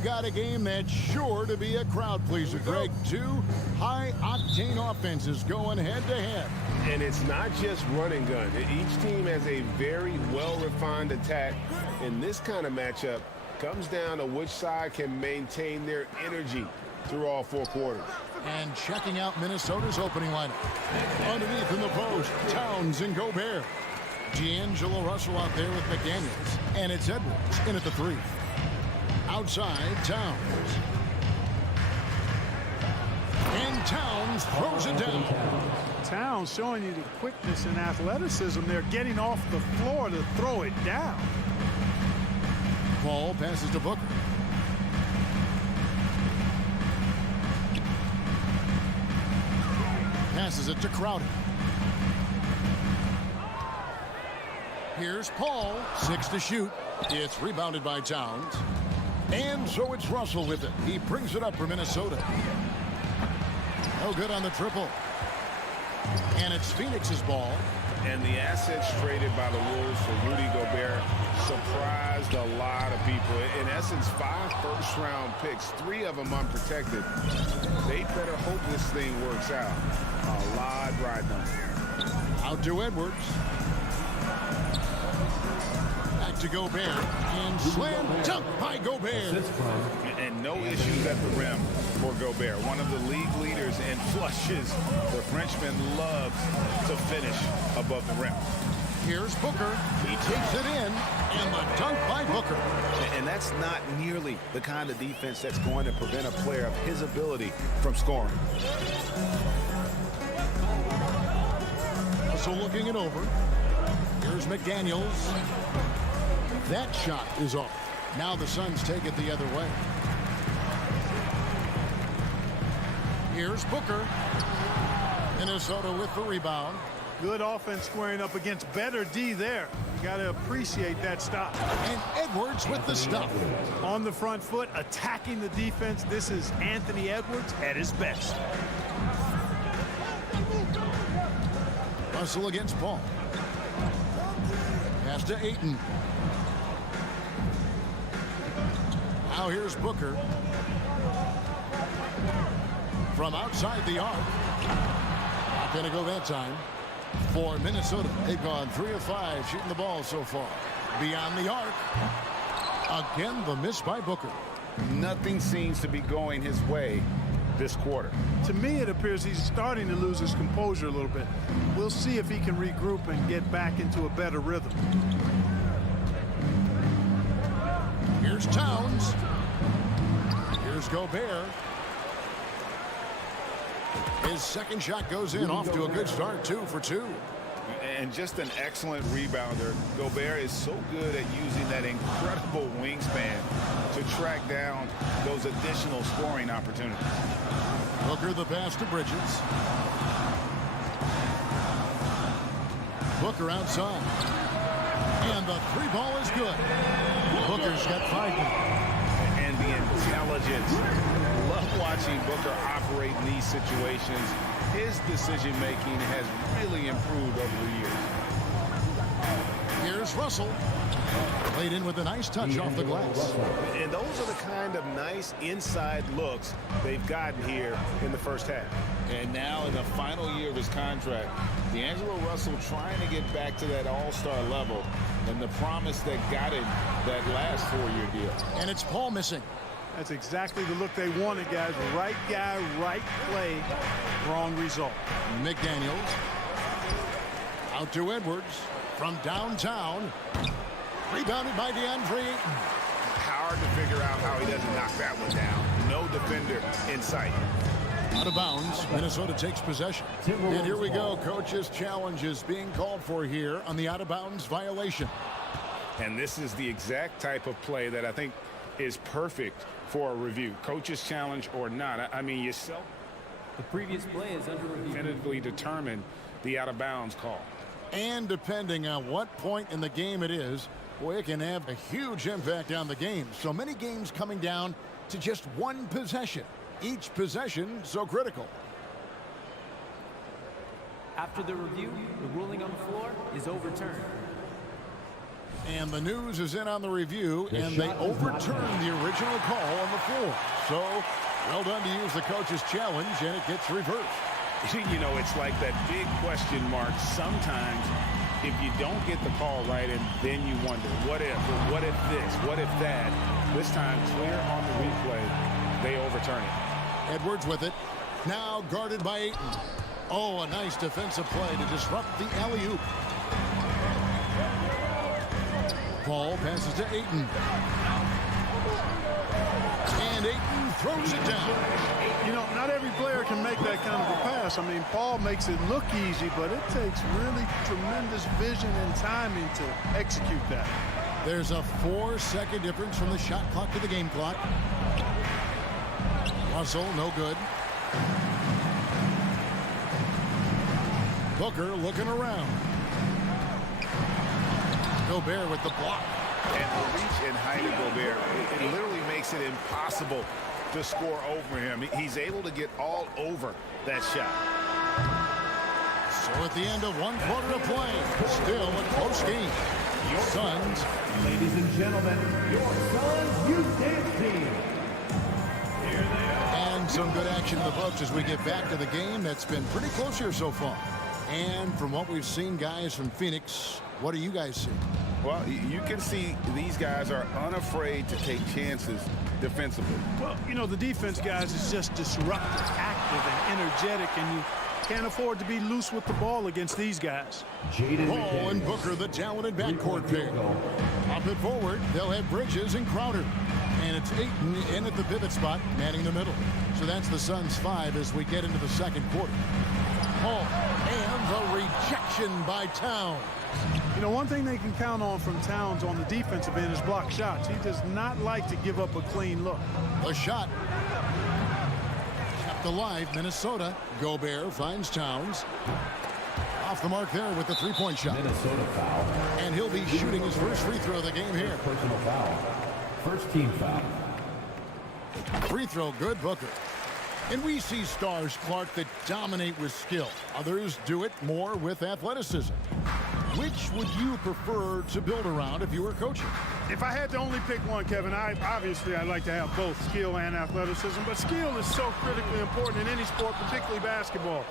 we've got a game that's sure to be a crowd pleaser, Greg. Two high-octane offenses going head-to-head. And it's not just run and gun. Each team has a very well-refined attack. And this kind of matchup comes down to which side can maintain their energy through all four quarters. And checking out Minnesota's opening lineup. Underneath in the post, Towns and Gobert. D'Angelo Russell out there with McDaniels. And it's Edwards in at the 3. Outside, Towns. And Towns throws it down. Towns showing you the quickness and athleticism. They're getting off the floor to throw it down. Ball passes to Booker. Passes it to Crowder. Here's Paul. 6 to shoot. It's rebounded by Towns. And so it's Russell with it. He brings it up for Minnesota. No good on the triple. And it's Phoenix's ball. And the assets traded by the Wolves for Rudy Gobert surprised a lot of people. In essence, 5 first-round picks, 3 of them unprotected. They better hope this thing works out. A lot riding on it. Out to Edwards. Back to Gobert. And slam dunk by Gobert. And no issues at the rim for Gobert. One of the league leaders in flushes. The Frenchman loves to finish above the rim. Here's Booker. He takes it in. And the dunk by Booker. And that's not nearly the kind of defense that's going to prevent a player of his ability from scoring. So looking it over. Here's McDaniels. That shot is off. Now the Suns take it the other way. Here's Booker. Minnesota with the rebound. Good offense squaring up against better D there. You got to appreciate that stop. And Edwards with the stop. On the front foot, attacking the defense. This is Anthony Edwards at his best. Russell against Paul. Pass to Ayton. Now here's Booker. From outside the arc. Not going to go that time. For Minnesota, they've gone 3 of 5 shooting the ball so far. Beyond the arc. Again, the miss by Booker. Nothing seems to be going his way this quarter. To me, it appears he's starting to lose his composure a little bit. We'll see if he can regroup and get back into a better rhythm. Here's Towns. Here's Gobert. His second shot goes in, off to a good start, 2 for 2. And just an excellent rebounder. Gobert is so good at using that incredible wingspan to track down those additional scoring opportunities. Booker the pass to Bridges. Booker outside. And the 3 ball is good. Booker's got 5 now. And the intelligence. Love watching Booker operate in these situations. His decision-making has really improved over the years. Here's Russell. Played in with a nice touch off the glass. And those are the kind of nice inside looks they've gotten here in the first half. And now in the final year of his contract, D'Angelo Russell trying to get back to that all-star level and the promise that got him that last 4-year deal. And it's Paul missing. That's exactly the look they wanted, guys. Right guy, right play, wrong result. McDaniels. Out to Edwards. From downtown. Rebounded by DeAndre Ayton. Hard to figure out how he doesn't knock that one down. No defender in sight. Out of bounds. Minnesota takes possession. And here we go. Coach's challenge is being called for here on the out-of-bounds violation. And this is the exact type of play that I think is perfect for a review. Coach's challenge or not. I mean, yourself. The previous play is under review. Definitively determine the out-of-bounds call. And depending on what point in the game it is, boy, it can have a huge impact on the game. So many games coming down to just one possession. Each possession so critical. After the review, the ruling on the floor is overturned. And the news is in on the review, and they overturned the original call on the floor. So, well done to use the coach's challenge, and it gets reversed. You know, it's like that big question mark. Sometimes, if you don't get the call right, and then you wonder, what if this, what if that? This time, clear on the replay, they overturn it. Edwards with it. Now guarded by Ayton. Oh, a nice defensive play to disrupt the alley-oop. Ball passes to Ayton. And Ayton throws it down. You know, not every player can make that kind of a pass. I mean, Paul makes it look easy, but it takes really tremendous vision and timing to execute that. There's a 4-second difference from the shot clock to the game clock. Russell, no good. Booker looking around. Gobert with the block. And the reach and height of Gobert, it literally makes it impossible to score over him. He's able to get all over that shot. So at the end of one quarter of play, still a close game. Your Suns. Ladies and gentlemen, your Suns Youth Dance Team. Here they are. And some good action in the books as we get back to the game that's been pretty close here so far. And from what we've seen, guys, from Phoenix, what do you guys see? Well, you can see these guys are unafraid to take chances defensively. Well, you know, the defense, guys, is just disruptive, active, and energetic, and you can't afford to be loose with the ball against these guys. Paul and Booker, the talented backcourt pair. Up and forward, they'll have Bridges and Crowder. And it's Ayton in at the pivot spot, manning the middle. So that's the Suns' 5 as we get into the second quarter. Paul, and the rejection by Towns. You know, one thing they can count on from Towns on the defensive end is block shots. He does not like to give up a clean look. The shot. Kept alive, Minnesota. Gobert finds Towns. Off the mark there with the three-point shot. Minnesota foul. And he'll be shooting his first free throw of the game here. Personal foul. First team foul. Free throw good, Booker. And we see stars, Clark, that dominate with skill. Others do it more with athleticism. Which would you prefer to build around if you were coaching? If I had to only pick one, Kevin, I'd like to have both skill and athleticism. But skill is so critically important in any sport, particularly basketball.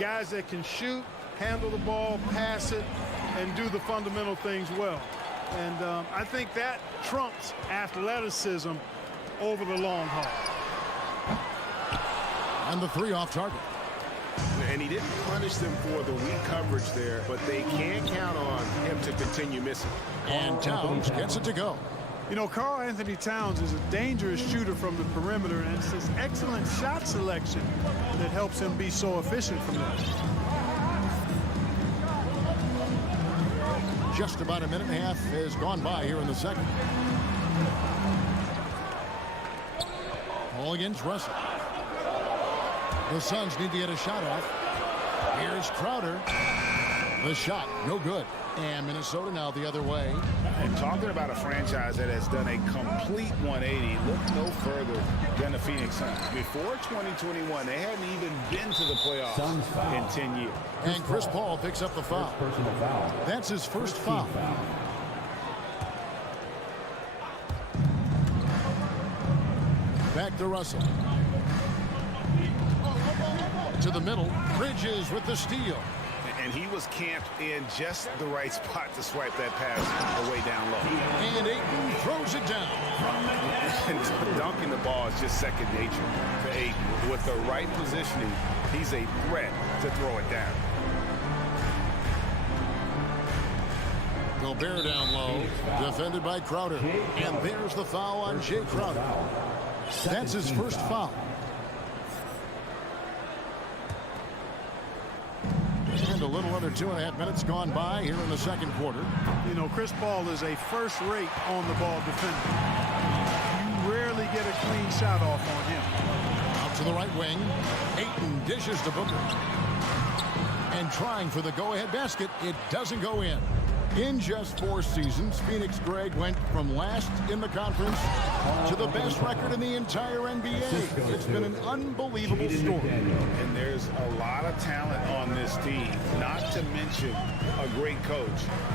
Guys that can shoot, handle the ball, pass it, and do the fundamental things well. And I think that trumps athleticism over the long haul. And the three off target. And he didn't punish them for the weak coverage there, but they can't count on him to continue missing. And Towns gets it to go. You know, Karl Anthony Towns is a dangerous shooter from the perimeter, and it's his excellent shot selection that helps him be so efficient from there. Just about a minute and a half has gone by here in the second. Ball against Russell. The Suns need to get a shot off. Here's Crowder. The shot, no good. And Minnesota now the other way. And talking about a franchise that has done a complete 180, look no further than the Phoenix Suns. Before 2021, they hadn't even been to the playoffs in 10 years. And Chris Paul picks up the foul. Personal foul. That's his first foul. Back to Russell. To the middle. Bridges with the steal. And he was camped in just the right spot to swipe that pass away down low. And Ayton throws it down. And dunking the ball is just second nature to Ayton. With the right positioning, he's a threat to throw it down. Gobert down low, defended by Crowder. And there's the foul on Jay Crowder. That's his first foul. And a little under 2.5 minutes gone by here in the second quarter. You know, Chris Paul is a first-rate on-the-ball defender. You rarely get a clean shot off on him. Out to the right wing. Ayton dishes to Booker. And trying for the go-ahead basket. It doesn't go in. In just 4 seasons, Phoenix Greg went from last in the conference to the best record in the entire NBA. It's been an unbelievable story. And there's a lot of talent on this team, not to mention a great coach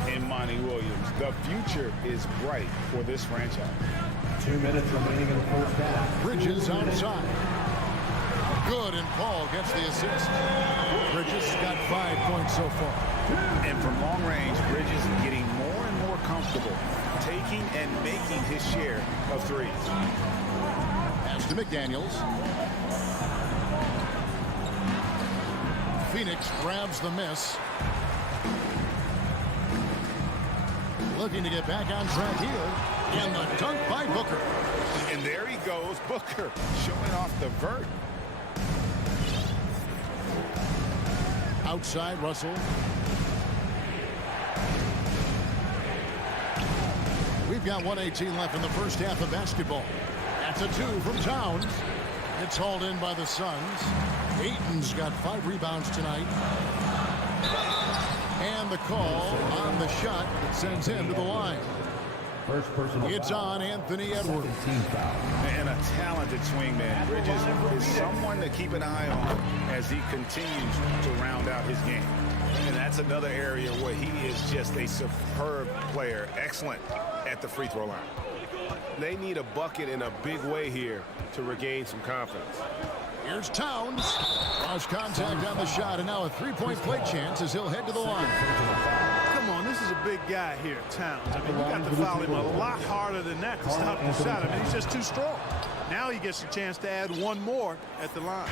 in Monty Williams. The future is bright for this franchise. 2 minutes remaining in the first half. Bridges outside. Good, and Paul gets the assist. Bridges got 5 points so far. And from long range, Bridges is getting more and more comfortable taking and making his share of threes. Pass to McDaniels. Phoenix grabs the miss. Looking to get back on track here. And the dunk by Booker. And there he goes, Booker, showing off the vert. Outside, Russell. We've got 1:18 left in the first half of basketball. That's a 2 from Towns. It's hauled in by the Suns. Ayton's got 5 rebounds tonight. And the call on the shot that sends him to the line. First personal It's foul. on Anthony Edwards. Team foul. And a talented swingman. Bridges is someone to keep an eye on as he continues to round out his game. And that's another area where he is just a superb player. Excellent at the free throw line. They need a bucket in a big way here to regain some confidence. Here's Towns. Lost contact on the shot, and now a 3-point play chance as he'll head to the line. Come on, this is a big guy here, Towns. I mean, you got to foul him a lot harder than that to stop the shot. I mean, he's just too strong. Now he gets a chance to add one more at the line.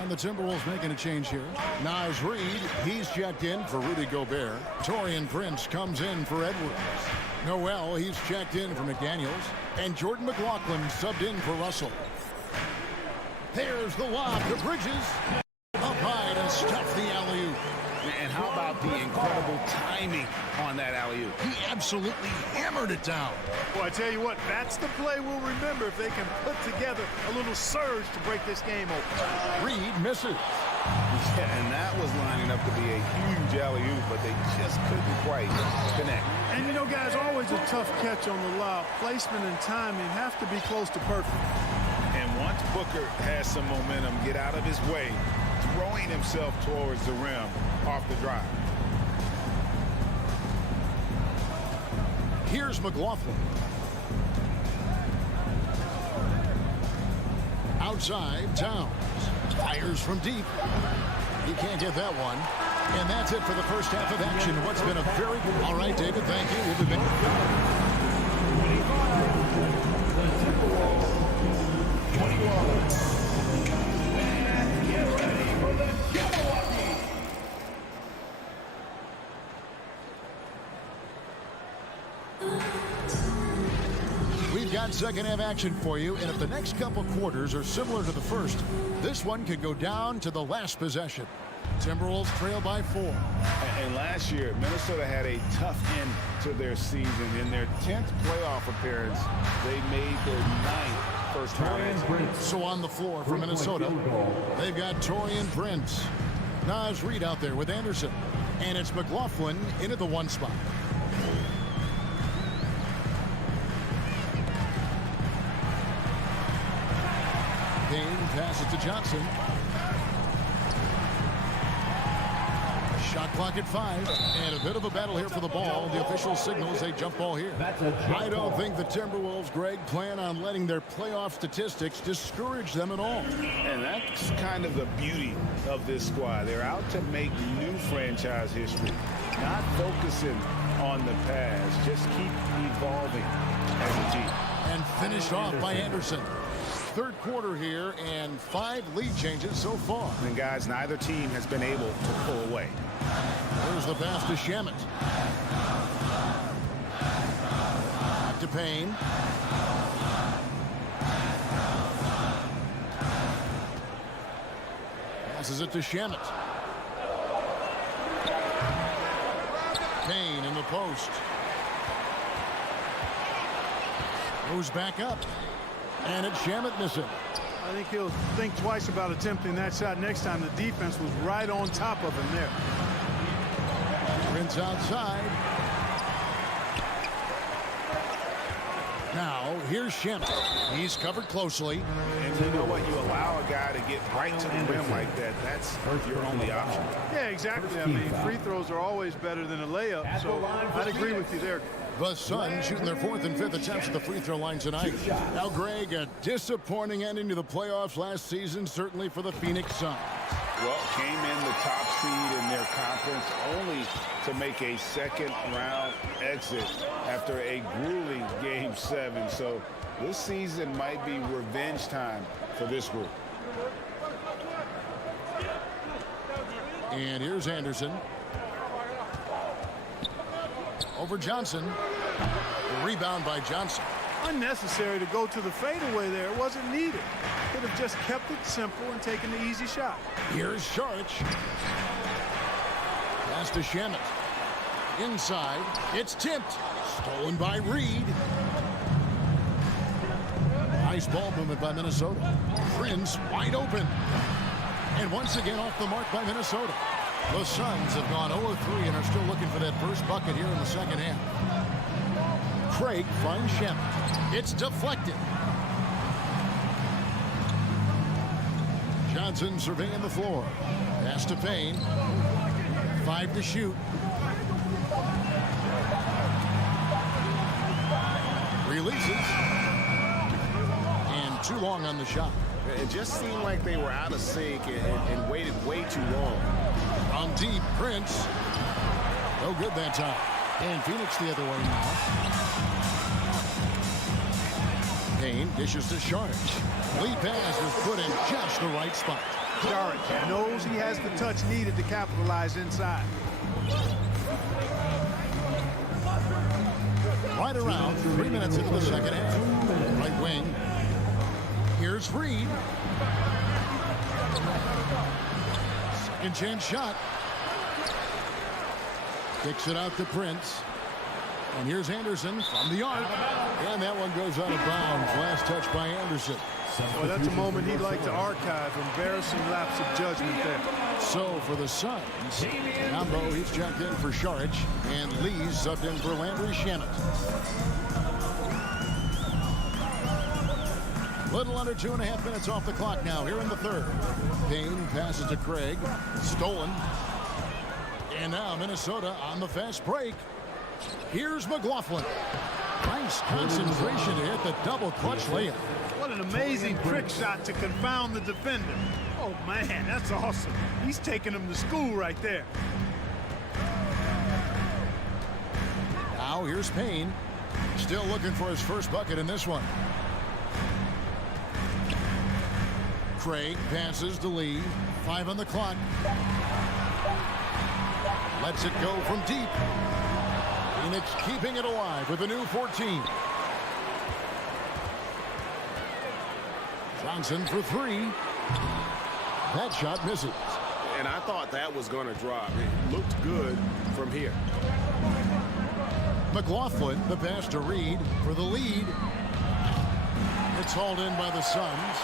And the Timberwolves making a change here. Naz Reid, he's checked in for Rudy Gobert. Taurean Prince comes in for Edwards. Noel, he's checked in for McDaniels. And Jordan McLaughlin subbed in for Russell. There's the lob to Bridges. Up high to stuff the alley-oop. And how about the incredible timing on that alley-oop? He absolutely hammered it down. Well, I tell you what, that's the play we'll remember if they can put together a little surge to break this game open. Reid misses. Yeah, and that was lining up to be a huge alley-oop, but they just couldn't quite connect. And, you know, guys, always a tough catch on the lob. Placement and timing have to be close to perfect. And once Booker has some momentum, get out of his way, throwing himself towards the rim off the drive. Here's McLaughlin. Outside, Towns. Fires from deep. He can't get that one. And that's it for the first half of action. What's been a very... All right, David, thank you. We'll be back. We've got second half action for you, and if the next couple quarters are similar to the first, this one could go down to the last possession. Timberwolves trail by 4. And last year, Minnesota had a tough end to their season. In their 10th playoff appearance, they made their 9th first round. So on the floor for Minnesota, they've got Taurean Prince. Naz Reid out there with Anderson. And it's McLaughlin in at the 1 spot. Kane passes to Johnson. Shot clock at 5. And a bit of a battle here for the ball. The official signals a jump ball here. I don't think the Timberwolves, Greg, plan on letting their playoff statistics discourage them at all. And that's kind of the beauty of this squad. They're out to make new franchise history, not focusing on the past. Just keep evolving as a team. And finished off by Anderson. Third quarter here and 5 lead changes so far. And guys, neither team has been able to pull away. There's the pass to Shamet. Back to Payne. Passes it to Shamet. Payne in the post. Goes back up. And it's Shamet missing. I think he'll think twice about attempting that shot next time. The defense was right on top of him there. Prince outside. Now, here's Shannon. He's covered closely. And you know what? You allow a guy to get right to the rim like that. That's your only option. Yeah, exactly. I mean, free throws are always better than a layup, so I'd agree with you there. The Suns shooting their 4th and 5th attempts at the free throw line tonight. Now, Greg, a disappointing ending to the playoffs last season, certainly for the Phoenix Suns. Well, came in the top seed in their conference only to make a second-round exit after a grueling Game 7. So this season might be revenge time for this group. And here's Anderson. Over Johnson. The rebound by Johnson. Unnecessary to go to the fadeaway there. It wasn't needed. Could have just kept it simple and taken the easy shot. Here's Saric. Pass to Shamet. Inside. It's tipped. Stolen by Reed. Nice ball movement by Minnesota. Prince wide open. And once again off the mark by Minnesota. The Suns have gone 0-3 and are still looking for that first bucket here in the second half. Craig finds Shamet. It's deflected. Johnson surveying the floor. Pass to Payne. 5 to shoot. Releases. And too long on the shot. It just seemed like they were out of sync and waited way too long. From deep, Prince. No good that time. And Phoenix the other way now. Payne dishes to Saric. Lead pass was put in just the right spot. Saric knows he has the touch needed to capitalize inside. Right around 3 minutes into the second half. Right wing. Here's Reed. Second chance shot. Kicks it out to Prince. And here's Anderson from the arc. And that one goes out of bounds. Last touch by Anderson. Well, that's a moment he'd like to archive. Embarrassing lapse of judgment there. So for the Suns, Combo, he's checked in for Saric. And Lee's subbed in for Landry Shamet. Little under 2.5 minutes off the clock now here in the third. Payne passes to Craig. Stolen. And now Minnesota on the fast break. Here's McLaughlin. Nice concentration to hit the double clutch layup. What an amazing trick shot to confound the defender. Oh, man, that's awesome. He's taking him to school right there. Now here's Payne. Still looking for his first bucket in this one. Craig passes to Lee. 5 on the clock. Lets it go from deep. Phoenix keeping it alive with a new 14. Johnson for 3. That shot misses. And I thought that was going to drop. It looked good from here. McLaughlin, the pass to Reed for the lead. It's hauled in by the Suns.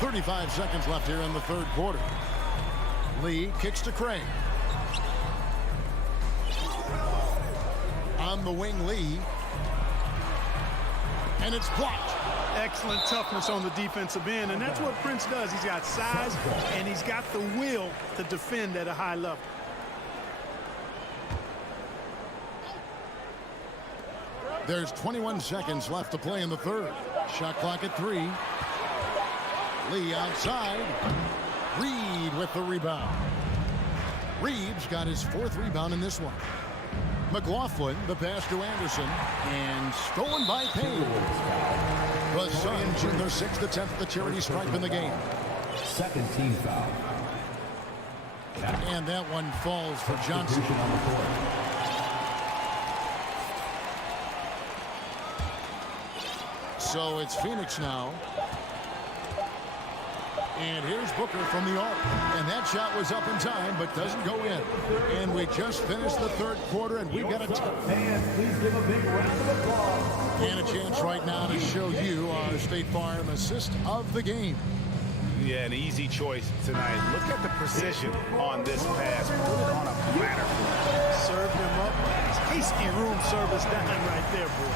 35 seconds left here in the third quarter. Lee kicks to Craig. On the wing, Lee. And it's blocked. Excellent toughness on the defensive end, and that's what Prince does. He's got size, and he's got the will to defend at a high level. There's 21 seconds left to play in the third. Shot clock at 3. Lee outside. Reed with the rebound. Reed's got his 4th rebound in this one. McLaughlin, the pass to Anderson, and stolen by Payne. The Suns in their 6th attempt at the charity stripe in the game. Second team foul. And that one falls for Johnson. On the court. So it's Phoenix now. And here's Booker from the arc. And that shot was up in time, but doesn't go in. And we just finished the third quarter, and we've got a Fans, please give a big round of applause. and a chance right now to show you our State Farm assist of the game. Yeah, an easy choice tonight. Look at the precision on this pass. Put it on a platter. Served him up. He's tasty room service dime right there, boy.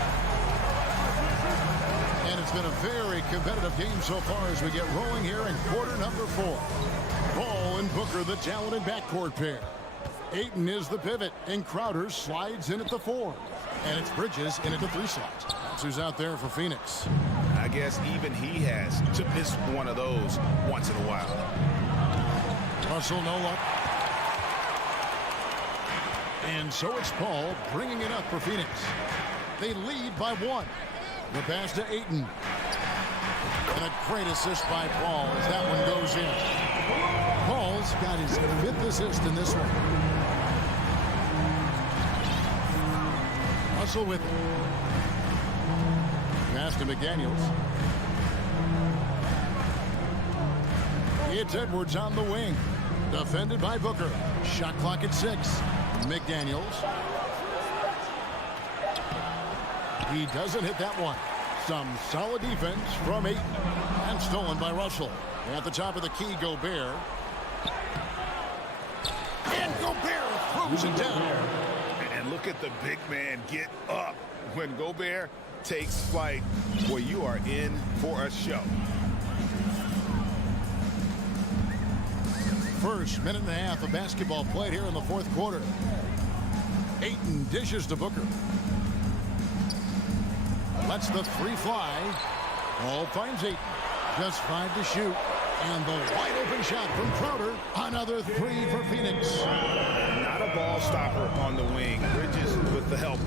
And it's been a very competitive game so far as we get rolling here in quarter number 4. Ball and Booker, the talented backcourt pair. Ayton is the pivot, and Crowder slides in at the 4. And it's Bridges in at the 3 slot. That's who's out there for Phoenix. I guess even he has to miss one of those once in a while. Russell no luck. And so it's Paul bringing it up for Phoenix. They lead by 1. The pass to Ayton. And a great assist by Paul as that one goes in. Paul's got his 5th assist in this one. Russell with it. Pass to McDaniels. It's Edwards on the wing. Defended by Booker. Shot clock at 6. McDaniels. He doesn't hit that one. Some solid defense from Ayton. And stolen by Russell. At the top of the key, Gobert. And Gobert throws it down. And look at the big man get up. When Gobert takes flight, well, you are in for a show. First minute and a half of basketball played here in the 4th quarter. Ayton dishes to Booker. Lets the 3 fly. Ball finds Ayton. Just 5 to shoot. And the wide open shot from Crowder. Another 3 for Phoenix. Not a ball stopper on the wing. Bridges with the help.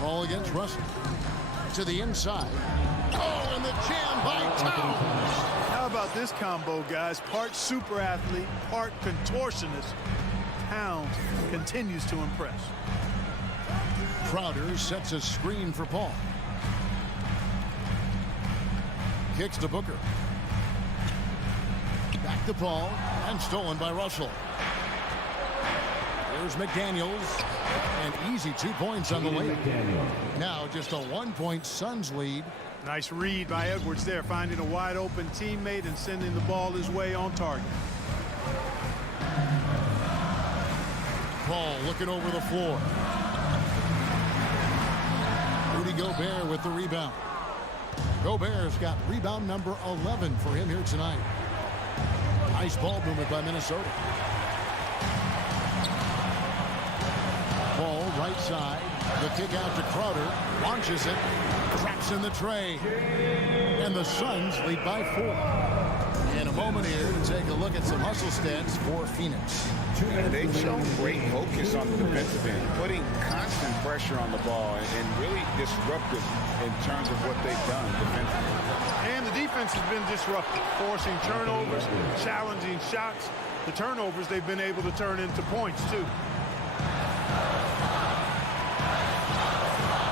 Ball against Russell. To the inside. Oh, and the jam by Towns. How about this combo, guys? Part super athlete, part contortionist. Towns continues to impress. Crowder sets a screen for Paul. Kicks to Booker. Back to Paul, and stolen by Russell. Here's McDaniels. An easy 2 points on the way. Now just a 1-point Suns lead. Nice read by Edwards there, finding a wide open teammate and sending the ball his way on target. Paul looking over the floor. Rudy Gobert with the rebound. Gobert's got rebound number 11 for him here tonight. Nice ball movement by Minnesota. Ball right side. The kick out to Crowder. Launches it. Traps in the tray. And the Suns lead by 4. In a moment here to take a look at some hustle stats for Phoenix. And they've shown great focus on the defensive end, putting constant pressure on the ball and really disruptive in terms of what they've done defensively. And the defense has been disruptive, forcing turnovers, challenging shots. The turnovers they've been able to turn into points, too.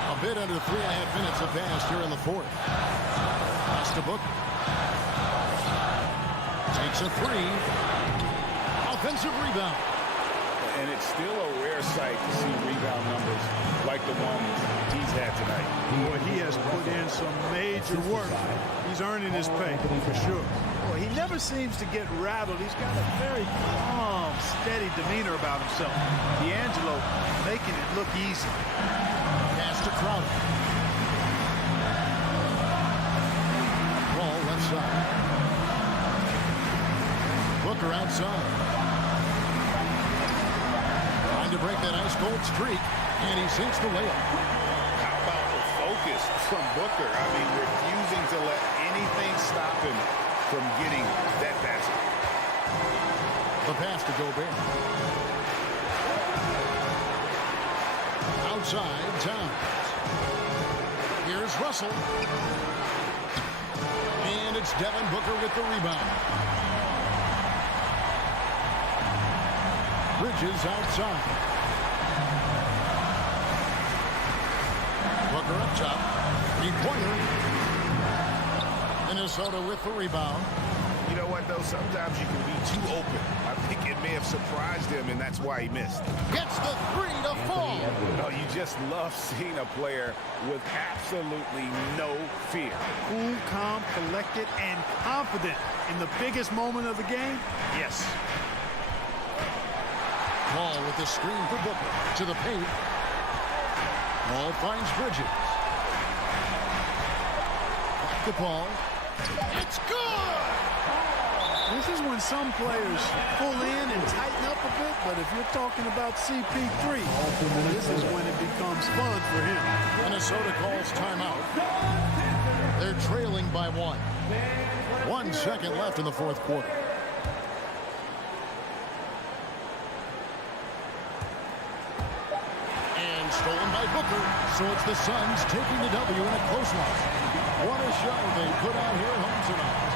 A bit under 3.5 minutes have passed here in the 4th. Pass to Booker. Takes a 3. Offensive rebound. And it's still a rare sight to see rebound numbers like the ones he's had tonight. Boy, he has put in some major work. He's earning his pay, for sure. Boy, he never seems to get rattled. He's got a very calm, steady demeanor about himself. D'Angelo making it look easy. Pass to Crowder. Ball left side. Booker outside. Trying to break that ice-cold streak, and he sinks the layup. How about the focus from Booker? I mean, refusing to let anything stop him from getting that basket. The pass to Gobert. Outside, Towns. Here's Russell. And it's Devin Booker with the rebound. Bridges outside. Booker up top. 3-pointer. Minnesota with the rebound. You know what, though? Sometimes you can be too open. I think it may have surprised him, and that's why he missed. Gets the 3 to fall. No, you just love seeing a player with absolutely no fear. Cool, calm, collected, and confident in the biggest moment of the game. Yes. Ball with the screen for Booker. To the paint. Ball finds Bridges. Back to Ball. It's good! This is when some players pull in and tighten up a bit, but if you're talking about CP3, this is when it becomes fun for him. Minnesota calls timeout. They're trailing by 1. 1 second left in the fourth quarter. And stolen by Booker. So it's the Suns taking the W in a close one. What a show they put on here at home tonight.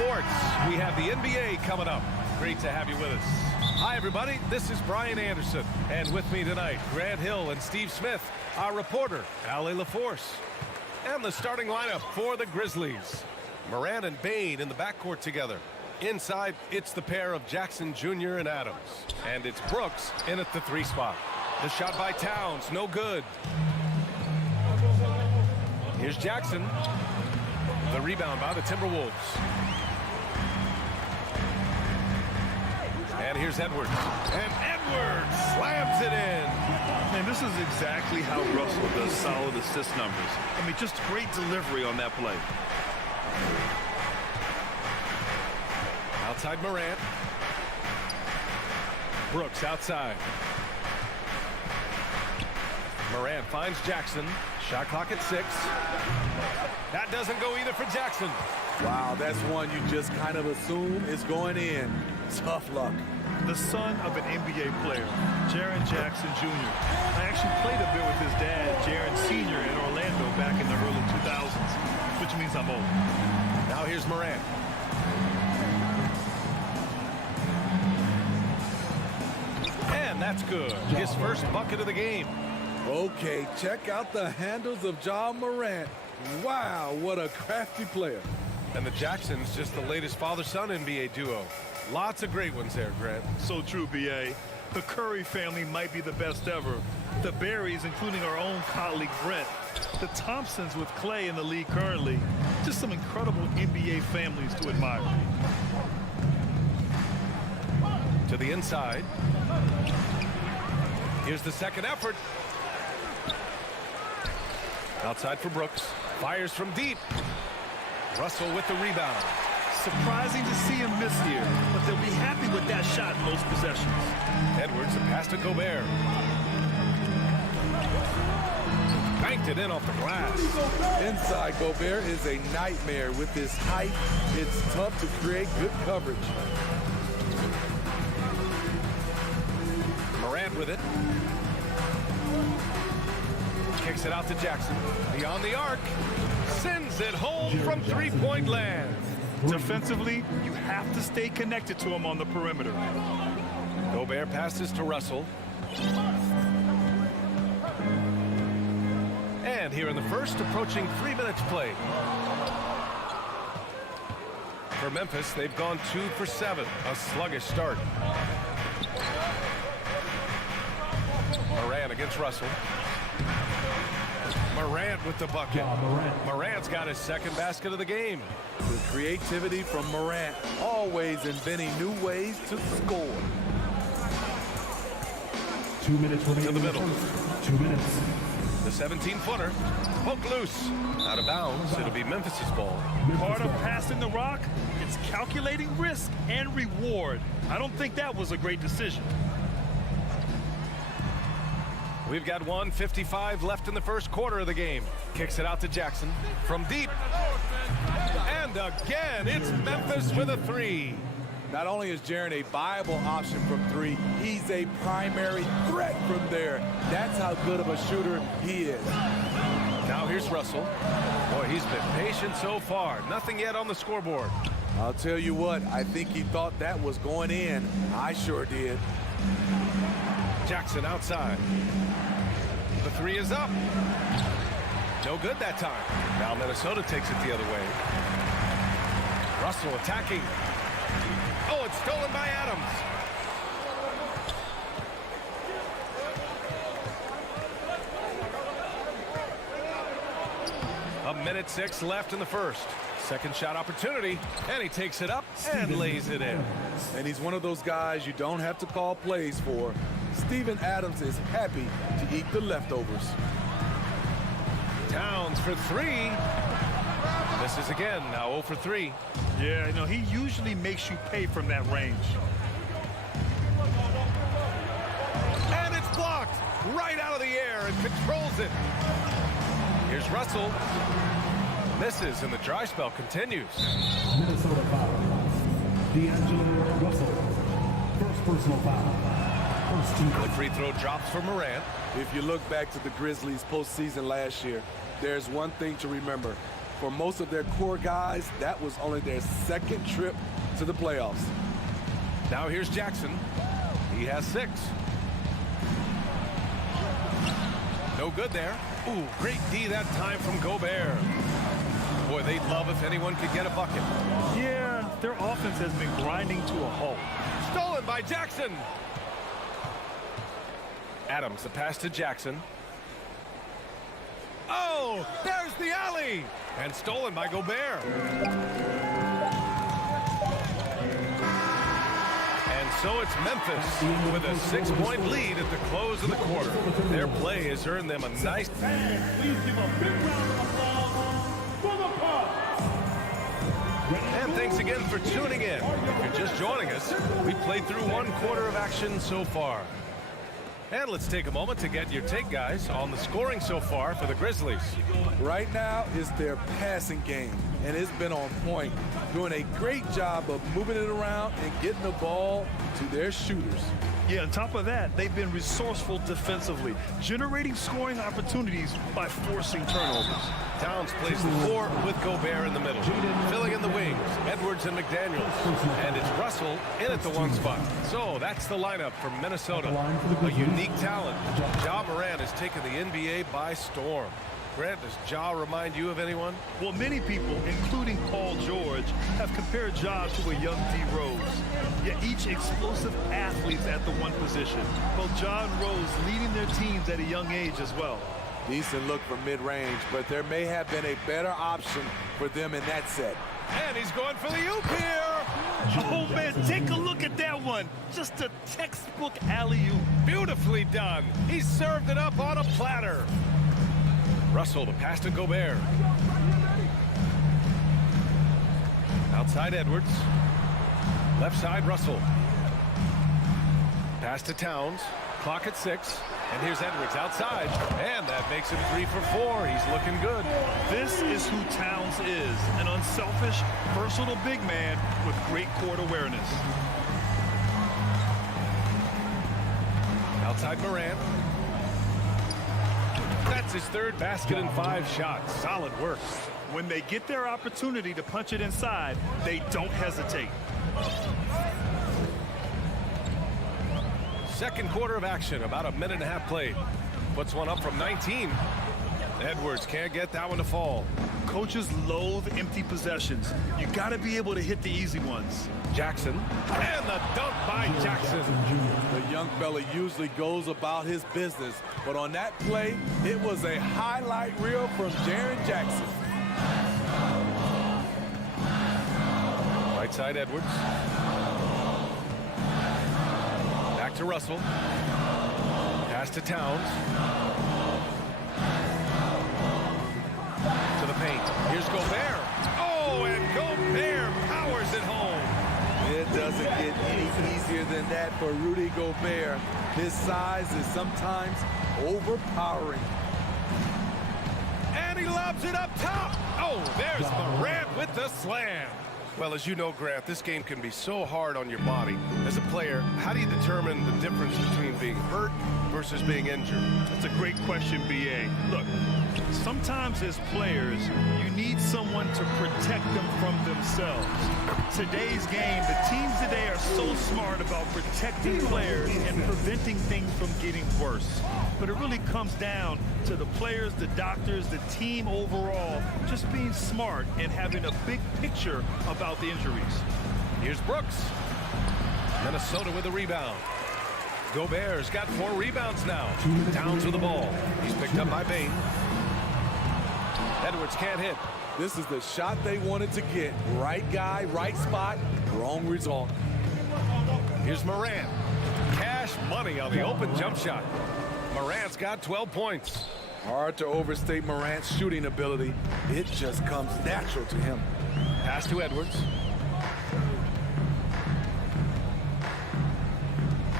sports. We have the NBA coming up. Great to have you with us. Hi, everybody. This is Brian Anderson. And with me tonight, Grant Hill and Steve Smith, our reporter, Allie LaForce. And the starting lineup for the Grizzlies. Moran and Bain in the backcourt together. Inside, it's the pair of Jackson Jr. and Adams. And it's Brooks in at the 3 spot. The shot by Towns, no good. Here's Jackson. The rebound by the Timberwolves. And here's Edwards. And Edwards slams it in. And this is exactly how Russell does solid assist numbers. I mean, just great delivery on that play. Outside Morant. Brooks outside. Morant finds Jackson. Shot clock at 6. That doesn't go either for Jackson. Wow, that's one you just kind of assume is going in. Tough luck. The son of an NBA player, Jaren Jackson Jr. I actually played a bit with his dad, Jaren Sr. in Orlando back in the early 2000s, which means I'm old. Now here's Morant. And that's good. His first bucket of the game. Okay, check out the handles of Ja Morant. Wow, what a crafty player. And the Jacksons, just the latest father-son NBA duo. Lots of great ones there, Grant. So true, B.A. The Curry family might be the best ever. The Berries, including our own colleague Brent. The Thompsons with Clay in the league currently. Just some incredible NBA families to admire. To the inside. Here's the second effort. Outside for Brooks. Fires from deep. Russell with the rebound. Surprising to see him miss here, but they'll be happy with that shot in most possessions. Edwards, the pass to Gobert. Banked it in off the glass. Inside, Gobert is a nightmare. With his height, it's tough to create good coverage. Morant with it. Kicks it out to Jackson. Beyond the arc. Sends it home from three-point land. Defensively, you have to stay connected to him on the perimeter. Gobert passes to Russell. And here in the first, approaching 3 minutes played. For Memphis, they've gone 2 for 7. A sluggish start. Morant against Russell. Morant with the bucket. Morant's got his second basket of the game. The creativity from Morant, always inventing new ways to score. 2 minutes remaining. To the middle. 2 minutes. The 17-footer. Poke loose. Out of bounds. It'll be Memphis's ball. Part of passing the rock, it's calculating risk and reward. I don't think that was a great decision. We've got 1:55 left in the first quarter of the game. Kicks it out to Jackson from deep. And again, it's Memphis with a 3. Not only is Jaren a viable option from 3, he's a primary threat from there. That's how good of a shooter he is. Now here's Russell. Boy, he's been patient so far. Nothing yet on the scoreboard. I'll tell you what, I think he thought that was going in. I sure did. Jackson outside. The 3 is up. No good that time. Now Minnesota takes it the other way. Russell attacking. Oh, it's stolen by Adams. A minute 6 left in the first. Second shot opportunity, and he takes it up and lays it in. And he's one of those guys you don't have to call plays for. Steven Adams is happy to eat the leftovers. Towns for 3. Misses again, now 0 for 3. Yeah, you know, he usually makes you pay from that range. And it's blocked right out of the air and controls it. Here's Russell. Misses, and the dry spell continues. Minnesota foul. D'Angelo Russell. First personal foul. First team. The free throw drops for Morant. If you look back to the Grizzlies postseason last year, there's one thing to remember. For most of their core guys, that was only their second trip to the playoffs. Now here's Jackson. He has 6. No good there. Ooh, great D that time from Gobert. Boy, they'd love if anyone could get a bucket. Yeah, their offense has been grinding to a halt. Stolen by Jackson. Adams, the pass to Jackson. Oh, there's the alley. And stolen by Gobert. And so it's Memphis with a 6-point lead at the close of the quarter. Their play has earned them a nice... Please give a big round of applause for the Pharos. And thanks again for tuning in. If you're just joining us, we played through 1 quarter of action so far. And let's take a moment to get your take, guys, on the scoring so far for the Grizzlies. Right now is their passing game, and it's been on point, doing a great job of moving it around and getting the ball to their shooters. Yeah, on top of that, they've been resourceful defensively, generating scoring opportunities by forcing turnovers. Towns plays the 4 with Gobert in the middle. Filling in the wings, Edwards and McDaniels. And it's Russell in at the 1 spot. So that's the lineup for Minnesota. A unique talent. Ja Morant has taken the NBA by storm. Grant, does Ja remind you of anyone? Well, many people, including Paul George, have compared Ja to a young D. Rose. Yet each explosive athletes at the 1 position. Both Ja and Rose leading their teams at a young age as well. Decent look from mid-range, but there may have been a better option for them in that set. And he's going for the oop here. Oh, man, take a look at that one. Just a textbook alley-oop. Beautifully done. He served it up on a platter. Russell, the pass to Gobert. Outside Edwards. Left side Russell. Pass to Towns. Clock at 6. And here's Edwards outside. And that makes him 3 for 4. He's looking good. This is who Towns is. An unselfish, versatile big man with great court awareness. Outside Morant. That's his 3rd basket in 5 shots. Solid work. When they get their opportunity to punch it inside, they don't hesitate. Second quarter of action, about a minute and a half played. Puts one up from 19. Edwards can't get that one to fall. Coaches loathe empty possessions. You got to be able to hit the easy ones. Jackson, and the dunk by Jackson. The young fella usually goes about his business, but on that play, it was a highlight reel from Jaren Jackson. Right side Edwards. Back to Russell. Pass to Towns. To the paint. Here's Gobert. Oh, and Gobert powers it home. It doesn't get any easier than that for Rudy Gobert. His size is sometimes overpowering. And he lobs it up top. Oh, there's Morant with the slam. Well, as you know, Grant, this game can be so hard on your body. As a player, how do you determine the difference between being hurt versus being injured? That's a great question, B.A. Look, sometimes as players, you need someone to protect them from themselves. Today's game, the teams today are so smart about protecting players and preventing things from getting worse. But it really comes down to the players, the doctors, the team overall, just being smart and having a big picture about the injuries. Here's Brooks. Minnesota with a rebound. Gobert's got 4 rebounds now. Towns with the ball. He's picked up by Bain. Edwards can't hit. This is the shot they wanted to get. Right guy, right spot, wrong result. Here's Morant. Cash money on the open jump shot. Morant's got 12 points. Hard to overstate Morant's shooting ability. It just comes natural to him. Pass to Edwards.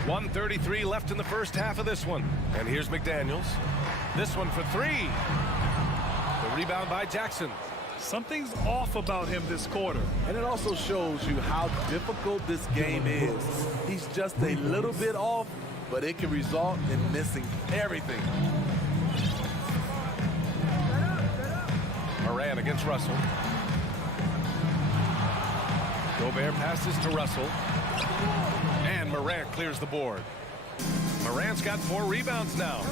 1:33 left in the first half of this one. And here's McDaniels. This one for 3. The rebound by Jackson. Something's off about him this quarter. And it also shows you how difficult this game is. He's just a little bit off, but it can result in missing everything. Moran against Russell. Gobert passes to Russell. And Morant clears the board. Morant's got 4 rebounds now.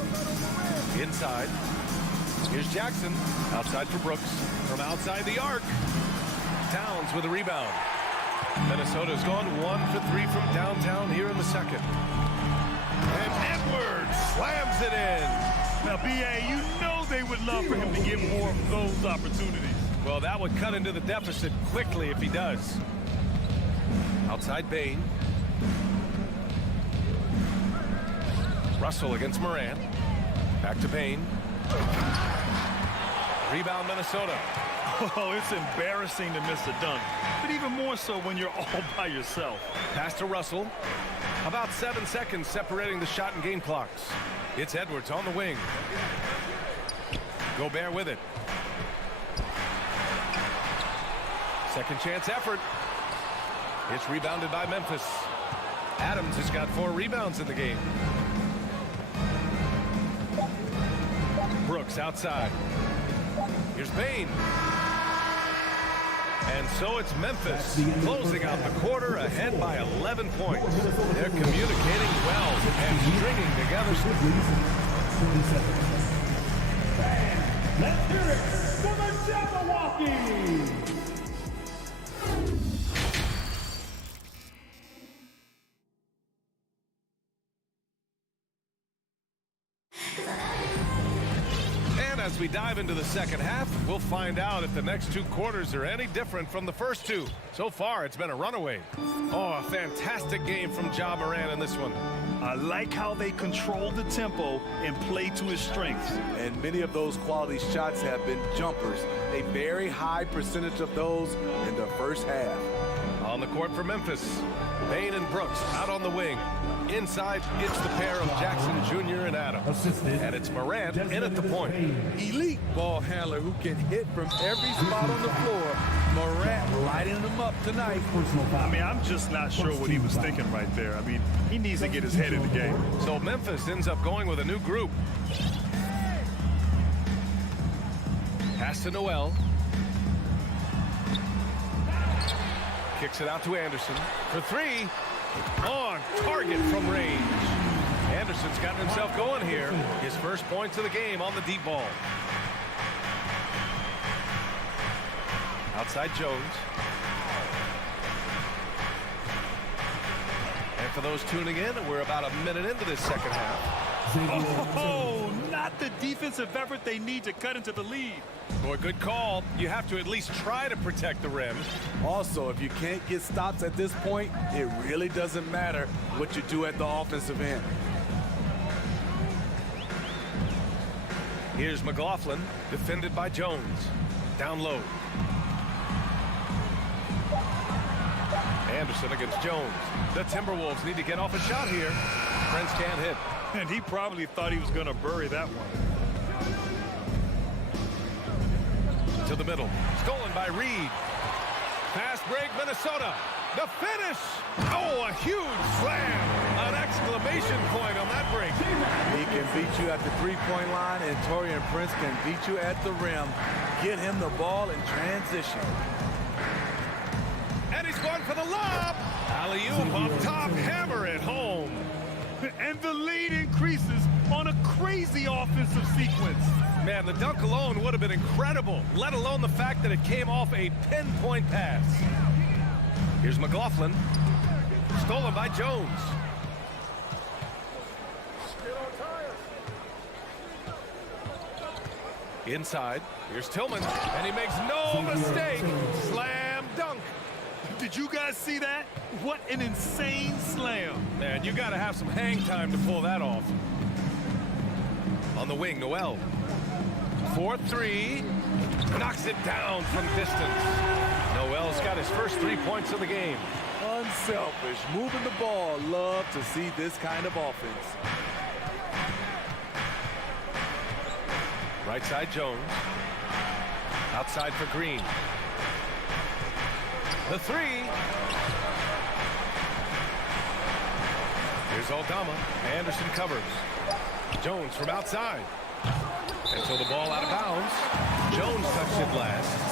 Inside. Here's Jackson. Outside for Brooks. From outside the arc. Towns with a rebound. Minnesota's gone 1 for 3 from downtown here in the second. And Edwards slams it in. Now, B.A., you know they would love for him to get more of those opportunities. Well, that would cut into the deficit quickly if he does. Outside Bain. Russell against Moran. Back to Bain. Rebound Minnesota. Oh, it's embarrassing to miss a dunk, but even more so when you're all by yourself. Pass to Russell. About 7 seconds separating the shot and game clocks. It's Edwards on the wing. Gobert with it. Second chance effort. It's rebounded by Memphis. Adams has got 4 rebounds in the game. Brooks outside. Here's Bain. And so it's Memphis closing out the quarter ahead by 11 points. They're communicating well and stringing together. Let's hear it for the Jabberwockies! As we dive into the second half, we'll find out if the next 2 quarters are any different from the first 2. So far, it's been a runaway. Oh, a fantastic game from Ja Morant in this one. I like how they control the tempo and play to his strengths. And many of those quality shots have been jumpers. A very high percentage of those in the first half. On the court for Memphis, Bain and Brooks out on the wing. Inside, it's the pair of Jackson Jr. and Adams. And it's Morant in at the point. Elite ball handler who can hit from every spot on the floor. Morant lighting them up tonight. I mean, I'm just not sure what he was thinking right there. I mean, he needs to get his head in the game. So Memphis ends up going with a new group. Pass to Noel. Kicks it out to Anderson for 3. On target from range. Anderson's gotten himself going here. His first points of the game on the deep ball. Outside Jones. And for those tuning in, we're about a minute into this second half. Oh, not the defensive effort they need to cut into the lead. Boy, good call. You have to at least try to protect the rim. Also, if you can't get stops at this point, it really doesn't matter what you do at the offensive end. Here's McLaughlin, defended by Jones. Down low. Anderson against Jones. The Timberwolves need to get off a shot here. Prince can't hit. And he probably thought he was going to bury that one. To the middle. Stolen by Reed. Fast break, Minnesota. The finish. Oh, a huge slam. An exclamation point on that break. He can beat you at the three-point line, and Taurean Prince can beat you at the rim. Get him the ball in transition. And he's going for the lob. Alley-oop up top. Hammer it home. And the lead increases on a crazy offensive sequence. Man, the dunk alone would have been incredible, let alone the fact that it came off a pinpoint pass. Here's McLaughlin. Stolen by Jones. Inside. Here's Tillman. And he makes no mistake. Slam dunk. Did you guys see that? What an insane slam. Man, you got to have some hang time to pull that off. On the wing, Noel. 4-3. Knocks it down from distance. Noel's got his first 3 points of the game. Unselfish. Moving the ball. Love to see this kind of offense. Right side, Jones. Outside for Green. The 3. Here's Aldama. Anderson covers. Jones from outside. And so the ball out of bounds. Jones touched it last.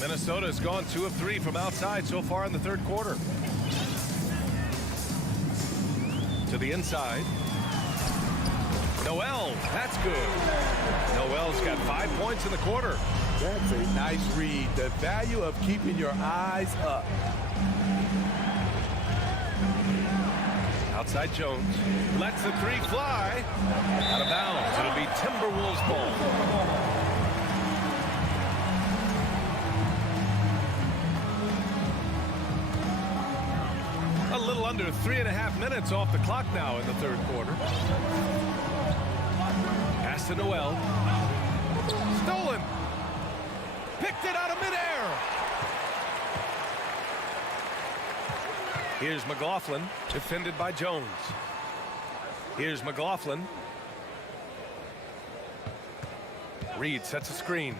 Minnesota has gone 2 of 3 from outside so far in the third quarter. To the inside. Noel, that's good. Noel's got 5 points in the quarter. That's a nice read. The value of keeping your eyes up. Outside Jones. Lets the 3 fly. Out of bounds. It'll be Timberwolves ball. A little under 3.5 minutes off the clock now in the third quarter. Pass to Noel. Stolen. Picked it out of midair. Here's McLaughlin, defended by Jones. Here's McLaughlin. Reed sets a screen.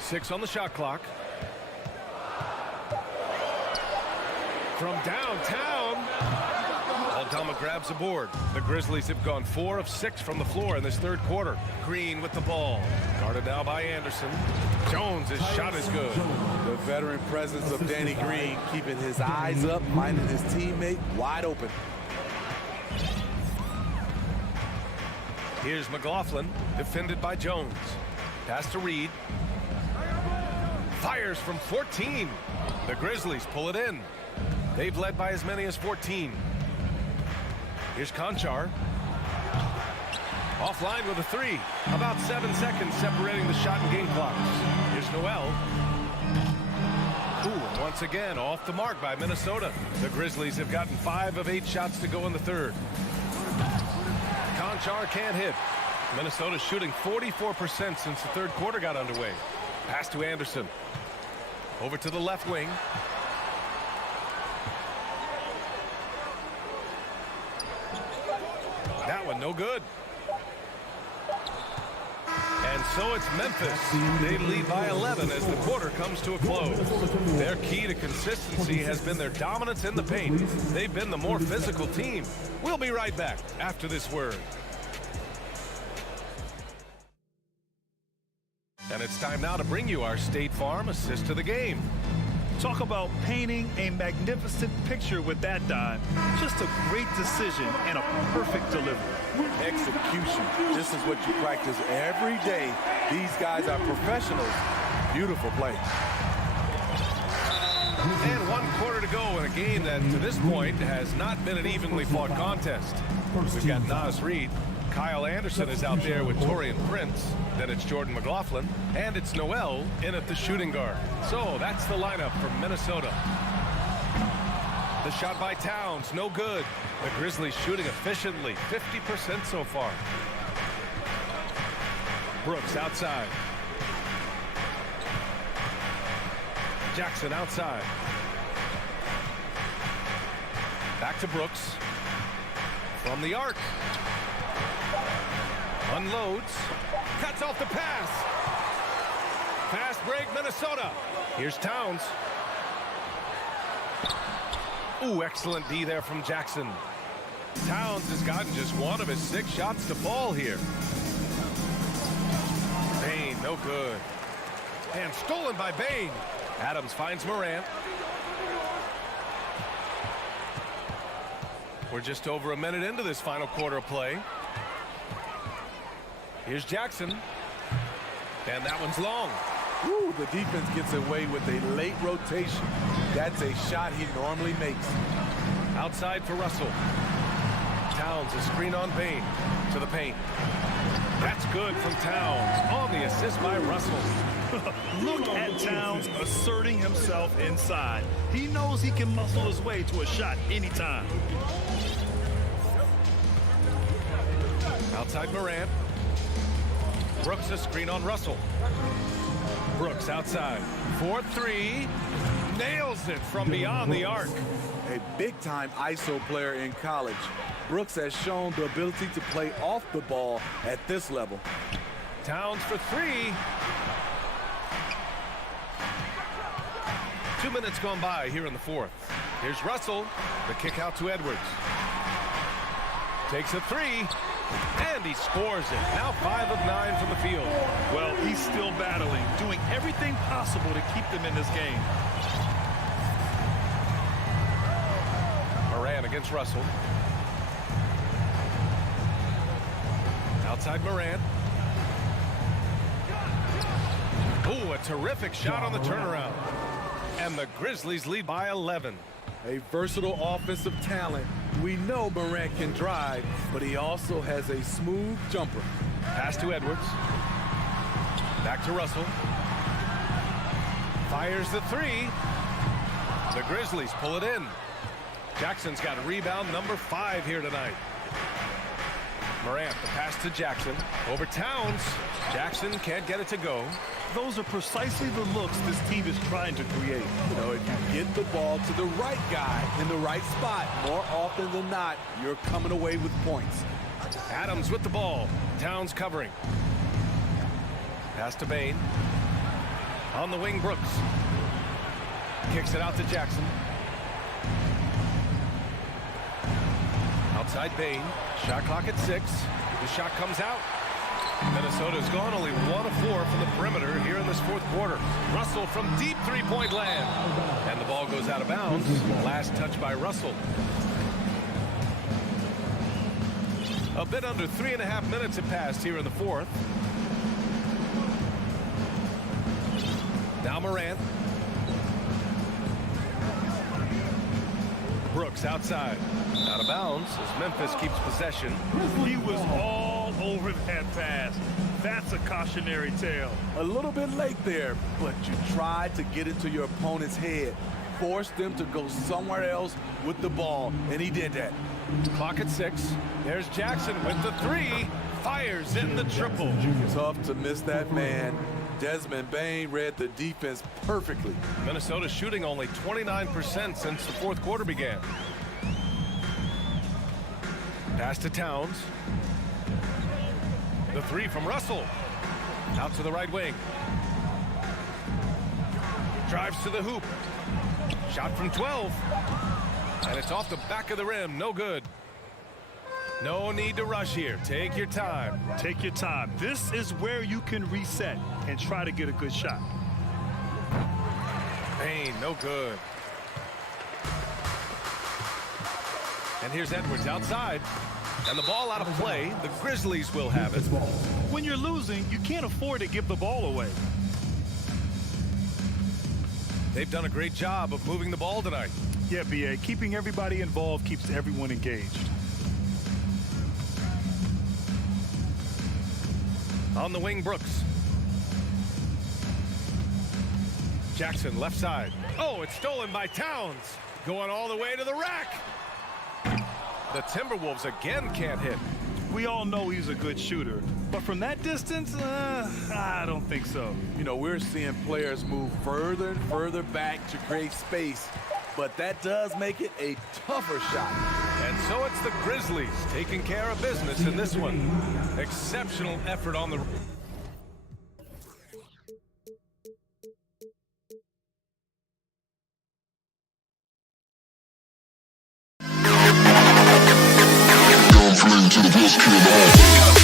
6 on the shot clock. From downtown, Aldama grabs the board. The Grizzlies have gone 4 of 6 from the floor in this third quarter. Green with the ball. Guarded now by Anderson. Jones' shot is good. The veteran presence of Danny Green keeping his eyes up, finding his teammate wide open. Here's McLaughlin, defended by Jones. Pass to Reed. Fires from 14. The Grizzlies pull it in. They've led by as many as 14. Here's Conchar. Offline with a 3. About 7 seconds separating the shot and game clocks. Here's Noel. Ooh, once again off the mark by Minnesota. The Grizzlies have gotten 5 of 8 shots to go in the third. Conchar can't hit. Minnesota's shooting 44% since the third quarter got underway. Pass to Anderson. Over to the left wing. That one no good. And so it's Memphis. They lead by 11 as the quarter comes to a close. Their key to consistency has been their dominance in the paint. They've been the more physical team. We'll be right back after this word. And it's time now to bring you our State Farm assist to the game. Talk about painting a magnificent picture with that dive. Just a great decision and a perfect delivery. Execution. This is what you practice every day. These guys are professionals. Beautiful play. And 1 quarter to go in a game that to this point has not been an evenly fought contest. We've got Naz Reed. Kyle Anderson is out there with Torian Prince. Then it's Jordan McLaughlin. And it's Noel in at the shooting guard. So that's the lineup from Minnesota. The shot by Towns, no good. The Grizzlies shooting efficiently, 50% so far. Brooks outside. Jackson outside. Back to Brooks. From the arc. Unloads. Cuts off the pass. Fast break, Minnesota. Here's Towns. Ooh, excellent D there from Jackson. Towns has gotten just 1 of his 6 shots to fall here. Bain, no good. And stolen by Bain. Adams finds Morant. We're just over a minute into this final quarter of play. Here's Jackson. And that one's long. Ooh, the defense gets away with a late rotation. That's a shot he normally makes. Outside for Russell. Towns, a screen on Bain. To the paint. That's good from Towns. On the assist by Russell. Look at Towns asserting himself inside. He knows he can muscle his way to a shot anytime. Outside Morant. Brooks a screen on Russell. Brooks outside. 4-3. Nails it from beyond the arc. A big-time ISO player in college. Brooks has shown the ability to play off the ball at this level. Towns for 3. 2 minutes gone by here in the fourth. Here's Russell. The kick out to Edwards. Takes a three, and he scores it. Now 5 of 9 from the field. Well, he's still battling, doing everything possible to keep them in this game. Moran against Russell. Outside Moran. Oh, a terrific shot on the turnaround. And the Grizzlies lead by 11. A versatile offensive talent. We know Moran can drive, but he also has a smooth jumper. Pass to Edwards. Back to Russell. Fires the three. The Grizzlies pull it in. Jackson's got rebound number 5 here tonight. Morant, the pass to Jackson. Over Towns. Jackson can't get it to go. Those are precisely the looks this team is trying to create. You know, if you get the ball to the right guy in the right spot, more often than not, you're coming away with points. Adams with the ball. Towns covering. Pass to Bain. On the wing, Brooks. Kicks it out to Jackson. Outside Bain. Shot clock at 6. The shot comes out. Minnesota's gone only 1 of 4 from the perimeter here in this fourth quarter. Russell from deep three-point land. And the ball goes out of bounds. Last touch by Russell. A bit under 3.5 minutes have passed here in the fourth. Now Morant. Brooks outside. Out of bounds as Memphis keeps possession. He was all over that pass. That's a cautionary tale. A little bit late there, but you tried to get it to your opponent's head. Force them to go somewhere else with the ball, and he did that. Clock at 6. There's Jackson with the three. Fires in the triple. Tough to miss that man. Desmond Bain read the defense perfectly. Minnesota shooting only 29% since the fourth quarter began. Pass to Towns. The three from Russell. Out to the right wing. Drives to the hoop. Shot from 12. And it's off the back of the rim. No good. No need to rush here. Take your time. Take your time. This is where you can reset and try to get a good shot. Bain, no good. And here's Edwards outside. And the ball out of play. The Grizzlies will have it. When you're losing, you can't afford to give the ball away. They've done a great job of moving the ball tonight. Yeah, B.A. Keeping everybody involved keeps everyone engaged. On the wing, Brooks. Jackson left side. Oh, it's stolen by Towns. Going all the way to the rack. The Timberwolves again can't hit. We all know he's a good shooter, but from that distance, I don't think so. You know, we're seeing players move further and further back to create space, but that does make it a tougher shot. And so it's the Grizzlies taking care of business in this one. Exceptional effort on the... To the best kid in the hall.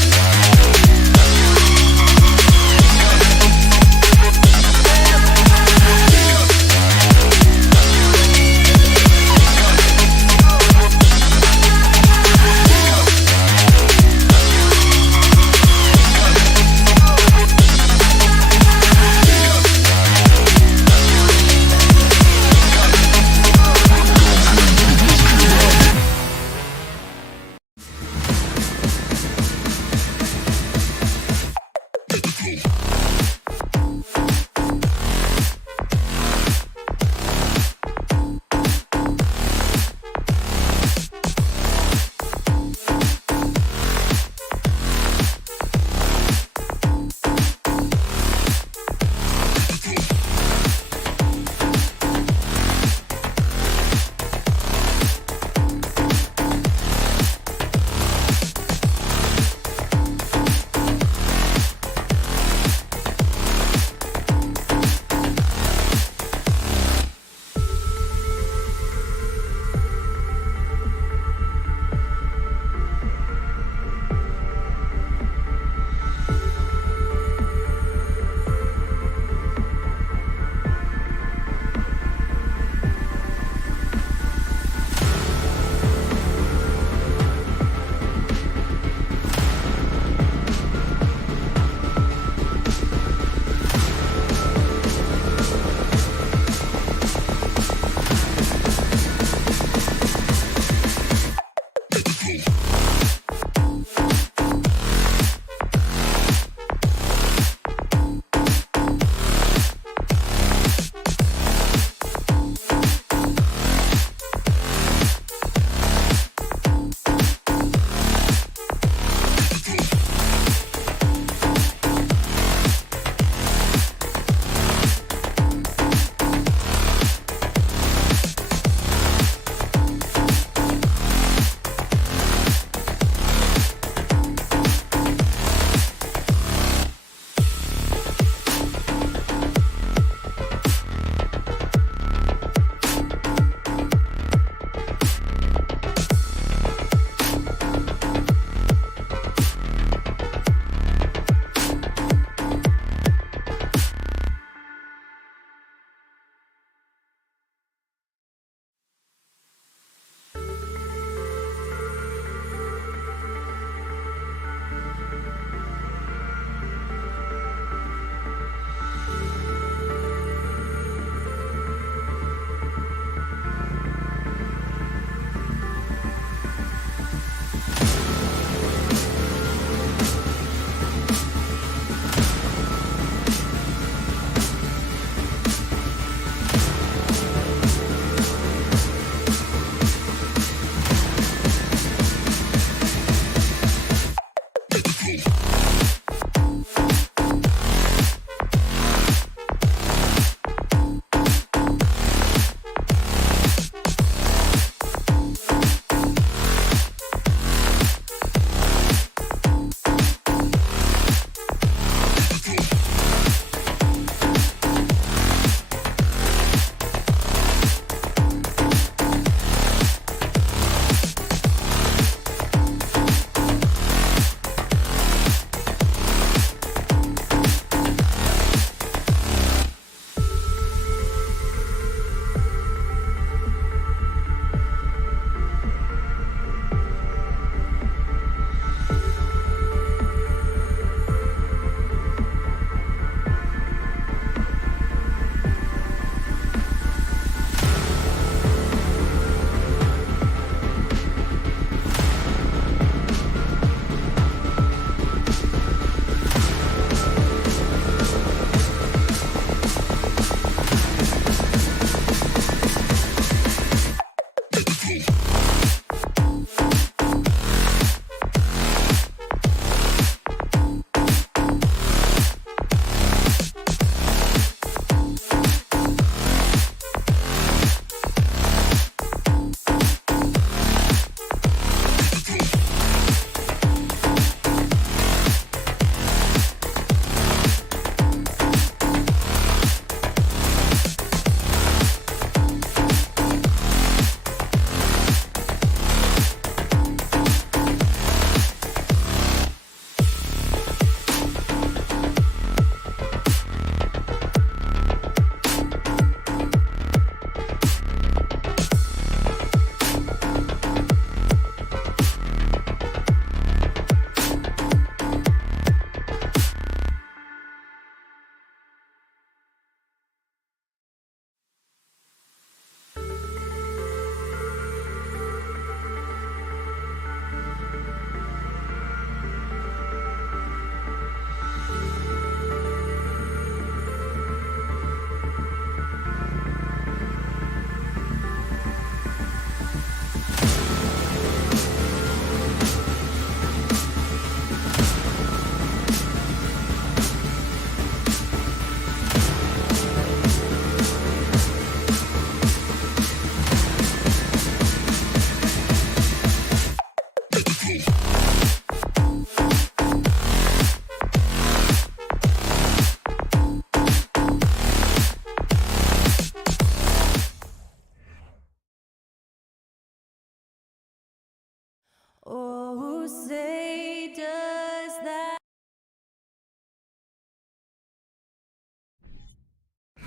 Oh, say does that.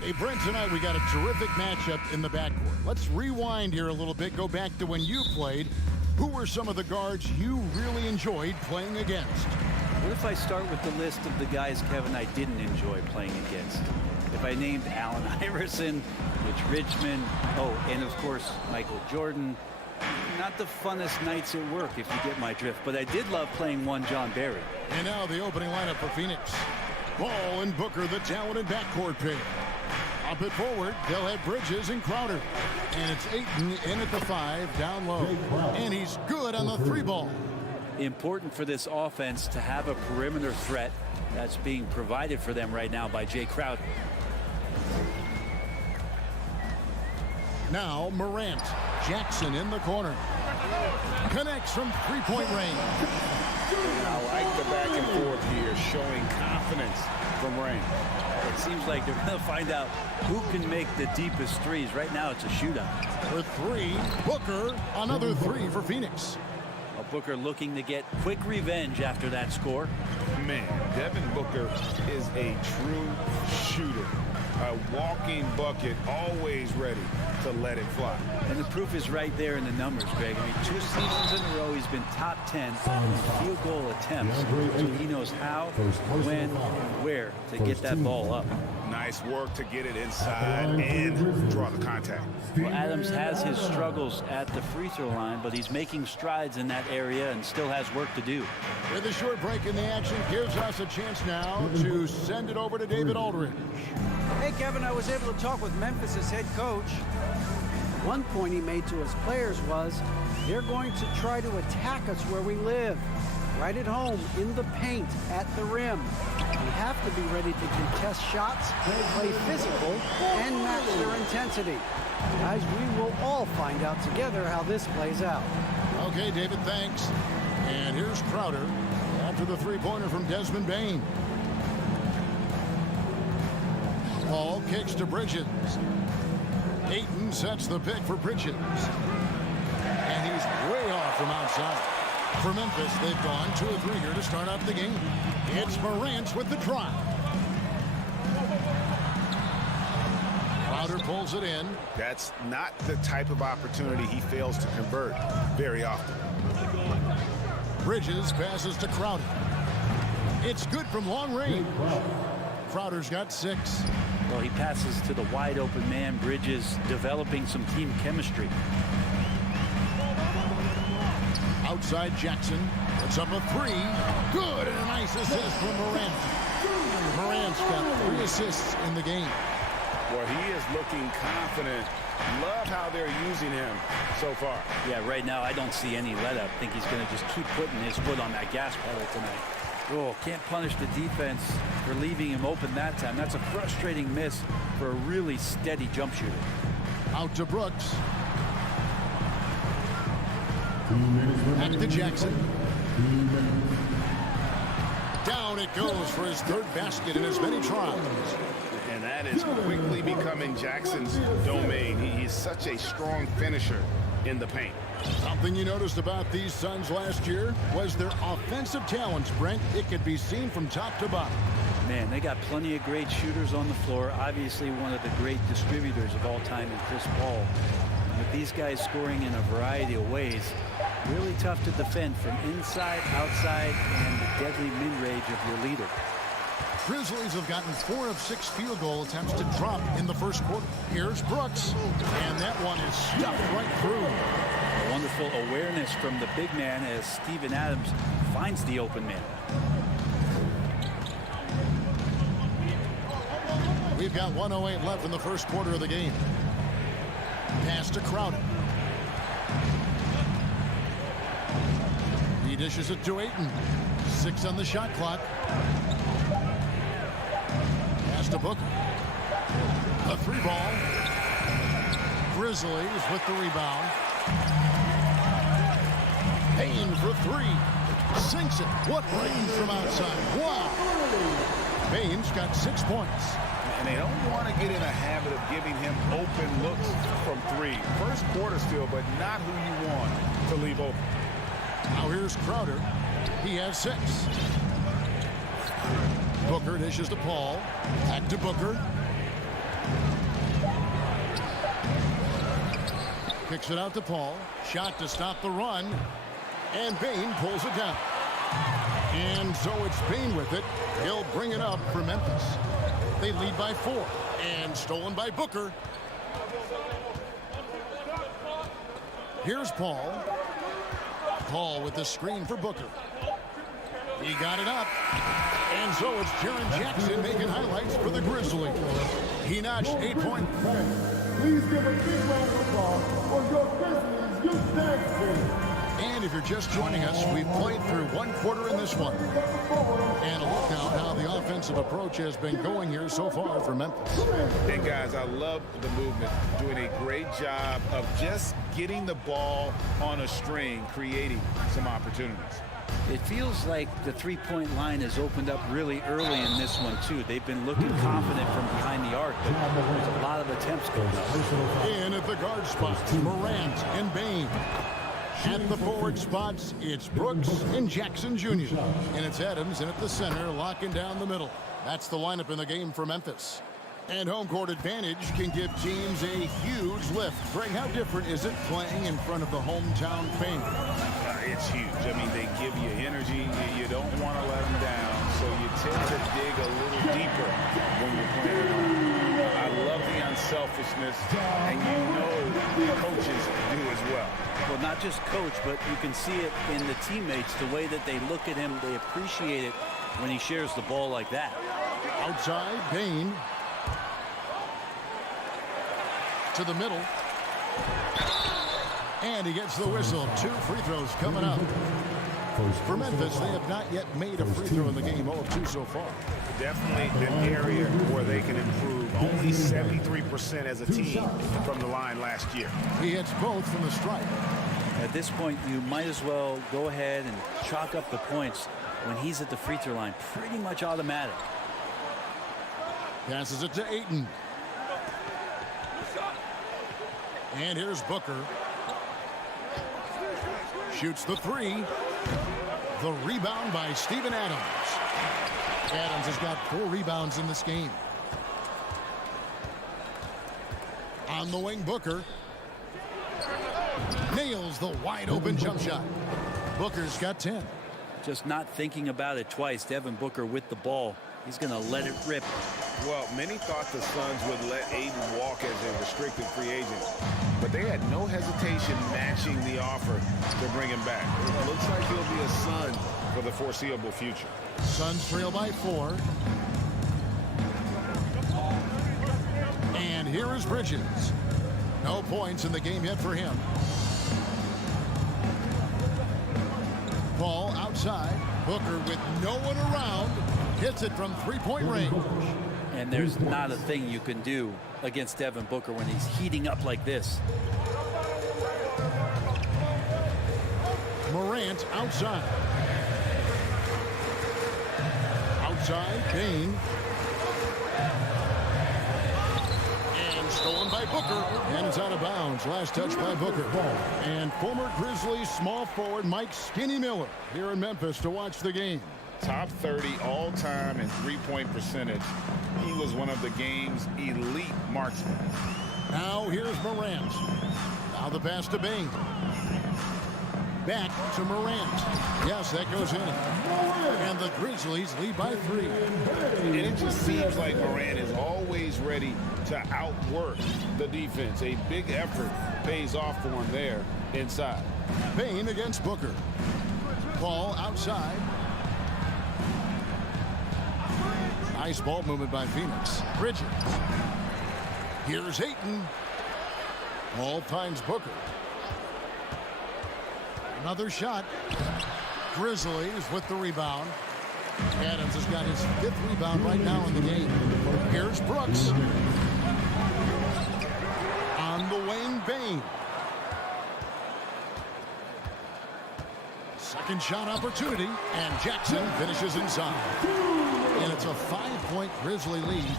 Hey, Brent, tonight we got a terrific matchup in the backcourt. Let's rewind here a little bit, go back to when you played. Who were some of the guards you really enjoyed playing against? What if I start with the list of the guys, Kevin, I didn't enjoy playing against? If I named Allen Iverson, Mitch Richmond, and of course, Michael Jordan. Not the funnest nights at work, if you get my drift, but I did love playing one John Barry. And now the opening lineup for Phoenix. Ball and Booker, the talented backcourt pair. Up it forward, they'll have Bridges and Crowder. And it's Ayton in at the 5, down low. And he's good on the 3-ball. Important for this offense to have a perimeter threat that's being provided for them right now by Jay Crowder. Now Morant. Jackson in the corner. Connects from three-point range. I like the back and forth here, showing confidence from Rain. It seems like they're going to find out who can make the deepest threes. Right now it's a shootout. For 3, Booker, another 3 for Phoenix. Booker looking to get quick revenge after that score. Man, Devin Booker is a true shooter. A walking bucket, always ready to let it fly. And the proof is right there in the numbers, Greg. I mean, 2 seasons in a row, he's been top 10 in field goal attempts. So he knows how, when, and where to get that ball up. Nice work to get it inside and draw the contact. Well, Adams has his struggles at the free throw line, but he's making strides in that area and still has work to do. With a short break in the action, gives us a chance now to send it over to David Aldridge. Hey, Kevin, I was able to talk with Memphis' head coach. One point he made to his players was, they're going to try to attack us where we live, right at home, in the paint, at the rim. We have to be ready to contest shots, play physical, and match their intensity. Guys, we will all find out together how this plays out. Okay, David, thanks. And here's Crowder after the three-pointer from Desmond Bain. Ball kicks to Bridges. Ayton sets the pick for Bridges. And he's way off from outside. For Memphis, they've gone 2 of 3 here to start out the game. It's Morant with the drive. Crowder pulls it in. That's not the type of opportunity he fails to convert very often. Bridges passes to Crowder. It's good from long range. Crowder's got 6. Well, he passes to the wide open man. Bridges developing some team chemistry. Outside Jackson. It's up a 3. Good, and a nice assist from Morant. Morant's got 3 assists in the game. Well, he is looking confident. Love how they're using him so far. Yeah, right now I don't see any let up. I think he's going to just keep putting his foot on that gas pedal tonight. Oh, can't punish the defense for leaving him open that time. That's a frustrating miss for a really steady jump shooter. Out to Brooks. Back to Jackson. Down it goes for his third basket in as many tries. And that is quickly becoming Jackson's domain. He's such a strong finisher in the paint. Something you noticed about these Suns last year was their offensive talents, Brent. It could be seen from top to bottom. Man, they got plenty of great shooters on the floor. Obviously, one of the great distributors of all time in Chris Paul. With these guys scoring in a variety of ways, really tough to defend from inside, outside, and the deadly mid-range of your leader. Grizzlies have gotten 4 of 6 field goal attempts to drop in the first quarter. Here's Brooks, and that one is stuffed right through. A wonderful awareness from the big man as Steven Adams finds the open man. We've got 1:08 left in the first quarter of the game. Pass to Crowder. He dishes it to Ayton. 6 on the shot clock. Pass to Booker. A 3 ball. Grizzlies with the rebound. Payne for 3. Sinks it. What range from outside. Wow. Payne's got 6 points. And they don't want to get in a habit of giving him open looks from 3. First quarter still, but not who you want to leave open. Now here's Crowder. He has 6. Booker dishes to Paul. Back to Booker. Kicks it out to Paul. Shot to stop the run. And Bane pulls it down. And so it's Bane with it. He'll bring it up for Memphis. They lead by 4. And stolen by Booker. Here's Paul. Paul with the screen for Booker. He got it up. And so it's Jaren Jackson making highlights for the Grizzlies. He notched 8 points. Please give a big round of applause for your Grizzlies Youth Dance Team. And if you're just joining us, we've played through 1 quarter in this one. And a look now at how the offensive approach has been going here so far for Memphis. And guys, I love the movement. Doing a great job of just getting the ball on a string, creating some opportunities. It feels like the three-point line has opened up really early in this one, too. They've been looking confident from behind the arc, but there's a lot of attempts going up. In at the guard spots, Morant and Bane. At the forward spots, it's Brooks and Jackson Jr. And it's Adams in at the center, locking down the middle. That's the lineup in the game for Memphis. And home court advantage can give teams a huge lift. Greg, how different is it playing in front of the hometown fans? It's huge. I mean, they give you energy. You don't want to let them down, so you tend to dig a little deeper when you're playing at home. I love the unselfishness, and you know the coaches do as well. Well, not just coach, but you can see it in the teammates, the way that they look at him. They appreciate it when he shares the ball like that. Outside, Bane. To the middle. And he gets the whistle. 2 free throws coming up. For Memphis, they have not yet made a free throw in the game. 0 of 2 so far. Definitely an area where they can improve. Only 73% as a team from the line last year. He hits both from the stripe. At this point, you might as well go ahead and chalk up the points when he's at the free throw line. Pretty much automatic. Passes it to Ayton. And here's Booker. Shoots the 3. The rebound by Steven Adams. Adams has got 4 rebounds in this game. On the wing, Booker. Nails the wide open jump shot. Booker's got 10. Just not thinking about it twice. Devin Booker with the ball. He's going to let it rip. Well, many thought the Suns would let Ayton walk as a restricted free agent, but they had no hesitation matching the offer to bring him back. It looks like he'll be a Sun for the foreseeable future. Suns trail by 4. Here is Bridges. No points in the game yet for him. Ball outside. Booker with no one around. Hits it from three-point range. And there's not a thing you can do against Devin Booker when he's heating up like this. Morant outside. Outside, Payne. And stolen by Booker. And it's out of bounds. Last touch by Booker. And former Grizzlies small forward Mike Skinny Miller here in Memphis to watch the game. Top 30 all-time in three-point percentage. He was one of the game's elite marksmen. Now here's Morant. Now the pass to Bing. Back to Morant. Yes, that goes in. And the Grizzlies lead by 3. And it just seems like Morant is always ready to outwork the defense. A big effort pays off for him there inside. Payne against Booker. Ball outside. Nice ball movement by Phoenix. Bridges. Here's Ayton. Ball finds Booker. Another shot. Grizzlies with the rebound. Adams has got his 5th rebound right now in the game. Here's Brooks. On the wing, Bane. Second shot opportunity, and Jackson finishes inside. And it's a 5-point Grizzly lead.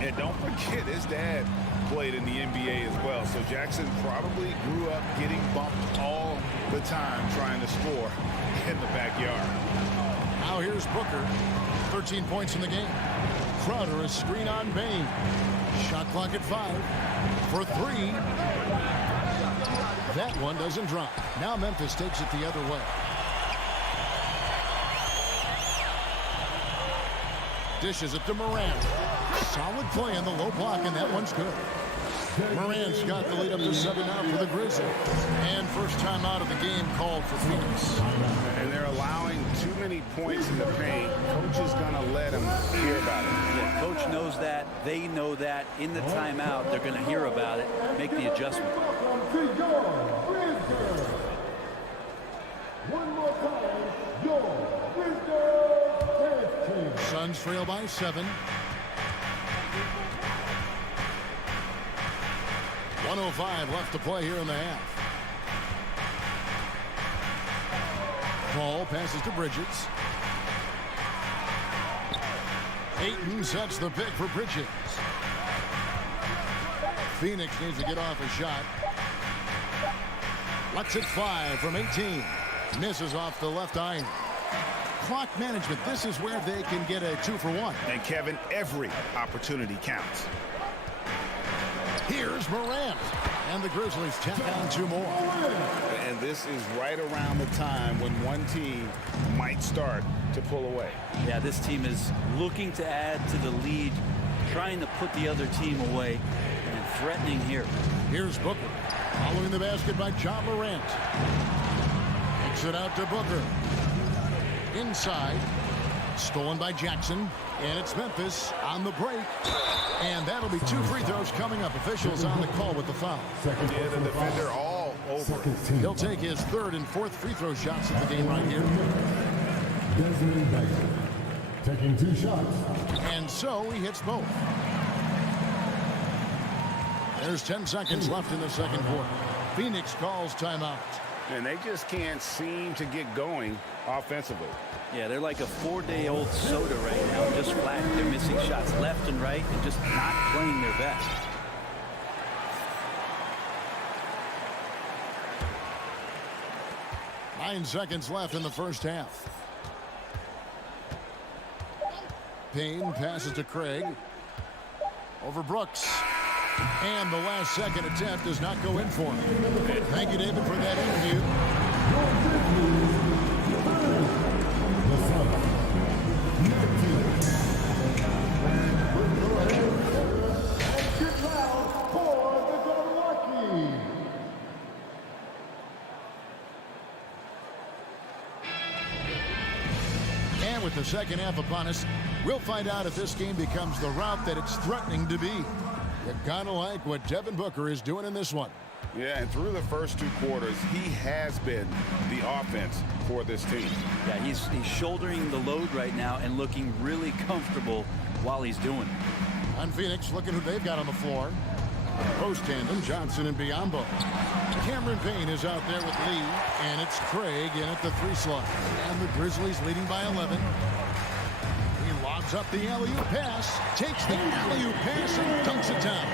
And don't forget, his dad played in the NBA as well. So Jackson probably grew up getting bumped all the time trying to score in the backyard. Now here's Booker. 13 points in the game. Crowder, a screen on Bane. Shot clock at 5. For 3. That one doesn't drop. Now Memphis takes it the other way. Dishes it to Morant. Solid play on the low block, and that one's good. Morant's got the lead up to 7 now for the Grizzlies. And first time out of the game called for Phoenix. And they're allowing too many points in the paint. Coach is going to let them hear about it. Yeah, coach knows that. They know that. In the timeout, they're going to hear about it, make the adjustment. One more time, your Suns trail by 7. 1:05 left to play here in the half. Ball passes to Bridges. Ayton sets the pick for Bridges. Phoenix needs to get off a shot. Lets it fly from 18. Misses off the left iron. Clock management. This is where they can get a 2-for-1. And Kevin, every opportunity counts. Here's Morant. And the Grizzlies tack on 2 more. And this is right around the time when one team might start to pull away. Yeah, this team is looking to add to the lead, trying to put the other team away, and threatening here. Here's Booker. Following the basket by John Morant. Kicks it out to Booker. Inside. Stolen by Jackson. And it's Memphis on the break. And that'll be 2 free throws coming up. Officials on the call with the foul. Yeah, the defender all over. He'll take his 3rd and 4th free throw shots at the game right here. Desmond Baker taking 2 shots. And so he hits both. There's 10 seconds left in the second quarter. Phoenix calls timeout. And they just can't seem to get going offensively. Yeah, they're like a 4-day-old soda right now, just flat. They're missing shots left and right and just not playing their best. Nine seconds left in the first half. Payne passes to Craig. Over Brooks. And the last second attempt does not go in for him. Thank you, David, for that interview. And with the second half upon us, we'll find out if this game becomes the route that it's threatening to be. You gotta like what Devin Booker is doing in this one. Yeah, and through the first 2 quarters, he has been the offense for this team. Yeah, he's shouldering the load right now and looking really comfortable while he's doing it. On Phoenix, looking who they've got on the floor. Post tandem, Johnson and Biyombo. Cameron Payne is out there with Lee, and it's Craig in at the 3 slot. And the Grizzlies leading by 11. He lobs up the alley-oop pass, takes the alley-oop pass and dunks it down.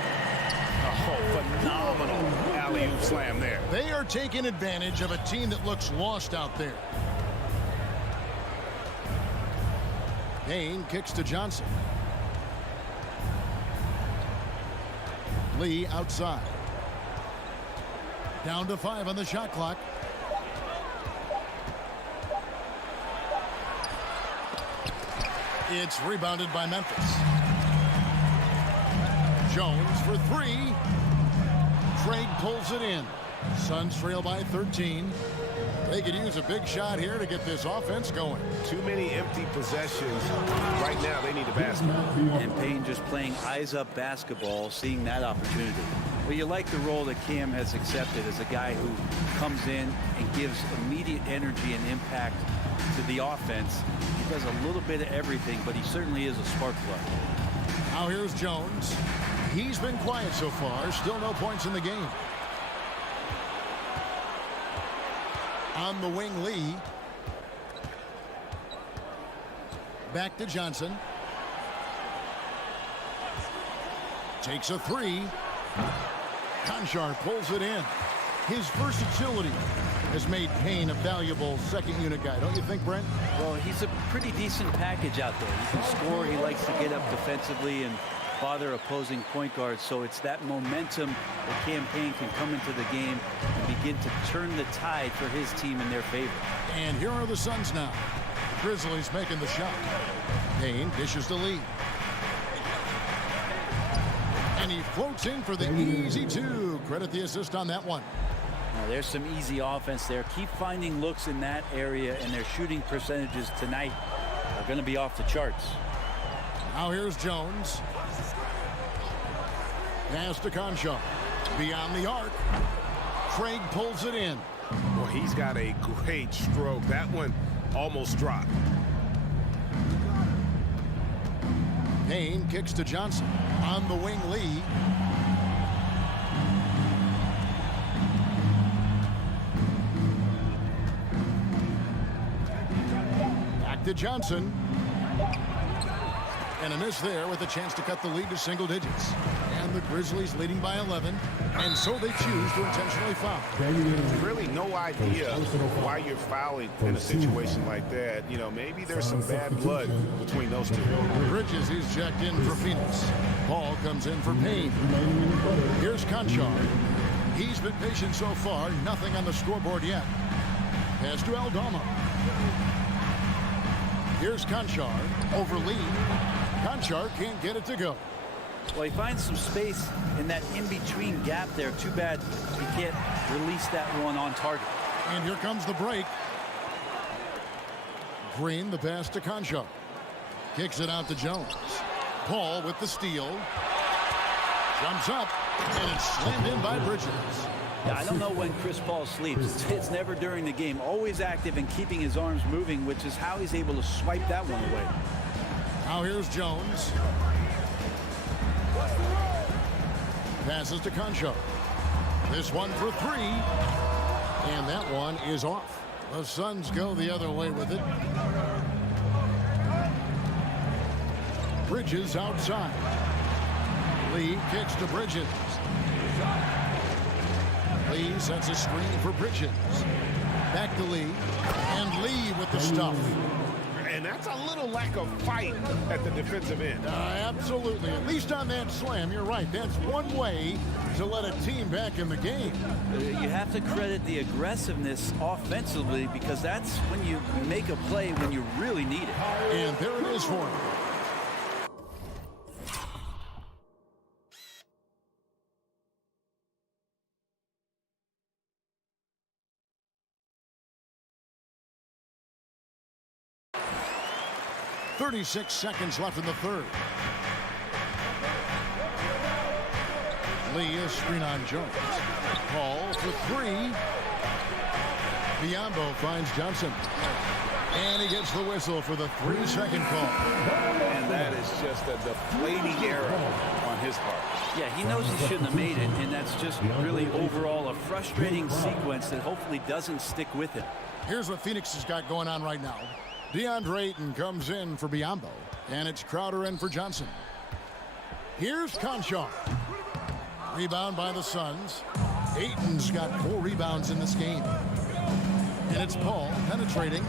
Oh, phenomenal alley-oop slam there. They are taking advantage of a team that looks lost out there. Payne kicks to Johnson. Lee outside. Down to 5 on the shot clock. It's rebounded by Memphis. Jones for 3. Craig pulls it in. Suns trail by 13. They could use a big shot here to get this offense going. Too many empty possessions. Right now, they need a basket. And Payne just playing eyes-up basketball, seeing that opportunity. Well, you like the role that Cam has accepted as a guy who comes in and gives immediate energy and impact to the offense. He does a little bit of everything, but he certainly is a spark plug. Now here's Jones. He's been quiet so far. Still no points in the game. On the wing, Lee. Back to Johnson. Takes a 3. Conchar pulls it in. His versatility has made Payne a valuable second unit guy, don't you think, Brent? Well, he's a pretty decent package out there. He can score. He likes to get up defensively and bother opposing point guards. So it's that momentum that Cam Payne can come into the game and begin to turn the tide for his team in their favor. And here are the Suns now. Grizzlies making the shot. Payne dishes to Lee. And he floats in for the easy 2. Credit the assist on that one. Now, there's some easy offense there. Keep finding looks in that area, and their shooting percentages tonight are going to be off the charts. Now here's Jones. Pass to Conchar. Beyond the arc. Craig pulls it in. Well, he's got a great stroke. That one almost dropped. Payne kicks to Johnson. On the wing, Lee. Back to Johnson. And a miss there with a chance to cut the lead to single digits. And the Grizzlies leading by 11. And so they choose to intentionally foul. Really no idea why you're fouling in a situation like that. You know, maybe there's some bad blood between those two. Bridges is checked in for Phoenix. Ball comes in for Payne. Here's Conchar. He's been patient so far. Nothing on the scoreboard yet. Pass to Aldama. Here's Conchar over Lee. Conchar can't get it to go. Well, he finds some space in that in-between gap there. Too bad he can't release that one on target. And here comes the break. Green, the pass to Conchar. Kicks it out to Jones. Paul with the steal. Jumps up, and it's slammed in by Bridges. Yeah, I don't know when Chris Paul sleeps. It's never during the game. Always active and keeping his arms moving, which is how he's able to swipe that one away. Now here's Jones. Passes to Conchar. This one for 3. And that one is off. The Suns go the other way with it. Bridges outside. Lee kicks to Bridges. Lee sets a screen for Bridges. Back to Lee. And Lee with the stuff. And that's a little lack of fight at the defensive end. Absolutely. At least on that slam, you're right. That's one way to let a team back in the game. You have to credit the aggressiveness offensively, because that's when you make a play when you really need it. And there it is for him. .36 seconds left in the third. Lee is screen on Jones. Paul for three. Biombo finds Johnson. And he gets the whistle for the 3-second call. And that is just a deflating error on his part. Yeah, he knows he shouldn't have made it, and that's just really overall a frustrating sequence that hopefully doesn't stick with him. Here's what Phoenix has got going on right now. DeAndre Ayton comes in for Biombo, and it's Crowder in for Johnson. Here's Conchar. Rebound by the Suns. Ayton's got 4 rebounds in this game. And it's Paul penetrating.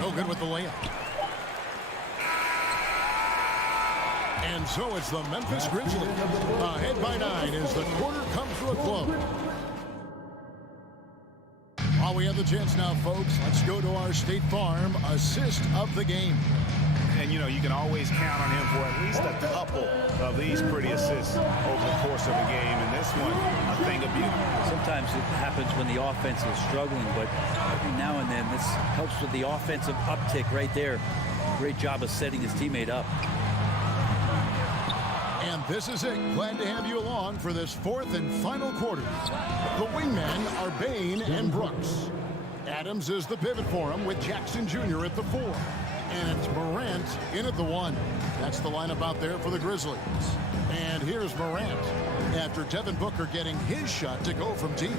No good with the layup. And so it's the Memphis Grizzlies. Ahead by 9 as the quarter comes to a close. While we have the chance now, folks, let's go to our State Farm assist of the game. And, you know, you can always count on him for at least a couple of these pretty assists over the course of a game. And this one, a thing of beauty. Sometimes it happens when the offense is struggling, but every now and then this helps with the offensive uptick right there. Great job of setting his teammate up. And this is it. Glad to have you along for this 4th and final quarter. The wingmen are Bain and Brooks. Adams is the pivot for him with Jackson Jr. at the 4. And it's Morant in at the 1. That's the lineup out there for the Grizzlies. And here's Morant after Devin Booker getting his shot to go from deep.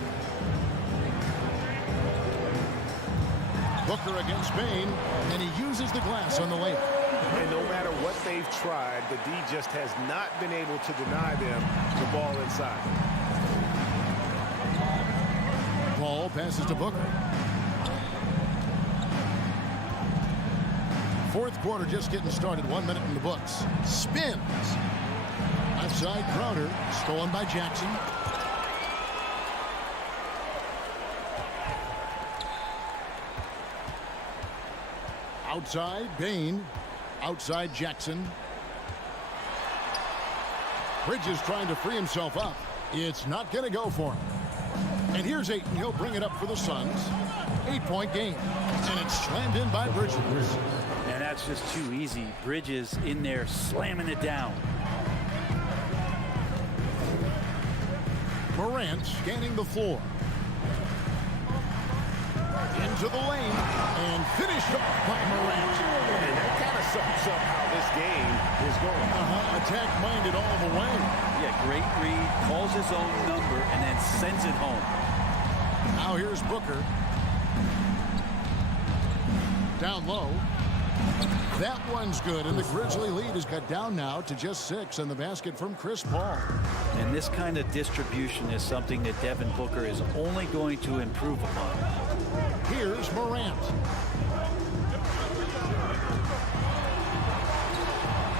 Booker against Bain, and he uses the glass on the layup. And no matter what they've tried, the D just has not been able to deny them the ball inside. Paul passes to Booker. 4th quarter just getting started. 1 minute in the books. Spins. Outside Crowder. Stolen by Jackson. Outside Bain. Outside Jackson. Bridges trying to free himself up. It's not going to go for him. And here's Ayton. He'll bring it up for the Suns. 8-point game. And it's slammed in by Bridges. And that's just too easy. Bridges in there slamming it down. Morant scanning the floor. Into the lane. And finished off by Morant. And that kind of sums up how this game is going. Attack-minded all the way. Yeah, great read. Calls his own number and then sends it home. Now here's Booker. Down low. That one's good, and the Grizzly lead is cut down now to just 6 in the basket from Chris Paul. And this kind of distribution is something that Devin Booker is only going to improve upon. Here's Morant.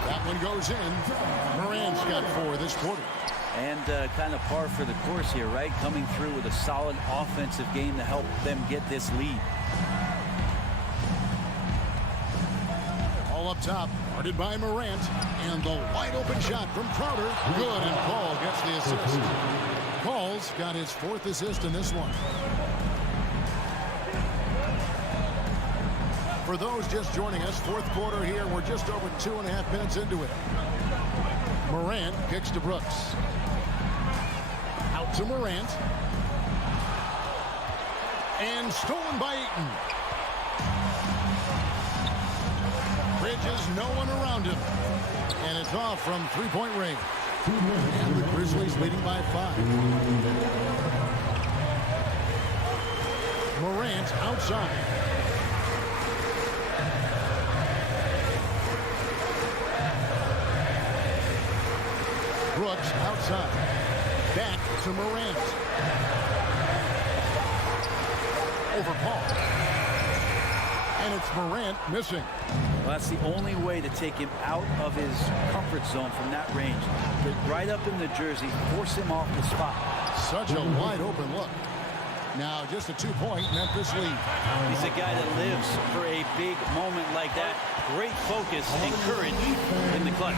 That one goes in. Morant's got 4 this quarter. And kind of par for the course here, right? Coming through with a solid offensive game to help them get this lead. All up top, guarded by Morant. And the wide open shot from Crowder. Good, and Paul gets the assist. Paul's got his 4th assist in this one. For those just joining us, 4th quarter here. We're just over 2.5 minutes into it. Morant kicks to Brooks. Out to Morant. And stolen by Ayton. Bridges, no one around him. And it's off from 3-point range. And the Grizzlies leading by 5. Morant outside. Brooks outside. Back to Morant. Over Paul. And it's Morant missing. Well, that's the only way to take him out of his comfort zone from that range. Get right up in the jersey, force him off the spot. Such a wide open look. Now just a 2-point Memphis lead. He's a guy that lives for a big moment like that. Great focus and courage in the clutch.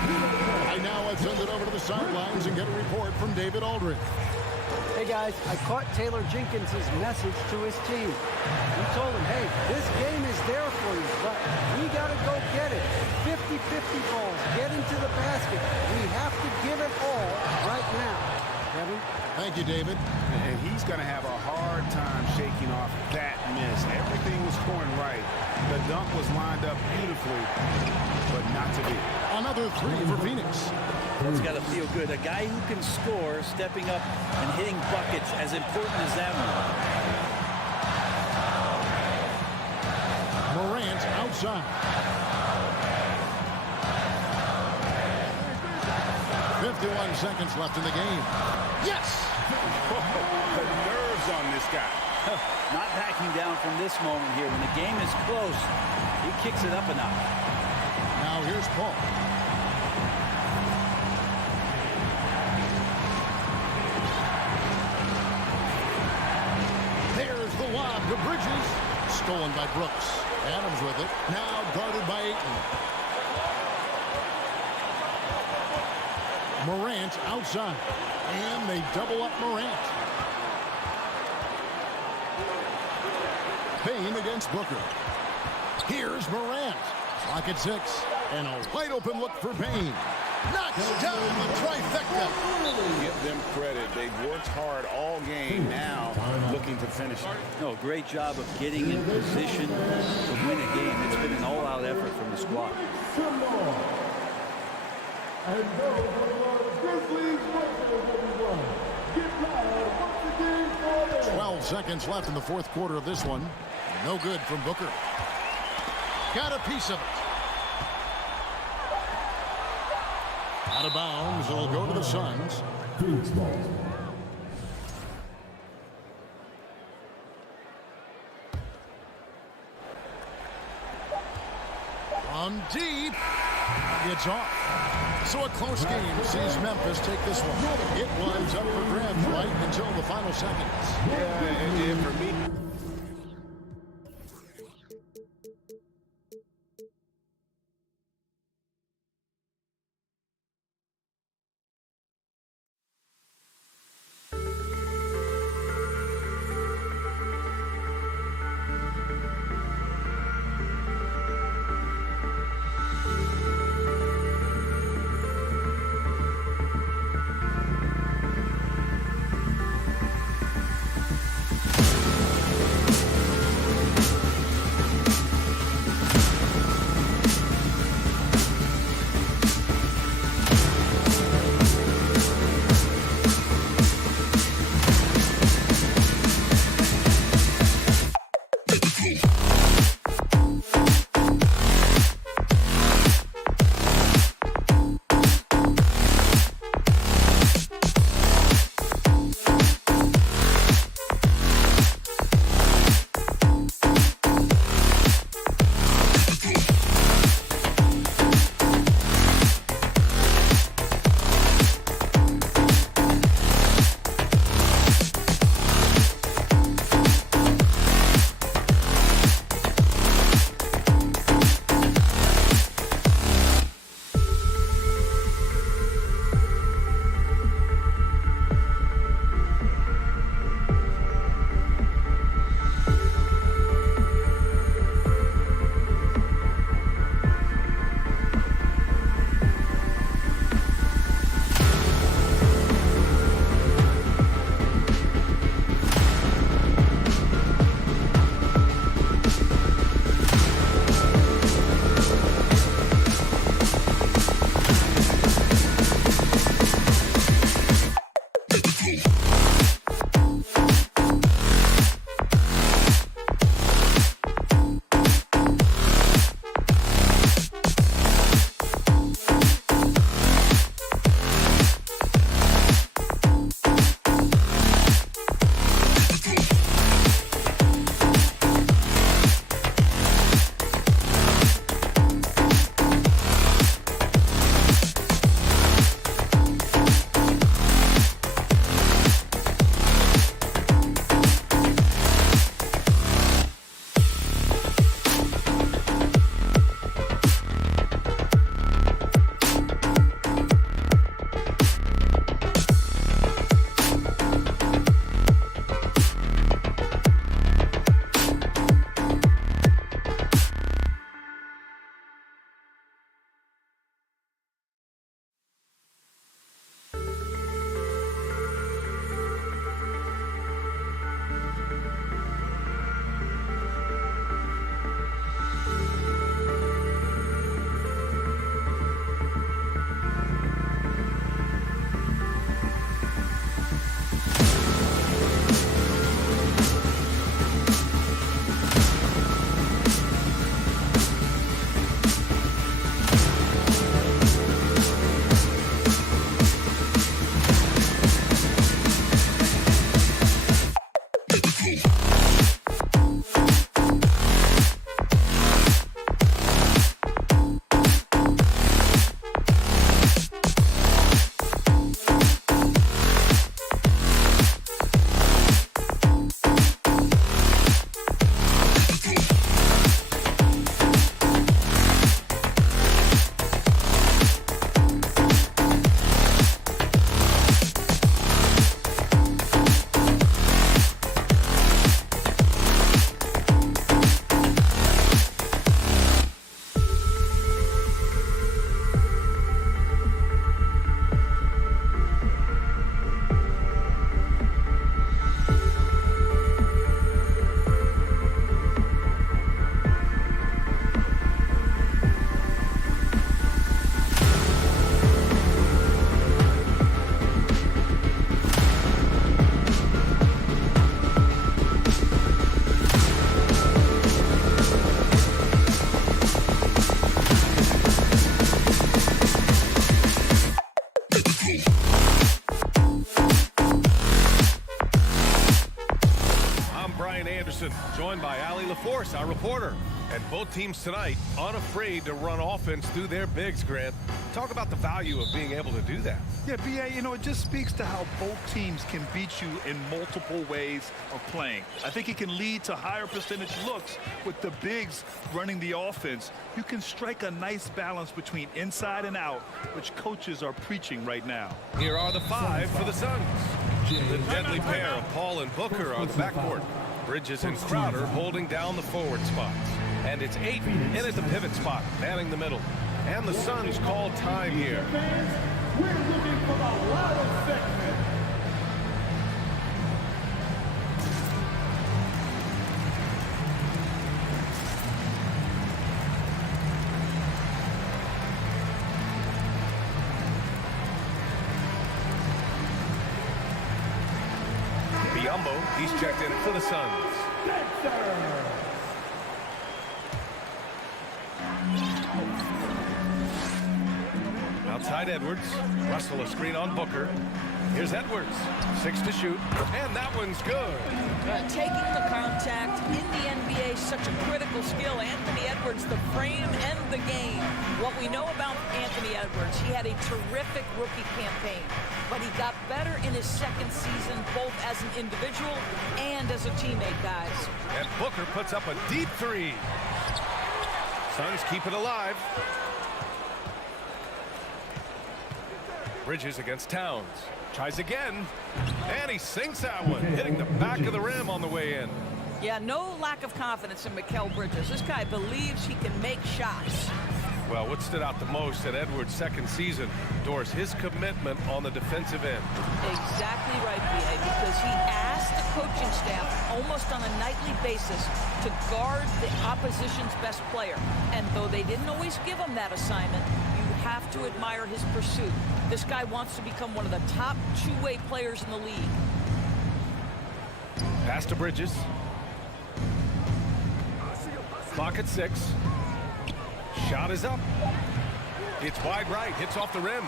Right now let's send it over to the sidelines and get a report from David Aldridge. Hey guys, I caught Taylor Jenkins' message to his team. He told them, hey, this game is there for you, but we got to go get it. 50-50 balls, get into the basket. We have to give it all right now. Kevin? you, David. And he's going to have a hard time shaking off that miss. Everything was going right. The dunk was lined up beautifully, but not to be. Another three for Phoenix. That's got to feel good. A guy who can score, stepping up and hitting buckets, as important as that one. Morant outside. 51 seconds left in the game. Yes! The nerves on this guy. Not backing down from this moment here. When the game is close, he kicks it up a notch. Now here's Paul. There's the lob to Bridges. Stolen by Brooks. Adams with it. Now guarded by Ayton. Morant outside. And they double up Morant. Payne against Booker. Here's Morant. Clock at 6. And a wide open look for Payne. Knocks down the trifecta. Give them credit. They've worked hard all game, now looking to finish it. No, great job of getting in position to win a game. It's been an all-out effort from the squad. And those are the Grizzlies records, everyone. Get loud once again for them. 12 seconds left in the fourth quarter of this one. No good from Booker. Got a piece of it. Out of bounds. It'll go to the Suns. From deep. It's off. So a close game sees Memphis take this one. It was up for grabs right until the final seconds. Yeah, and for me, LaForce, our reporter. And both teams tonight unafraid to run offense through their bigs, Grant. Talk about the value of being able to do that. Yeah, B.A., you know, it just speaks to how both teams can beat you in multiple ways of playing. I think it can lead to higher percentage looks with the bigs running the offense. You can strike a nice balance between inside and out, which coaches are preaching right now. Here are the 5 for the Suns. The deadly pair of Paul and Booker on the backcourt. Bridges and Crowder holding down the forward spots. And it's Ayton in at the pivot spot, manning the middle. And the Suns call time here. We're looking for the ladder segment. Biombo, he's checked in for the Suns. Outside Edwards. Russell a screen on Booker. Here's Edwards. 6 to shoot. And that one's good. Taking the contact in the NBA, such a critical skill. Anthony Edwards, the frame and the game. What we know about Anthony Edwards, he had a terrific rookie campaign, but he got better in his second season, both as an individual and as a teammate, guys. And Booker puts up a deep 3. Suns keep it alive. Bridges against Towns. Tries again. And he sinks that one, hitting the back of the rim on the way in. Yeah, no lack of confidence in Mikal Bridges. This guy believes he can make shots. Well, what stood out the most at Edwards' second season, Doris, his commitment on the defensive end. Exactly right, B.A., because he asked the coaching staff almost on a nightly basis to guard the opposition's best player. And though they didn't always give him that assignment, you have to admire his pursuit. This guy wants to become one of the top two-way players in the league. Pass to Bridges. Clock at 6. Shot is up. It's wide right. Hits off the rim.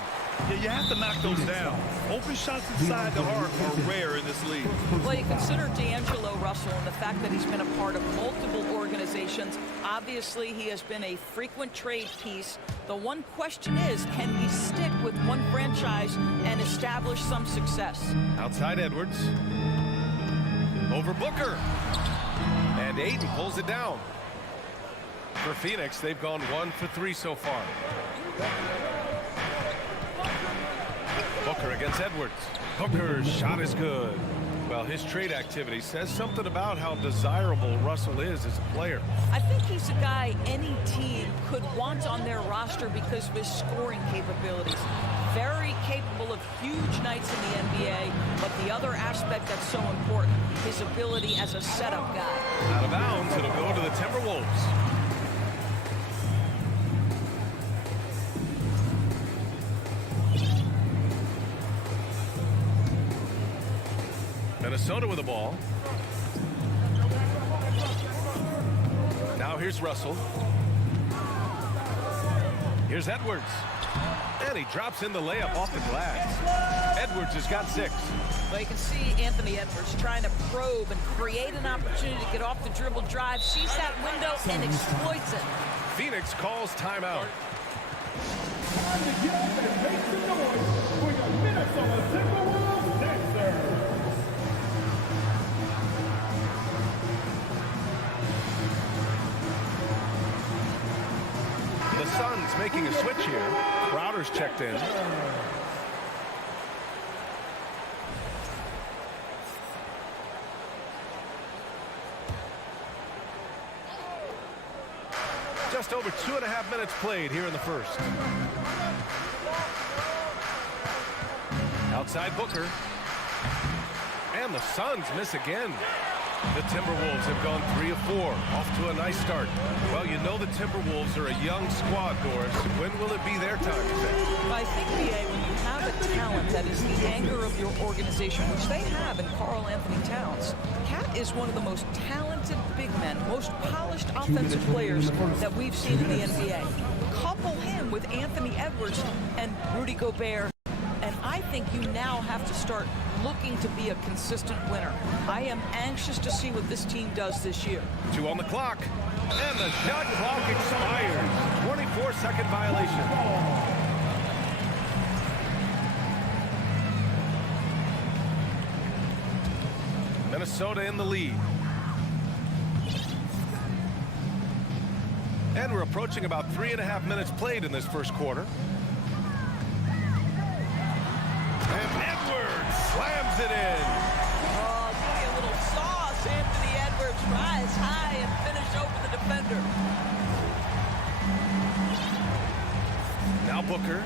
Yeah, you have to knock those down. Open shots inside the arc are rare in this league. Well, you consider D'Angelo Russell and the fact that he's been a part of multiple organizations. Obviously, he has been a frequent trade piece. The one question is, can he stick with one franchise and establish some success? Outside Edwards. Over Booker. And Ayton pulls it down. For Phoenix, they've gone 1 for 3 so far. Booker against Edwards. Booker's shot is good. Well, his trade activity says something about how desirable Russell is as a player. I think he's a guy any team could want on their roster because of his scoring capabilities. Very capable of huge nights in the NBA, but the other aspect that's so important, his ability as a setup guy. Out of bounds, it'll go to the Timberwolves. Minnesota with the ball. Now here's Russell. Here's Edwards. And he drops in the layup off the glass. Edwards has got 6. Well, you can see Anthony Edwards trying to probe and create an opportunity to get off the dribble drive, sees that window and exploits it. Phoenix calls timeout. Time to get up and make some noise for your Minnesota Timberwolves Sixers. The Suns making a switch here. Crowder's checked in. Just over 2.5 minutes played here in the first. Outside Booker. And the Suns miss again. The Timberwolves have gone 3 of 4, off to a nice start. Well, you know the Timberwolves are a young squad, Doris. When will it be their time to say? Well, I think, B.A., when you have a talent that is the anchor of your organization, which they have in Karl Anthony Towns, Cat is one of the most talented big men, most polished offensive players that we've seen in the NBA. Couple him with Anthony Edwards and Rudy Gobert, and I I think you now have to start looking to be a consistent winner. I am anxious to see what this team does this year. 2 on the clock, and the shot clock expires. 24-second violation. Minnesota in the lead. And we're approaching about 3.5 minutes played in this first quarter. And Edwards slams it in. Oh, give me a little sauce. Anthony Edwards rise high and finish over the defender. Now Booker.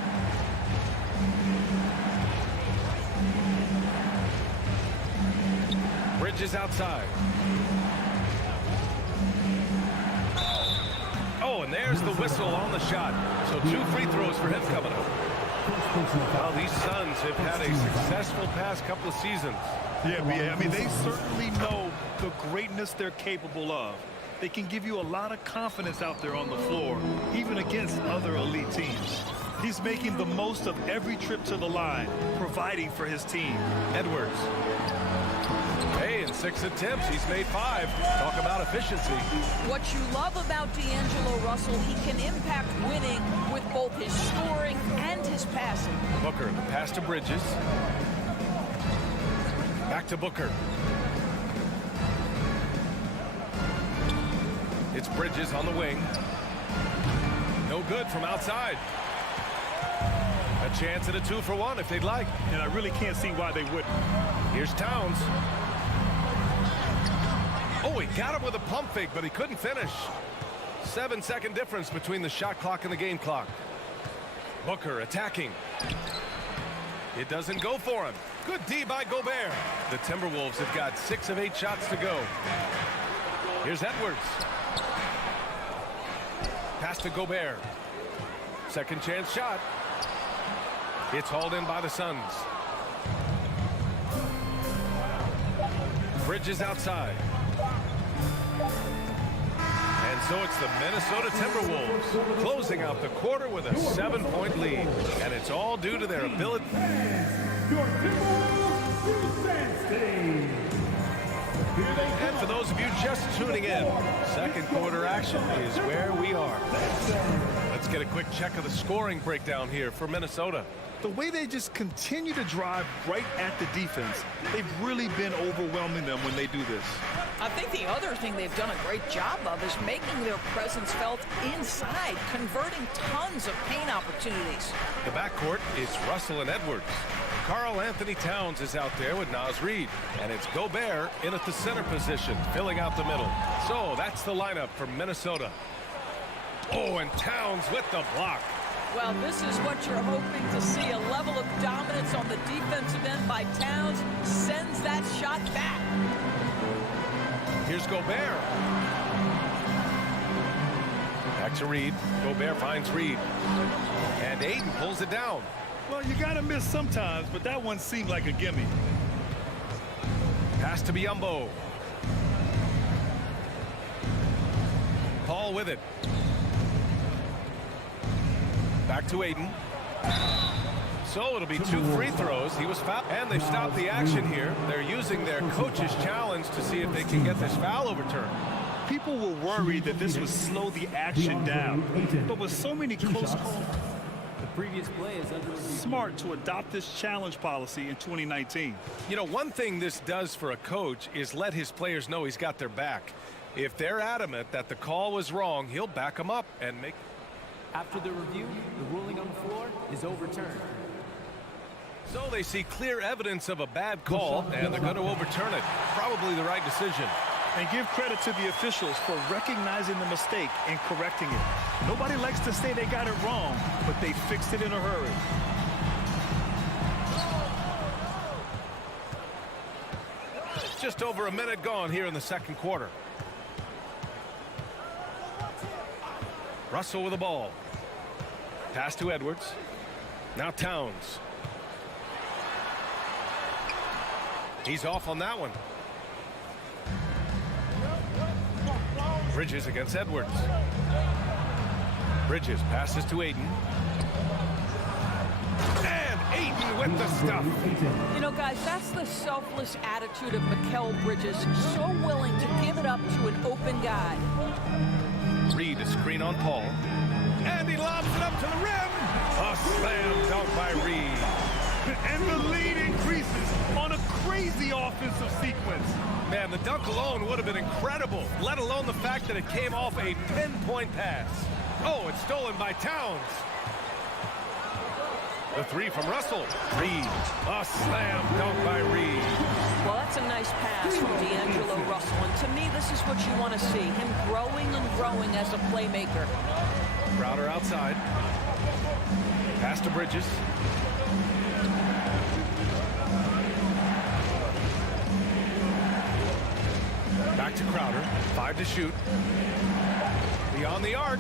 Bridges outside. Oh, and there's the whistle on the shot. So 2 free throws for him coming up. Well, these Suns have had a successful past couple of seasons. Yeah, I mean, they certainly know the greatness they're capable of. They can give you a lot of confidence out there on the floor, even against other elite teams. He's making the most of every trip to the line, providing for his team. Edwards. Hey, in 6 attempts, he's made 5. Talk about efficiency. What you love about D'Angelo Russell, he can impact winning with both his scoring and his passing. Booker, the pass to Bridges. Back to Booker. It's Bridges on the wing. No good from outside. A chance at a 2-for-1 if they'd like. And I really can't see why they wouldn't. Here's Towns. Oh, he got him with a pump fake, but he couldn't finish. 7-second difference between the shot clock and the game clock. Booker attacking. It doesn't go for him. Good D by Gobert. The Timberwolves have got 6 of 8 shots to go. Here's Edwards. Pass to Gobert. Second chance shot. It's hauled in by the Suns. Bridges outside. And so it's the Minnesota Timberwolves closing out the quarter with a 7-point lead. And it's all due to their ability. And for those of you just tuning in, second quarter action is where we are. Let's get a quick check of the scoring breakdown here for Minnesota. The way they just continue to drive right at the defense, they've really been overwhelming them when they do this. I think the other thing they've done a great job of is making their presence felt inside, converting tons of paint opportunities. The backcourt is Russell and Edwards. Karl Anthony Towns is out there with Naz Reid. And it's Gobert in at the center position, filling out the middle. So that's the lineup for Minnesota. Oh, and Towns with the block. Well, this is what you're hoping to see. A level of dominance on the defensive end by Towns sends that shot back. Here's Gobert. Back to Reid. Gobert finds Reid. And Ayton pulls it down. Well, you got to miss sometimes, but that one seemed like a gimme. Pass to Biyombo. Paul with it. Back to Ayton. So it'll be 2 free throws. He was fouled. And they've stopped the action here. They're using their coach's challenge to see if they can get this foul overturned. People were worried that this would slow the action down. But with so many close calls, the previous play is under review. Smart to adopt this challenge policy in 2019. You know, one thing this does for a coach is let his players know he's got their back. If they're adamant that the call was wrong, he'll back them up and make. After the review, the ruling on the floor is overturned. So they see clear evidence of a bad call, and they're going to overturn it. Probably the right decision. And give credit to the officials for recognizing the mistake and correcting it. Nobody likes to say they got it wrong, but they fixed it in a hurry. Just over a minute gone here in the second quarter. Russell with the ball. Pass to Edwards. Now Towns. He's off on that one. Bridges against Edwards. Bridges passes to Ayton. And Ayton with the stuff. You know, guys, that's the selfless attitude of Mikal Bridges. So willing to give it up to an open guy. Reed, a screen on Paul. And he lobs it up to the rim. A slam dunk by Reed. And the lead increases on a crazy offensive sequence. Man, the dunk alone would have been incredible, let alone the fact that it came off a pinpoint pass. Oh, it's stolen by Towns. The three from Russell. Reed. A slam dunk by Reed. Well, that's a nice pass from D'Angelo Russell. And to me, this is what you want to see. Him growing and growing as a playmaker. Crowder outside. Pass to Bridges. Back to Crowder. 5 to shoot. Beyond the arc.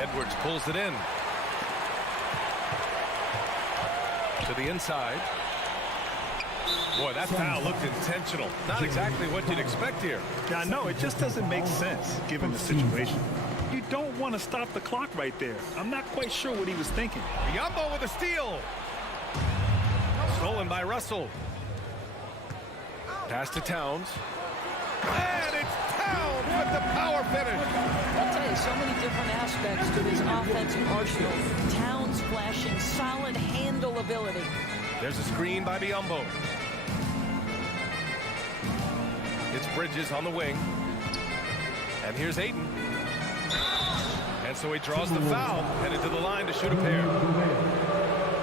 Edwards pulls it in. To the inside. Boy, that foul looked intentional. Not exactly what you'd expect here. Now, no, it just doesn't make sense given the situation. You don't want to stop the clock right there. I'm not quite sure what he was thinking. Biyombo with a steal. Stolen by Russell. Pass to Towns. And it's Towns with the power finish. I'll tell you, so many different aspects to his offensive arsenal. Towns flashing solid handle ability. There's a screen by Biyombo. It's Bridges on the wing. And here's Ayton. And so he draws the foul, headed to the line to shoot a pair.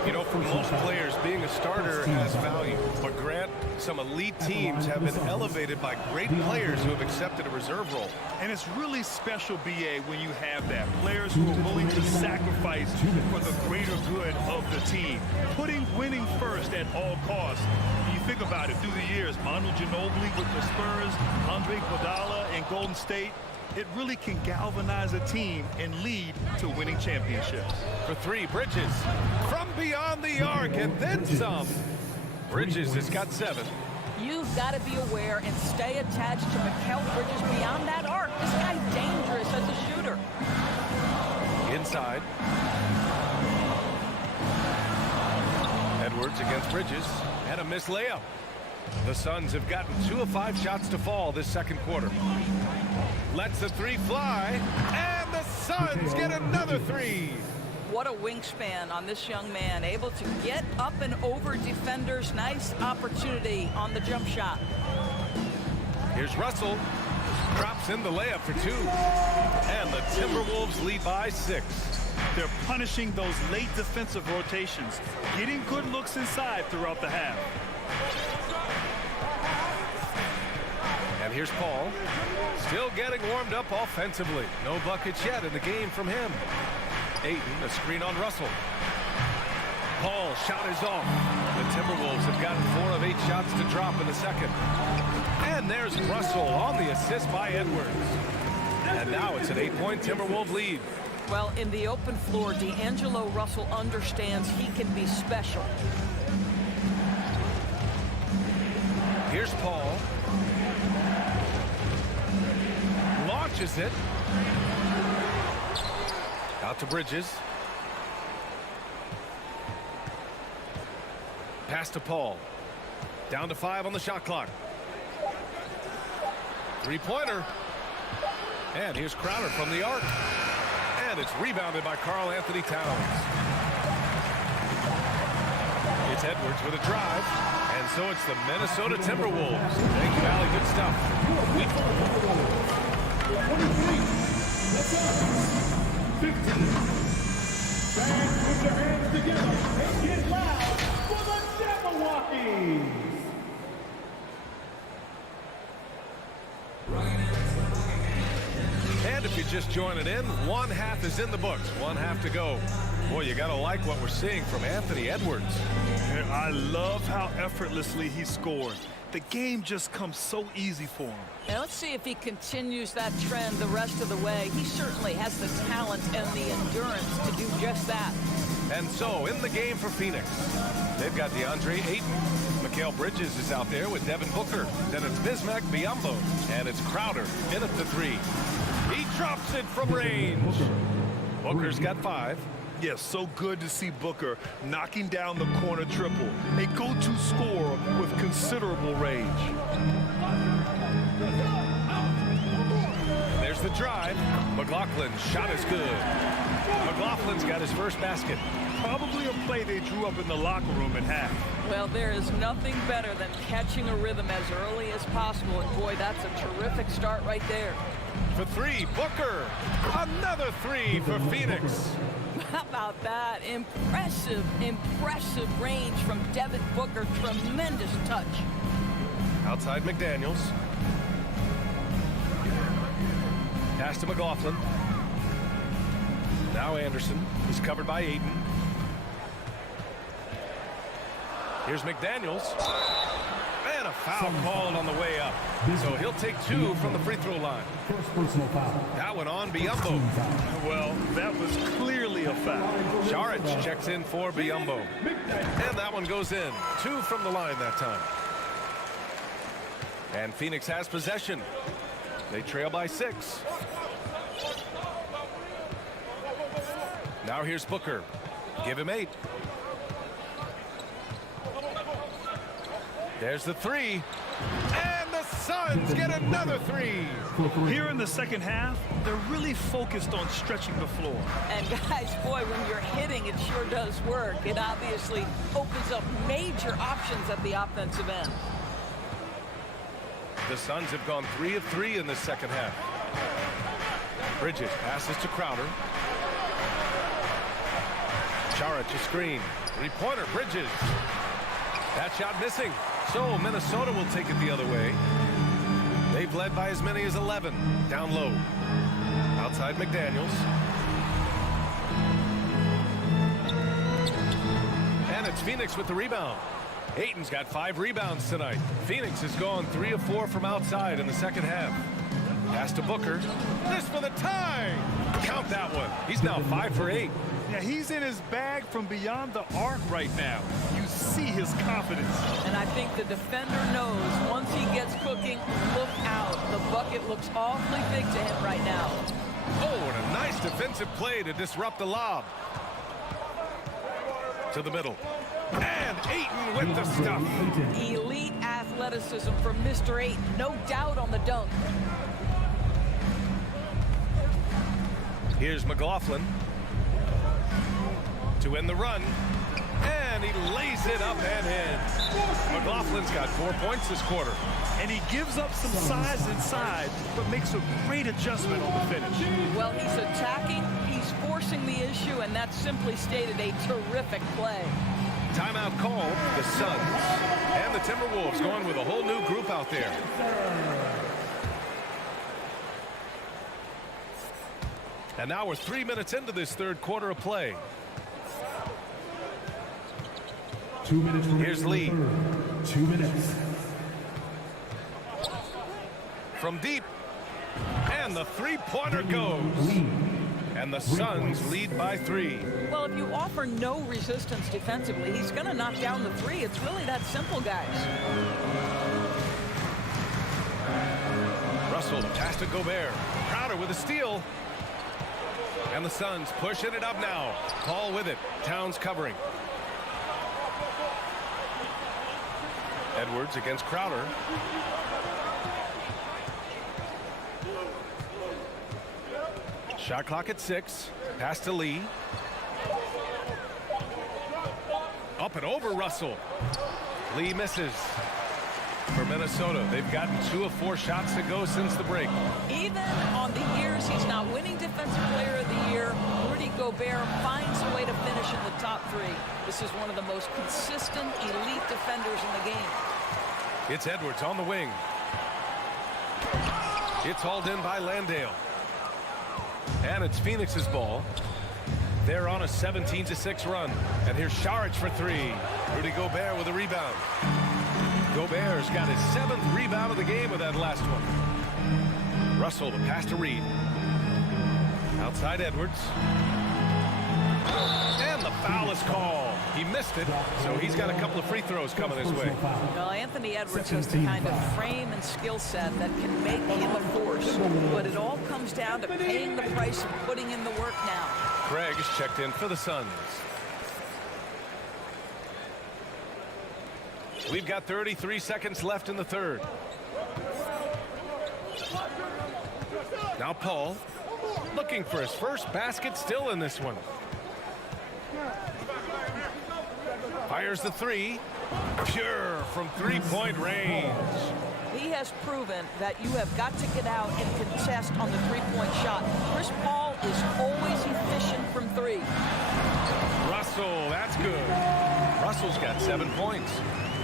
You know, for most players, being a starter has value. But Grant, some elite teams have been elevated by great players who have accepted a reserve role. And it's really special, B.A., when you have that. Players who are willing to sacrifice for the greater good of the team. Putting winning first at all costs. When you think about it, through the years, Manu Ginobili with the Spurs, Andre Iguodala in Golden State, it really can galvanize a team and lead to winning championships. For three, Bridges from beyond the arc and then some. Bridges has got 7. You've got to be aware and stay attached to Mikal Bridges beyond that arc. This guy's dangerous as a shooter. Inside. Edwards against Bridges and a missed layup. The Suns have gotten 2 of 5 shots to fall this second quarter. Lets the 3 fly, and the Suns get another 3. What a wingspan on this young man, able to get up and over defenders. Nice opportunity on the jump shot. Here's Russell, drops in the layup for 2, and the Timberwolves lead by 6. They're punishing those late defensive rotations, getting good looks inside throughout the half. And here's Paul, still getting warmed up offensively. No buckets yet in the game from him. Ayton, a screen on Russell. Paul, shot is off. The Timberwolves have gotten 4 of 8 shots to drop in the second. And there's Russell on the assist by Edwards. And now it's an 8-point Timberwolves lead. Well, in the open floor, D'Angelo Russell understands he can be special. Here's Paul. Launches it. Out to Bridges. Pass to Paul. Down to 5 on the shot clock. 3-pointer. And here's Crowder from the arc. And it's rebounded by Karl Anthony Towns. It's Edwards with a drive. And so it's the Minnesota Timberwolves. Thank you, Allie. Good stuff. Fans, put your hands together and get loud for the Jabberwockies! And if you're just joining in, 1 half is in the books. 1 half to go. Boy, you got to like what we're seeing from Anthony Edwards. I love how effortlessly he scored. The game just comes so easy for him. And let's see if he continues that trend the rest of the way. He certainly has the talent and the endurance to do just that. And so, in the game for Phoenix, they've got DeAndre Ayton. Mikal Bridges is out there with Devin Booker. Then it's Bismack Biyombo. And it's Crowder in at the 3. He drops it from range. Booker's got 5. Yes, so good to see Booker knocking down the corner triple. A go-to scorer with considerable range. There's the drive. McLaughlin's shot is good. McLaughlin's got his first basket. Probably a play they drew up in the locker room at half. Well, there is nothing better than catching a rhythm as early as possible. And boy, that's a terrific start right there. For three, Booker. Another three for Phoenix. How about that? Impressive range from Devin Booker. Tremendous touch. Outside McDaniels. Pass to McLaughlin. Now Anderson. He's covered by Ayton. Here's McDaniels. And a foul called on the way up. So he'll take two from the free throw line. First personal foul. That one on Biyombo. Well, that was clearly a foul. Saric checks in for Biyombo. And that one goes in. Two from the line that time. And Phoenix has possession. They trail by 6. Now here's Booker. Give him 8. There's the 3. And the Suns get another 3. Here in the second half, they're really focused on stretching the floor. And guys, boy, when you're hitting, it sure does work. It obviously opens up major options at the offensive end. The Suns have gone 3 of 3 in the second half. Bridges passes to Crowder. Saric a screen. 3-pointer, Bridges. That shot missing. So Minnesota will take it the other way. They've led by as many as 11. Down low. Outside McDaniels. And it's Phoenix with the rebound. Ayton's got 5 rebounds tonight. Phoenix has gone 3 of 4 from outside in the second half. Pass to Booker. This for the tie. Count that one. He's now 5 for 8. Yeah, he's in his bag from beyond the arc right now. You see his confidence. And I think the defender knows once he gets cooking, look out. The bucket looks awfully big to him right now. Oh, and a nice defensive play to disrupt the lob. To the middle. And Ayton with the stuff. Elite athleticism from Mr. Ayton. No doubt on the dunk. Here's McLaughlin to end the run. And he lays it up and in. McLaughlin's got 4 points this quarter. And he gives up some size inside, but makes a great adjustment on the finish. Well, he's attacking, he's forcing the issue, and that's simply stated a terrific play. Timeout call. The Suns and the Timberwolves going with a whole new group out there. And now we're 3 minutes into this third quarter of play. 2 minutes. Here's Lee. 2 minutes. From deep. And the three-pointer goes. And the Suns lead by 3. Well, if you offer no resistance defensively, he's going to knock down the 3. It's really that simple, guys. Russell pass to Gobert. Crowder with a steal. And the Suns pushing it up now. Paul with it. Towns covering. Edwards against Crowder. Shot clock at 6. Pass to Lee. Up and over Russell. Lee misses. For Minnesota, they've gotten 2 of 4 shots to go since the break. Even on the years he's not winning Defensive Player of the Year, Rudy Gobert finds a way to finish in the top 3. This is one of the most consistent, elite defenders in the game. It's Edwards on the wing. It's hauled in by Landale. And it's Phoenix's ball. They're on a 17-6 run. And here's Saric for 3. Rudy Gobert with a rebound. Gobert's got his 7th rebound of the game with that last one. Russell, the pass to Reed. Outside Edwards. And the foul is called. He missed it, so he's got a couple of free throws coming his way. Well, Anthony Edwards has the kind of frame and skill set that can make him a force. But it all comes down to paying the price and putting in the work now. Craig is checked in for the Suns. We've got 33 seconds left in the third. Now Paul looking for his first basket, still in this one. Fires the three. Pure from three-point range. He has proven that you have got to get out and contest on the three-point shot. Chris Paul is always efficient from three. Russell, that's good. Russell's got 7 points.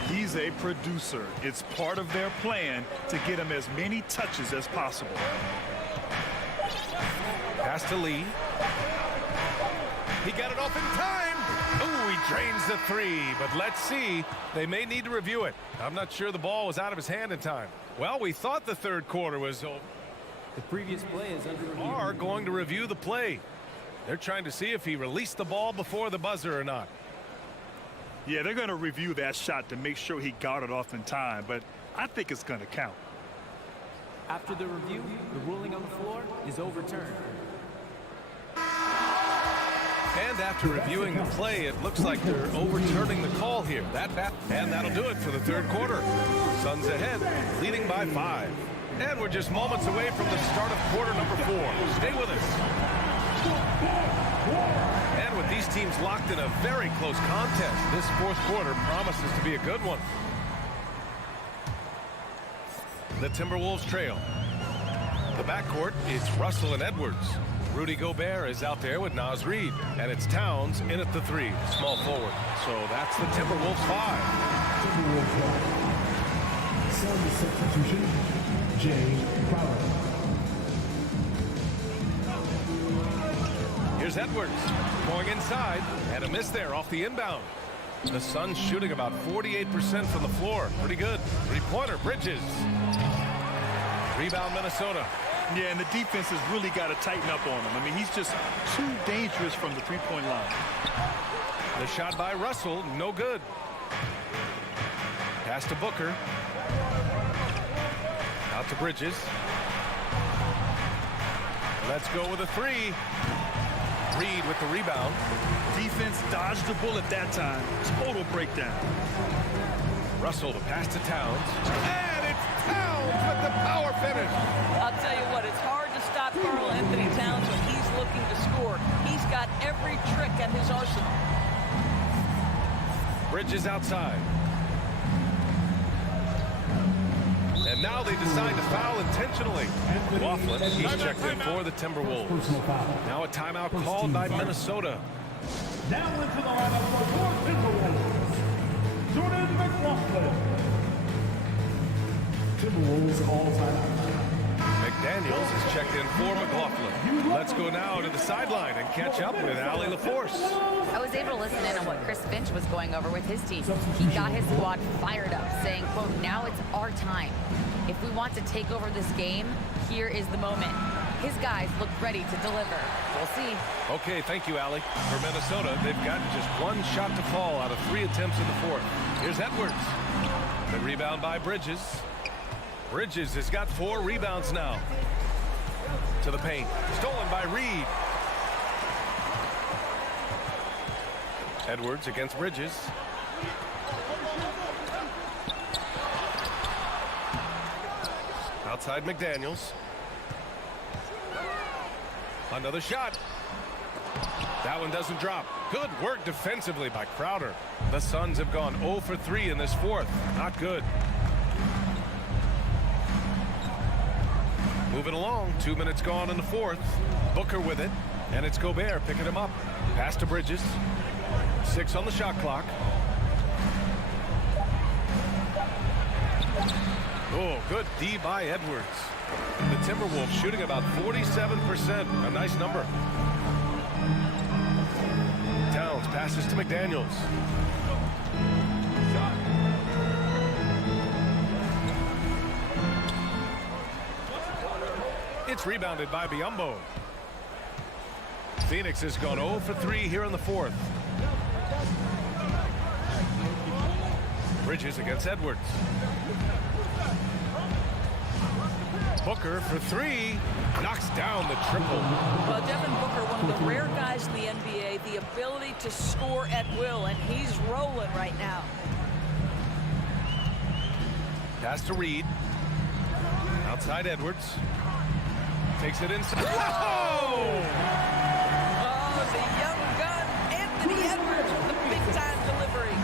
He's a producer. It's part of their plan to get him as many touches as possible. Pass to Lee. He got it off in time. Ooh, he drains the three, but let's see. They may need to review it. I'm not sure the ball was out of his hand in time. Well, we thought the third quarter was over. The previous play is under review. Are going to review the play. They're trying to see if he released the ball before the buzzer or not. Yeah, they're going to review that shot to make sure he got it off in time, but I think it's going to count. After the review, the ruling on the floor is overturned. And after reviewing the play, it looks like they're overturning the call here. And that'll do it for the third quarter. Suns ahead, leading by 5. And we're just moments away from the start of quarter number 4. Stay with us. And with these teams locked in a very close contest, this fourth quarter promises to be a good one. The Timberwolves trail. The backcourt, it's Russell and Edwards. Rudy Gobert is out there with Naz Reid, and it's Towns in at the 3, small forward. So that's the Timberwolves 5. Timberwolves 5. Suns substitution, Pharos. Here's Edwards going inside, and a miss there off the inbound. The Suns shooting about 48% from the floor. Pretty good. Three-pointer, Bridges. Rebound, Minnesota. Yeah, and the defense has really got to tighten up on him. I mean, he's just too dangerous from the three-point line. The shot by Russell, no good. Pass to Booker. Out to Bridges. Let's go with a 3. Reed with the rebound. Defense dodged the bullet that time. Total breakdown. Russell, the pass to Towns. And it's Towns with the power finish. I'll tell you what, it's hard to stop Karl Anthony Towns when he's looking to score. He's got every trick at his arsenal. Bridges outside. And now they decide to foul intentionally. Laughlin, he's checked in for the Timberwolves. Now a timeout called by Minnesota. Now into the lineup for your Timberwolves, Jordan McLaughlin. Timberwolves all timeout. McDaniels is checked in for McLaughlin. Let's go now to the sideline and catch up with Allie LaForce. I was able to listen in on what Chris Finch was going over with his team. He got his squad fired up, saying, quote, now it's our time. If we want to take over this game, here is the moment. His guys look ready to deliver. We'll see. Okay, thank you, Allie. For Minnesota, they've got just 1 shot to fall out of 3 attempts in the fourth. Here's Edwards. The rebound by Bridges. Bridges has got 4 rebounds now. To the paint. Stolen by Reed. Edwards against Bridges. Outside McDaniels. Another shot. That one doesn't drop. Good work defensively by Crowder. The Suns have gone 0 for 3 in this fourth. Not good. Moving along. 2 minutes gone in the fourth. Booker with it. And it's Gobert picking him up. Pass to Bridges. 6 on the shot clock. Oh, good D by Edwards. The Timberwolves shooting about 47%. A nice number. Towns passes to McDaniels. It's rebounded by Biyombo. Phoenix has gone 0 for 3 here in the fourth. Bridges against Edwards. Booker for three. Knocks down the triple. Well, Devin Booker, one of the rare guys in the NBA, the ability to score at will, and he's rolling right now. Pass to Reed. Outside Edwards. Takes it inside. Whoa! Oh, the young gun, Anthony Edwards with the big-time delivery.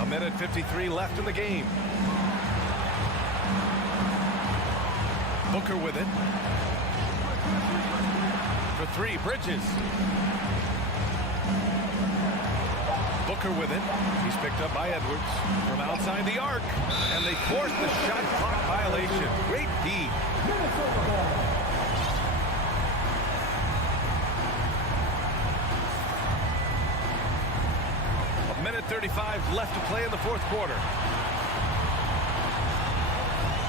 A minute 53 left in the game. Booker with it. For three, Bridges. Booker with it. He's picked up by Edwards from outside the arc. And they force the shot clock violation. Great D. A minute 35 left to play in the fourth quarter.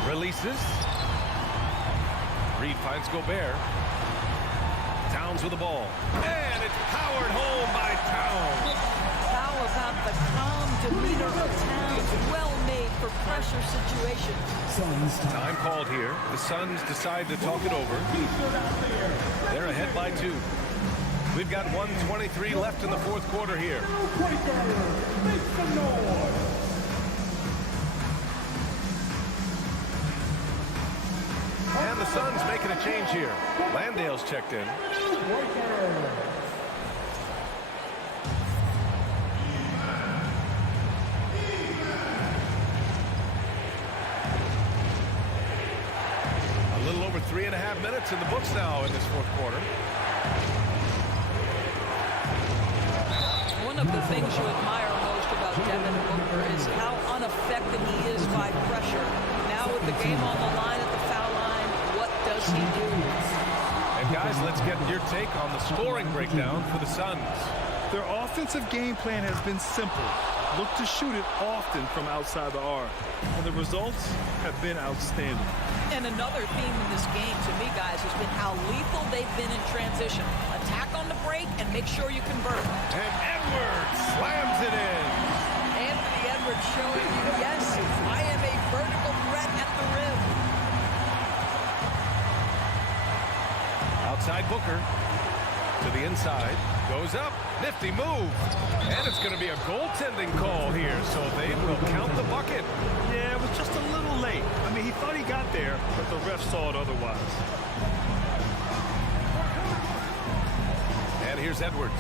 Releases. Reed finds Gobert. Towns with the ball. And it's powered home by Towns. How about the calm demeanor of Towns? Well made for pressure situations. Time called here. The Suns decide to talk it over. They're ahead by 2. We've got 1:23 left in the fourth quarter here. And the Suns making a change here. Landale's checked in. A little over 3.5 minutes in the books now in this fourth quarter. One of the things you admire most about Devin Booker is how unaffected he is by pressure. Now with the game on the line at the foul line, what does he do? And guys, let's get your take on the scoring breakdown for the Suns. Their offensive game plan has been simple. Look to shoot it often from outside the arc. And the results have been outstanding. And another theme in this game, to me, guys, has been how lethal they've been in transition. Attack on the break and make sure you convert. And Edwards slams it in. Anthony Edwards showing you, yes, I am a vertical threat at the rim. Outside Booker. To the inside. Goes up. Nifty move. And it's going to be a goaltending call here, so they will count the bucket. Yeah, it was just a little late. I mean, he thought he got there, but the ref saw it otherwise. And here's Edwards.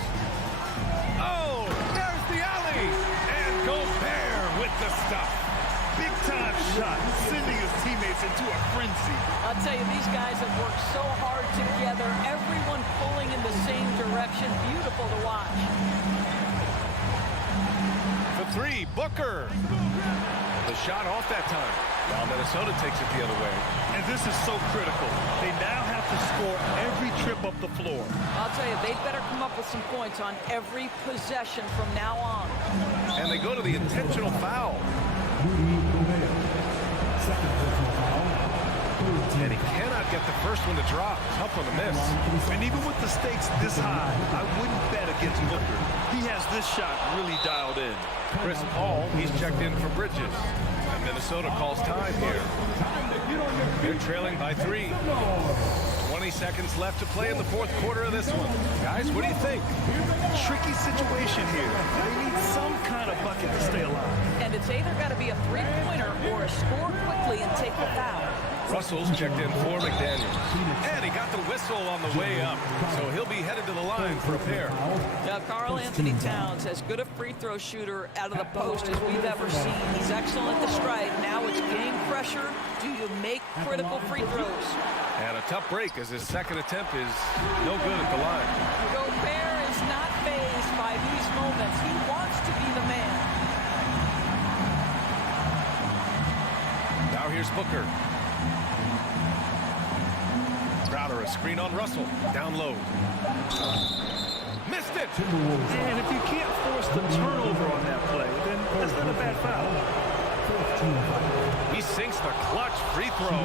Oh, there's the alley. And Gobert with the stop. Big-time shot, sending his teammates into a frenzy. I'll tell you, these guys have worked so hard together. Everyone pulling in the same direction. Beautiful to watch. For three, Booker. The shot off that time. Now Minnesota takes it the other way. And this is so critical. They now have to score every trip up the floor. I'll tell you, they better come up with some points on every possession from now on. And they go to the intentional foul. And he cannot get the first one to drop. Tough one to miss. And even with the stakes this high, I wouldn't bet against Booker. He has this shot really dialed in. Chris Paul, he's checked in for Bridges. And Minnesota calls time here. They're trailing by 3. 20 seconds left to play in the fourth quarter of this one. Guys, what do you think? Tricky situation here. They need some kind of bucket to stay alive. And it's either got to be a three-pointer or a score quickly and take the foul. Russell's checked in for McDaniels. And he got the whistle on the way up. So he'll be headed to the line for a pair. Now, Karl Anthony Towns, as good a free throw shooter out of the post as we've ever seen. He's excellent at the strike. Now it's game pressure. Do you make critical free throws? And a tough break as his second attempt is no good at the line. Gobert is not fazed by these moments. He wants to be the man. Now here's Booker. Crowder, a screen on Russell. Down low. Missed it! And if you can't force the turnover on that play, then that's not a bad foul. He sinks the clutch free throw.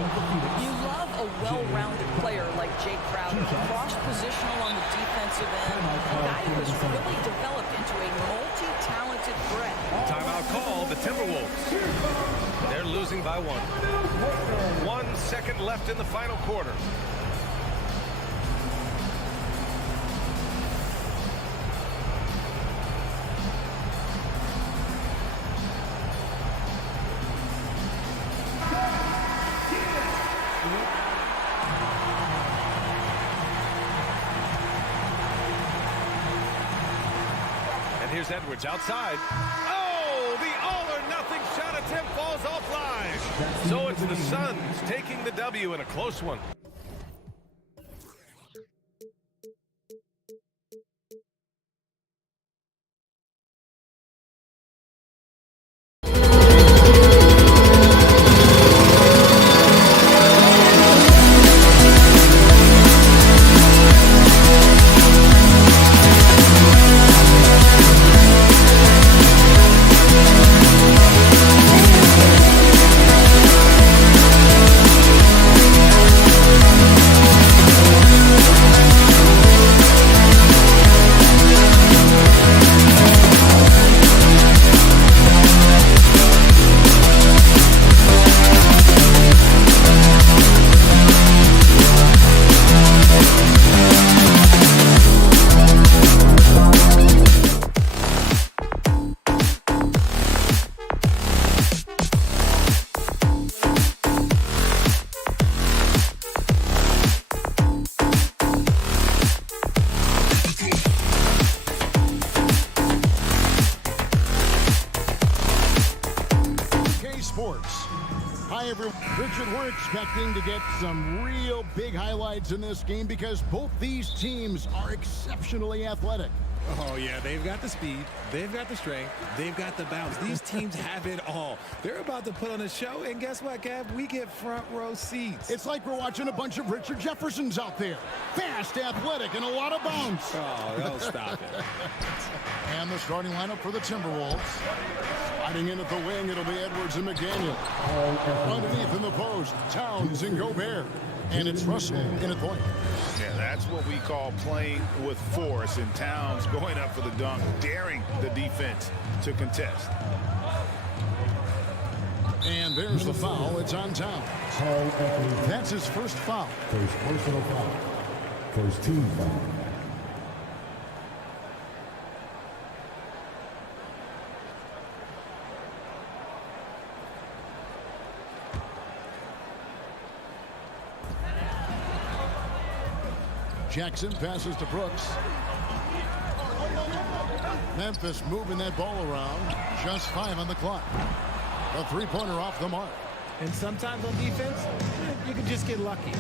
You love a well-rounded player like Jake Crowder, cross-positional on the defensive end, a guy who has really developed into a multi-talented threat. Timeout call, the Timberwolves. They're losing by 1. 1 second left in the final quarter. Here's Edwards outside. Oh, the all-or-nothing shot attempt falls offline. So it's the Suns taking the W in a close one. Richard, we're expecting to get some real big highlights in this game because both these teams are exceptionally athletic. Oh, yeah, they've got the speed, they've got the strength, they've got the bounce. These teams have it all. They're about to put on a show, and guess what, Kev? We get front row seats. It's like we're watching a bunch of Richard Jeffersons out there. Fast, athletic, and a lot of bounce. Oh, don't stop it. And the starting lineup for the Timberwolves. Sliding in at the wing, it'll be Edwards and McDaniel. Underneath in the post, Towns and Gobert. And it's Russell in at point. Yeah, that's what we call playing with force. And Towns going up for the dunk, daring the defense to contest. And there's the foul. It's on Towns. That's his first foul. First personal foul. First team foul. Jackson passes to Brooks. Memphis moving that ball around. Just 5 on the clock. A three-pointer off the mark. And sometimes on defense, you can just get lucky.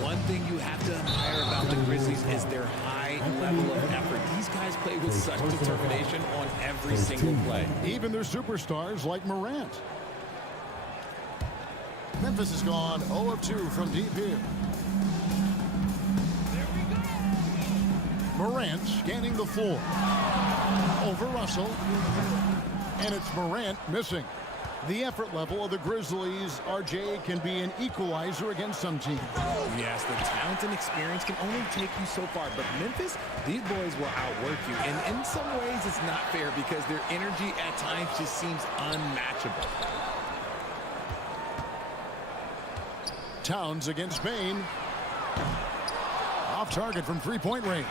One thing you have to admire about the Grizzlies is their high level of effort. These guys play with such determination on every single play. Even their superstars like Morant. Memphis has gone 0 of 2 from deep here. Morant scanning the floor. Over Russell. And it's Morant missing. The effort level of the Grizzlies, RJ, can be an equalizer against some teams. Yes, the talent and experience can only take you so far. But Memphis, these boys will outwork you. And in some ways, it's not fair because their energy at times just seems unmatchable. Towns against Bain. Off target from three-point range.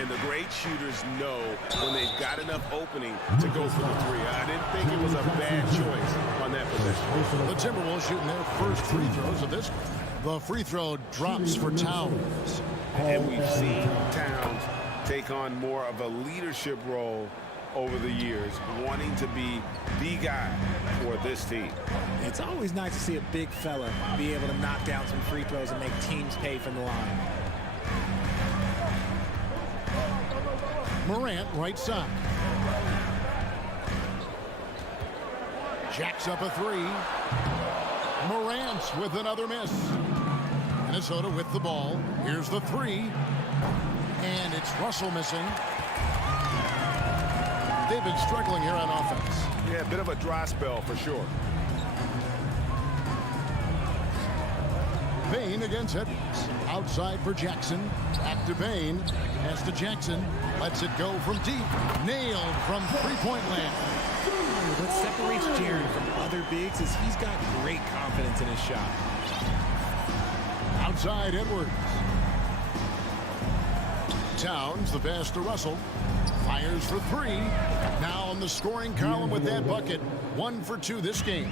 And the great shooters know when they've got enough opening to go for the three. I didn't think it was a bad choice on that possession. The Timberwolves shooting their first free throws of this. The free throw drops for Towns. And we've seen Towns take on more of a leadership role over the years, wanting to be the guy for this team. It's always nice to see a big fella be able to knock down some free throws and make teams pay from the line. Morant, right side. Jacks up a three. Morant with another miss. Minnesota with the ball. Here's the three. And it's Russell missing. They've been struggling here on offense. Yeah, a bit of a dry spell for sure. Bain against Edwards. Outside for Jackson. Back to Bain. Pass to Jackson. Lets it go from deep. Nailed from three-point land. What separates Jaren from other bigs is he's got great confidence in his shot. Outside Edwards. Towns, the pass to Russell. Fires for three. Now on the scoring column with that bucket. 1 for 2 this game.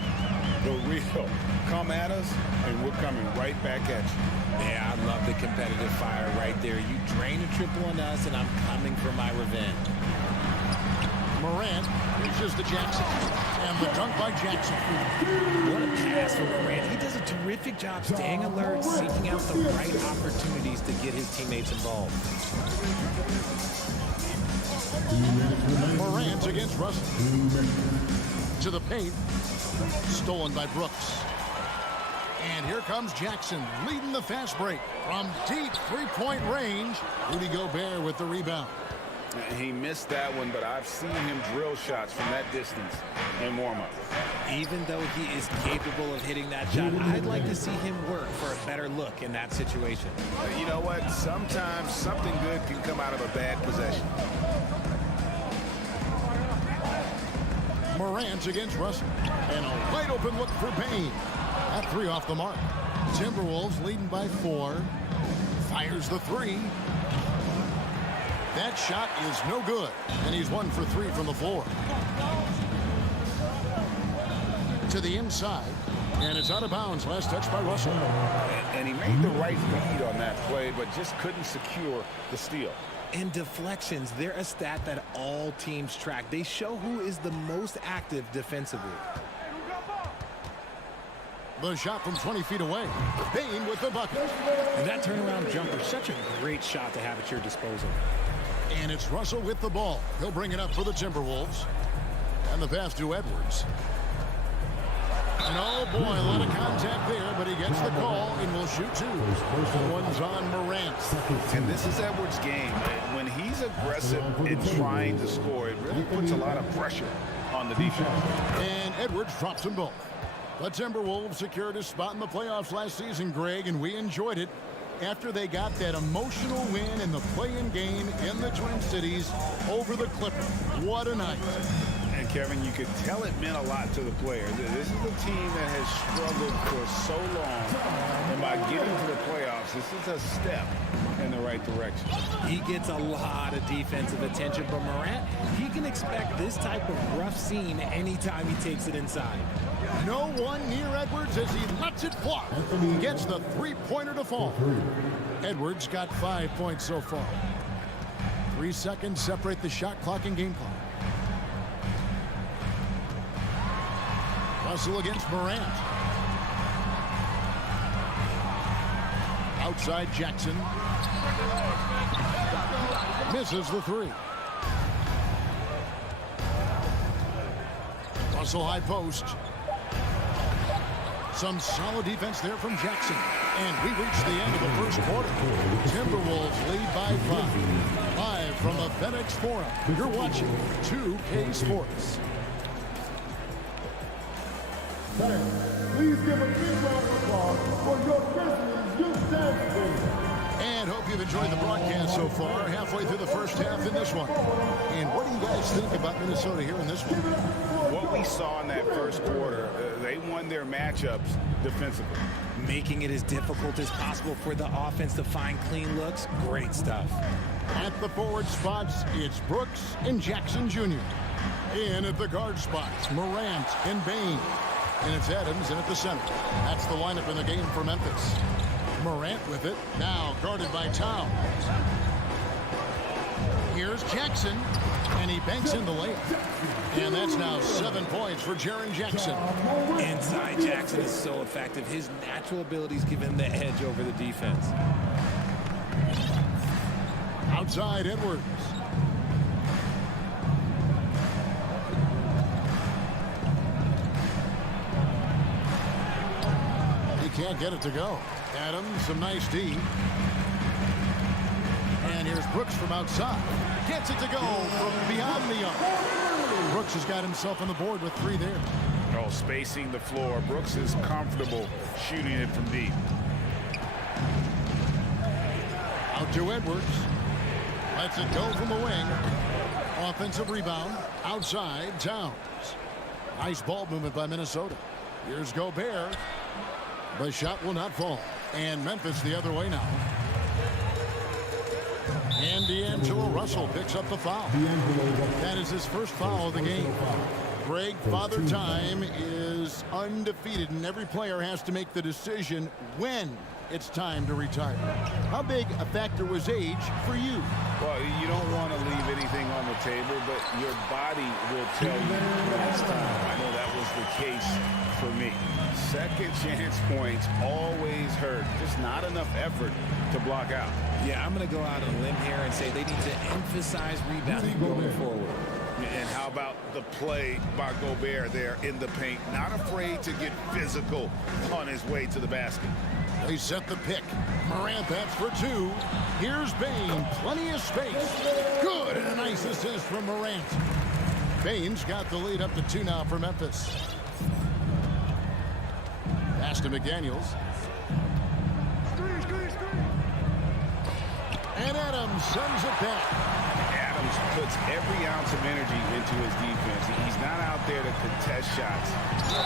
The real. Come at us, and we're coming right back at you. Yeah, I love the competitive fire right there. You drain a triple on us, and I'm coming for my revenge. Morant reaches to Jackson. And the dunk by Jackson. What a pass from Morant. He does a terrific job staying alert, seeking out the right opportunities to get his teammates involved. Morant against Russell. To the paint. Stolen by Brooks. And here comes Jackson leading the fast break from deep three-point range. Rudy Gobert with the rebound. He missed that one, but I've seen him drill shots from that distance in warm-up. Even though he is capable of hitting that shot, I'd like to see him work for a better look in that situation. You know what? Sometimes something good can come out of a bad possession. Morant against Russell. And a wide open look for Bain. That three off the mark. Timberwolves leading by 4. Fires the three. That shot is no good. And he's 1 for 3 from the floor. To the inside. And it's out of bounds. Last touch by Russell. And he made the right read on that play, but just couldn't secure the steal. And deflections, they're a stat that all teams track. They show who is the most active defensively. The shot from 20 feet away. Bain with the bucket. And that turnaround jumper, such a great shot to have at your disposal. And it's Russell with the ball. He'll bring it up for the Timberwolves. And the pass to Edwards. And oh boy, a lot of contact there, but he gets the call and will shoot 2. One's on Morant. And this is Edwards' game. When he's aggressive in trying to score, it really puts a lot of pressure on the defense. And Edwards drops them both. The Timberwolves secured a spot in the playoffs last season, Greg, and we enjoyed it after they got that emotional win in the play-in game in the Twin Cities over the Clippers. What a night. And Kevin, you could tell it meant a lot to the players. This is a team that has struggled for so long. And by getting to the playoffs, this is a step in the right direction. He gets a lot of defensive attention from Morant. He can expect this type of rough scene anytime he takes it inside. No one near Edwards as he lets it fly. Gets the three-pointer to fall. Edwards got 5 points so far. 3 seconds separate the shot clock and game clock. Russell against Morant. Outside Jackson. Misses the 3. Russell high post. Some solid defense there from Jackson. And we reach the end of the first quarter. Timberwolves lead by 5. Live from the FedEx Forum, you're watching 2K Sports. Please give a big round of applause for your Grizzlies youth dance team. And hope you've enjoyed the broadcast so far. Halfway through the first half in this one. And what do you guys think about Minnesota here in this one? What we saw in that first quarter, they won their matchups defensively. Making it as difficult as possible for the offense to find clean looks. Great stuff. At the forward spots, it's Brooks and Jackson Jr. In at the guard spots, Morant and Bain. And it's Adams in at the center. That's the lineup in the game for Memphis. Morant with it, now guarded by Towns. Here's Jackson, and he banks in the layup. And that's now 7 points for Jaren Jackson. Inside Jackson is so effective. His natural abilities give him the edge over the defense. Outside Edwards. He can't get it to go. Adams, some nice D. And here's Brooks from outside. Gets it to go from beyond the arc. Brooks has got himself on the board with 3 there. Oh, spacing the floor. Brooks is comfortable shooting it from deep. Out to Edwards. Lets it go from the wing. Offensive rebound. Outside, Towns. Nice ball movement by Minnesota. Here's Gobert. The shot will not fall. And Memphis the other way now. And D'Angelo Russell picks up the foul. That is his first foul of the game. Greg, Father Time is undefeated, and every player has to make the decision when it's time to retire. How big a factor was age for you? Well, you don't want to leave anything on the table, but your body will tell you when it's time. I know that was the case for me. Second chance points always hurt. Just not enough effort to block out. Yeah, I'm going to go out on a limb here and say they need to emphasize rebounding going forward. And how about the play by Gobert there in the paint? Not afraid to get physical on his way to the basket. They set the pick. Morant, that's for two. Here's Bane. Plenty of space. Good, and a nice assist from Morant. Bane's got the lead up to 2 now for Memphis. Pass to McDaniels. And Adams sends it back. Adams puts every ounce of energy into his defense. He's not out there to contest shots.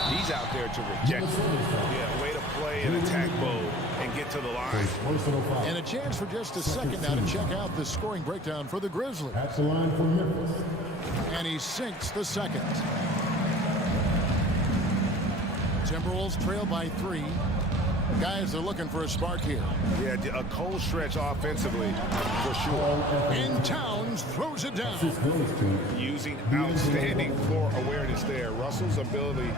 He's out there to reject them. Yeah, way to play and attack mode and get to the line. And a chance for just a second now to check out the scoring breakdown for the Grizzlies. At the line for Memphis. And he sinks the second. Timberwolves trail by 3. Guys are looking for a spark here. Yeah, a cold stretch offensively, for sure. And Towns throws it down. Using outstanding floor awareness there. Russell's ability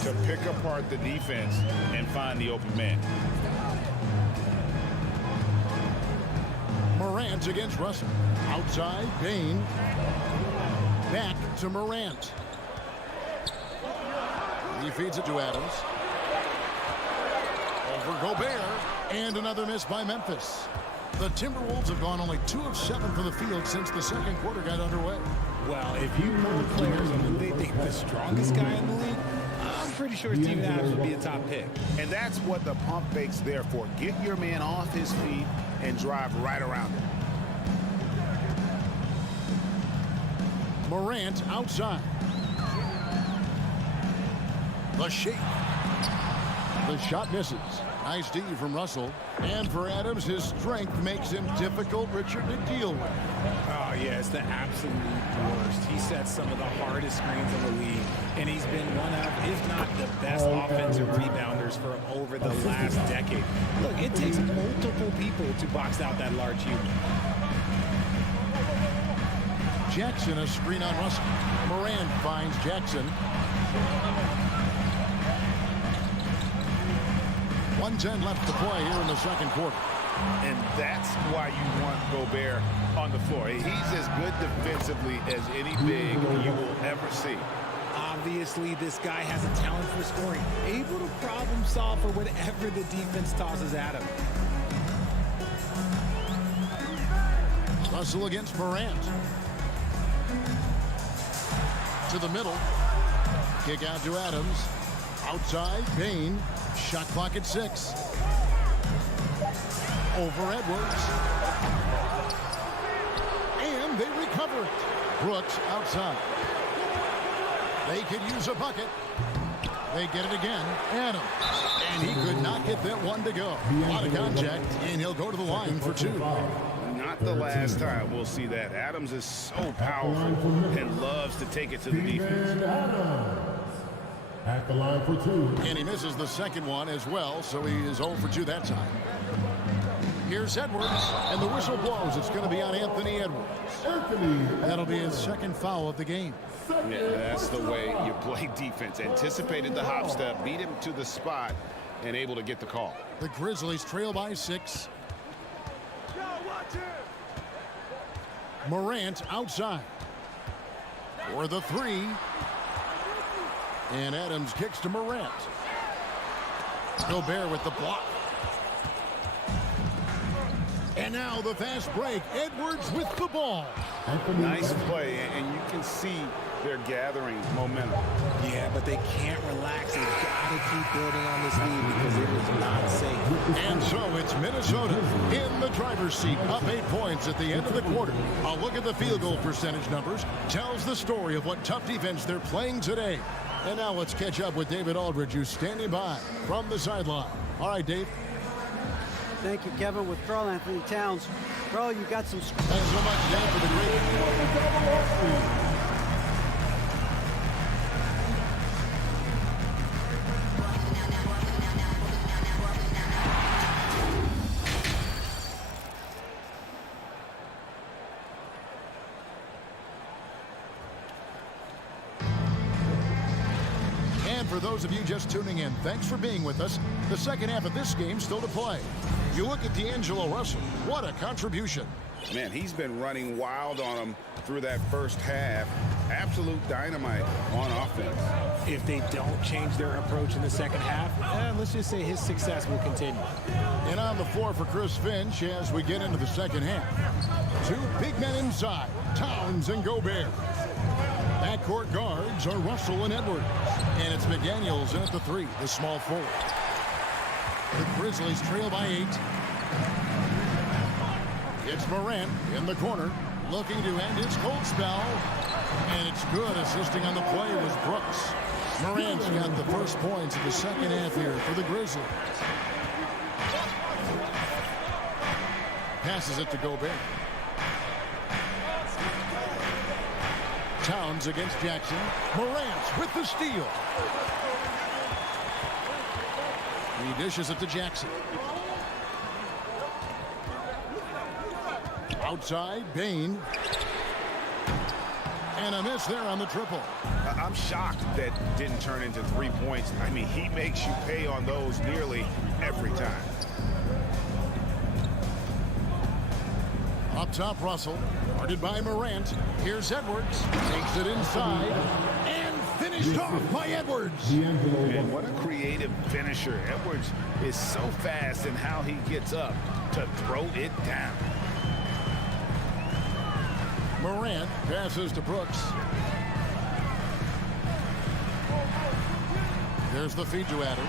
to pick apart the defense and find the open man. Morant against Russell. Outside, Bane. Back to Morant. He feeds it to Adams. Over Gobert. And another miss by Memphis. The Timberwolves have gone only 2 of 7 from the field since the second quarter got underway. Well, if you know players on who they think the strongest guy in the league, I'm pretty sure Steven Adams would be a top pick. And that's what the pump fake's there for. Get your man off his feet and drive right around him. Morant outside. The shake. The shot misses. Nice D from Russell. And for Adams, his strength makes him difficult, Richard, to deal with. Oh, yeah, it's the absolute worst. He sets some of the hardest screens in the league, and he's been one of, if not the best offensive rebounders for over the last decade. Look, it takes multiple people to box out that large human. Jackson, a screen on Russell. Morant finds Jackson. 1:10 left to play here in the second quarter. And that's why you want Gobert on the floor. He's as good defensively as any big you will ever see. Obviously, this guy has a talent for scoring, able to problem solve for whatever the defense tosses at him. Russell against Morant. To the middle. Kick out to Adams. Outside, Bane. Shot clock at 6. Over Edwards. And they recover it. Brooks outside. They could use a bucket. They get it again. Adams. And he could not get that one to go. A lot of contact, and he'll go to the line for 2. Not the last time we'll see that. Adams is so powerful and loves to take it to the defense. At the line for 2. And he misses the second one as well, so he is 0 for 2 that time. Here's Edwards, and the whistle blows. It's going to be on Anthony Edwards. That'll be his second foul of the game. Yeah, that's the way you play defense. Anticipated the hop step, beat him to the spot, and able to get the call. The Grizzlies trail by 6. Morant outside. For the 3. And Adams kicks to Morant. Gobert with the block. And now the fast break. Edwards with the ball. Nice play, and you can see they're gathering momentum. Yeah, but they can't relax. They've got to keep building on this lead because it is not safe. And so it's Minnesota in the driver's seat, up 8 points at the end of the quarter. A look at the field goal percentage numbers tells the story of what tough defense they're playing today. And now let's catch up with David Aldridge, who's standing by from the sideline. All right, Dave. Thank you, Kevin. With Karl Anthony Towns. Karl, you got some... Thanks so much, Dave, for the great... For those of you just tuning in, thanks for being with us. The second half of this game still to play. You look at D'Angelo Russell. What a contribution. Man, he's been running wild on him through that first half. Absolute dynamite on offense. If they don't change their approach in the second half, let's just say his success will continue. And on the floor for Chris Finch as we get into the second half. Two big men inside, Towns and Gobert. Backcourt guards are Russell and Edwards. And it's McDaniels in at the 3, the small forward. The Grizzlies trail by 8. It's Morant in the corner, looking to end his cold spell. And it's good. Assisting on the play was Brooks. Morant's got the first points of the second half here for the Grizzlies. Passes it to Gobert. Towns against Jackson. Morant with the steal. He dishes it to Jackson. Outside, Bain. And a miss there on the triple. I'm shocked that didn't turn into 3 points. I mean, he makes you pay on those nearly every time. Up top, Russell. Guarded by Morant. Here's Edwards. Takes it inside. And finished off by Edwards. Man, what a creative finisher. Edwards is so fast in how he gets up to throw it down. Morant passes to Brooks. There's the feed to Adams.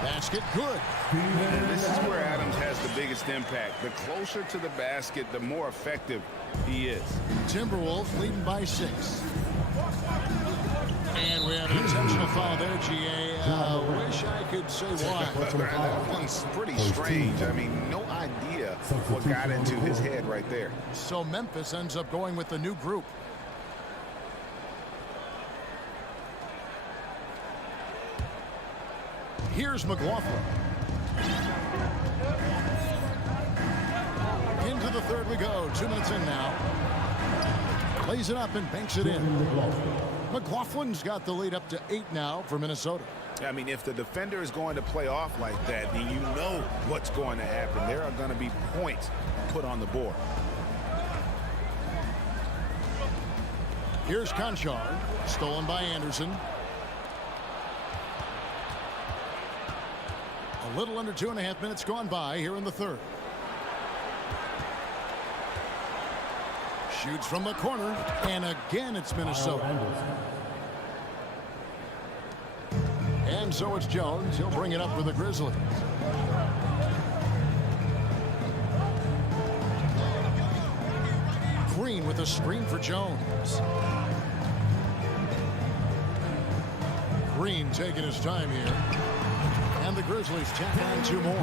Basket good. And this is where Adams has the biggest impact. The closer to the basket, the more effective he is. Timberwolves leading by 6. And we have an intentional foul there, GA. Wish I could say why. That one's pretty strange. I mean, no idea what got into his head right there. So Memphis ends up going with the new group. Here's McLaughlin. Into the third we go. 2 minutes in now. Plays it up and banks it in. McLaughlin's got the lead up to 8 now for Minnesota. I mean, if the defender is going to play off like that, then you know what's going to happen. There are going to be points put on the board. Here's Conchar. Stolen by Anderson. A little under 2.5 minutes gone by here in the third. Shoots from the corner, and again it's Minnesota. And so it's Jones. He'll bring it up for the Grizzlies. Green with a screen for Jones. Green taking his time here. And the Grizzlies tack on 2 more.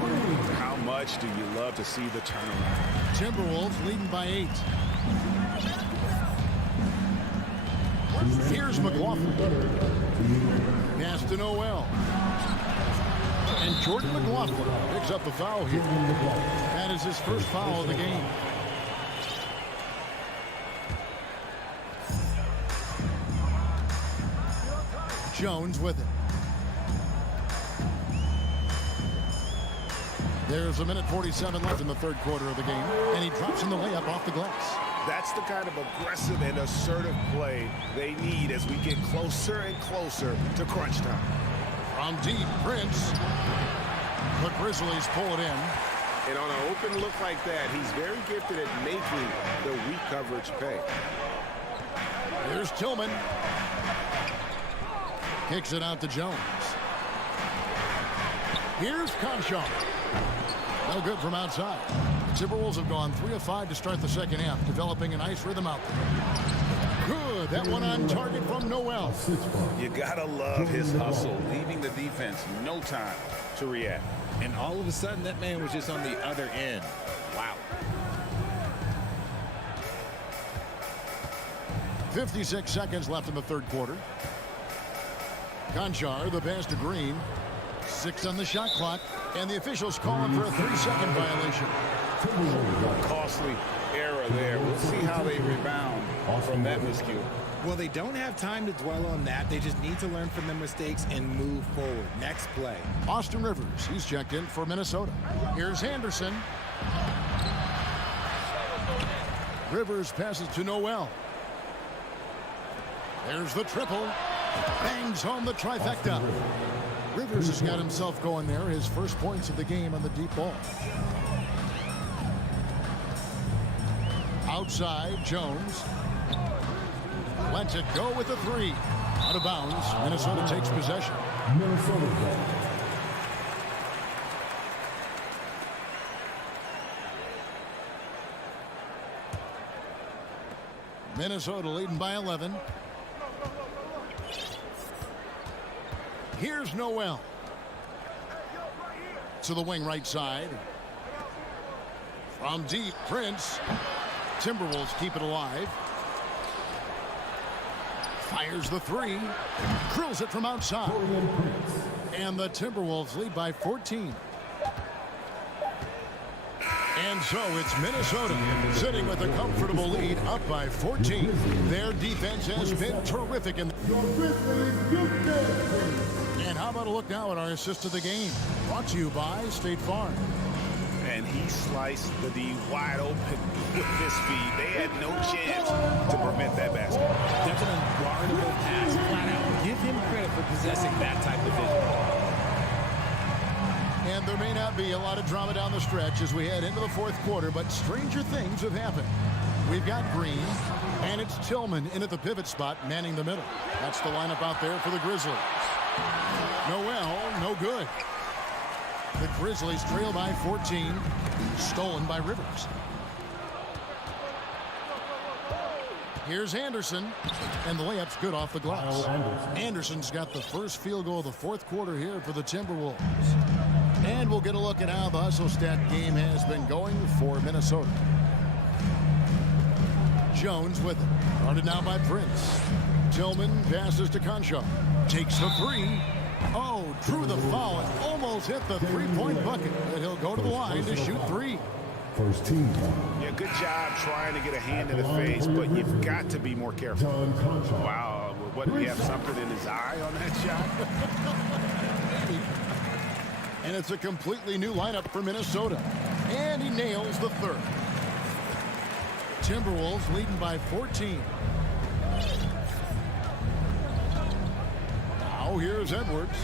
How much do you love to see the turnaround? Timberwolves leading by 8. Here's McLaughlin. Pass to Noel. And Jordan McLaughlin picks up the foul here. That is his first foul of the game. Jones with it. There's 1:47 left in the third quarter of the game, and he drops in the layup off the glass. That's the kind of aggressive and assertive play they need as we get closer and closer to crunch time. From deep, Prince. The Grizzlies pull it in. And on an open look like that, he's very gifted at making the weak coverage pay. Here's Tillman. Kicks it out to Jones. Here's Conchar. No good from outside. The Timberwolves have gone 3 of 5 to start the second half, developing a nice rhythm out there. Good. That one on target from Noel. You gotta love his hustle, leaving the defense no time to react. And all of a sudden, that man was just on the other end. Wow. 56 seconds left in the third quarter. Conchar, the pass to Green. 6 on the shot clock, and the officials calling for a 3-second violation. Costly error there. We'll see how they rebound from that miscue. Well, they don't have time to dwell on that. They just need to learn from their mistakes and move forward. Next play. Austin Rivers, he's checked in for Minnesota. Here's Anderson. Rivers passes to Noel. There's the triple. Bangs home the trifecta. Rivers has got himself going there. His first points of the game on the deep ball. Outside, Jones. Lets it go with the 3. Out of bounds. Minnesota takes possession. Minnesota leading by 11. Here's Noel. To the wing right side. From deep, Prince. Timberwolves keep it alive. Fires the 3. Drills it from outside. And the Timberwolves lead by 14. And so it's Minnesota sitting with a comfortable lead up by 14. Their defense has been terrific. And how about a look now at our assist of the game? Brought to you by State Farm. And he sliced the D wide open with his feet. They had no chance to prevent that basket. That's an unguardable pass, flat out. Give him credit for possessing that type of vision. And there may not be a lot of drama down the stretch as we head into the fourth quarter, but stranger things have happened. We've got Green, and it's Tillman in at the pivot spot, manning the middle. That's the lineup out there for the Grizzlies. Noel, no good. The Grizzlies trail by 14, stolen by Rivers. Here's Anderson, and the layup's good off the glass. Anderson's got the first field goal of the fourth quarter here for the Timberwolves. And we'll get a look at how the hustle stat game has been going for Minnesota. Jones with it. Guarded now by Prince. Tillman passes to Conchar. Takes the 3. Oh, drew the foul and almost hit the three-point bucket. But he'll go to the line to shoot 3. First team. Yeah, good job trying to get a hand in the face, but you've got to be more careful. Wow, what, did he have something in his eye on that shot? And it's a completely new lineup for Minnesota. And he nails the 3rd. Timberwolves leading by 14. Now here's Edwards.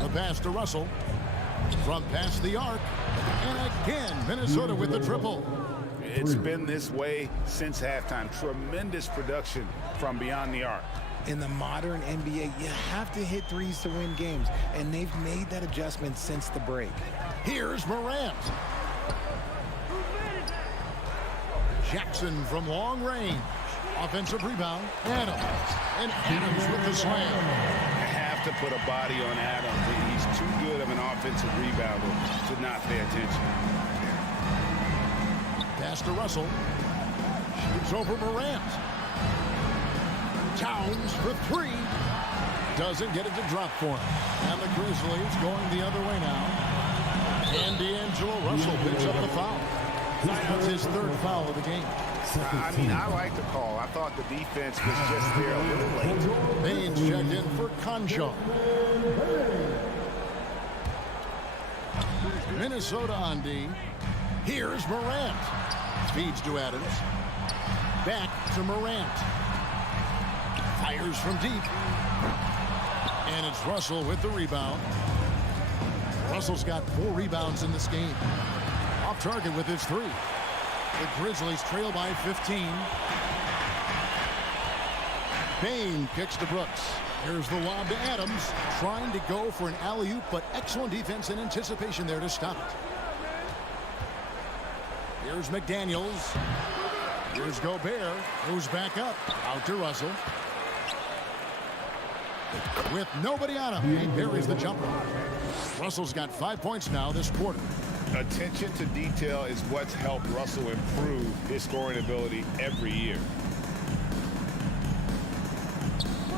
The pass to Russell. From past the arc. And again, Minnesota with the triple. It's been this way since halftime. Tremendous production from beyond the arc. In the modern NBA, you have to hit threes to win games, and they've made that adjustment since the break. Here's Morant. Jackson from long range. Offensive rebound. Adams. And Adams with the slam. You have to put a body on Adams. He's too good of an offensive rebounder to not pay attention. Pass to Russell. Shoots over Morant. Towns for 3. Doesn't get it to drop for him. And the Grizzlies going the other way now. And D'Angelo Russell picks up the foul. That's his 3rd foul of the game. I mean, I like the call. I thought the defense was just there a little late. Baines checked in for Conchar. Minnesota on D. Here's Morant. Feeds to Adams. Back to Morant. Fires from deep. And it's Russell with the rebound. Russell's got 4 rebounds in this game. Off target with his 3. The Grizzlies trail by 15. Bain kicks to Brooks. Here's the lob to Adams, trying to go for an alley-oop, but excellent defense and anticipation there to stop it. Here's McDaniels. Here's Gobert, who's back up. Out to Russell. With nobody on him, he buries the jumper. Russell's got 5 points now this quarter. Attention to detail is what's helped Russell improve his scoring ability every year.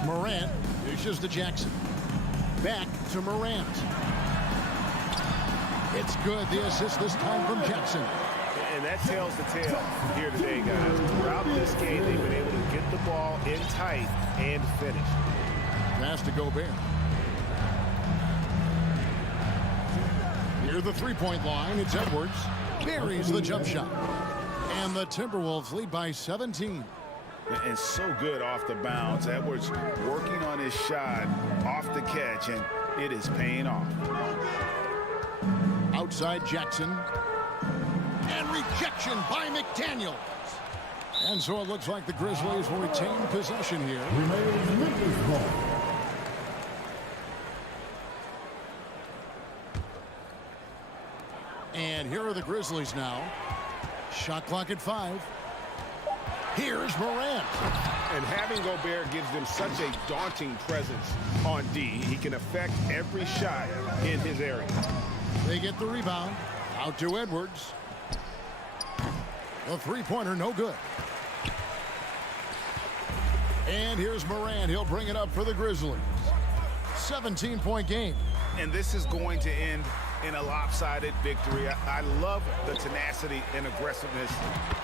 Morant dishes to Jackson. Back to Morant. It's good. The assist this time from Jackson. And that tells the tale here today, guys. Throughout this game, they've been able to get the ball in tight and finish. Pass to Gobert. Near the three-point line, it's Edwards. Buries the jump shot. And the Timberwolves lead by 17. And so good off the bounce. Edwards working on his shot off the catch, and it is paying off. Outside Jackson. And rejection by McDaniels. And so it looks like the Grizzlies will retain possession here. And here are the Grizzlies now. Shot clock at 5. Here's Morant. And having Gobert gives them such a daunting presence on D. He can affect every shot in his area. They get the rebound. Out to Edwards. The three-pointer, no good. And here's Morant. He'll bring it up for the Grizzlies. 17-point game. And this is going to end in a lopsided victory. I love the tenacity and aggressiveness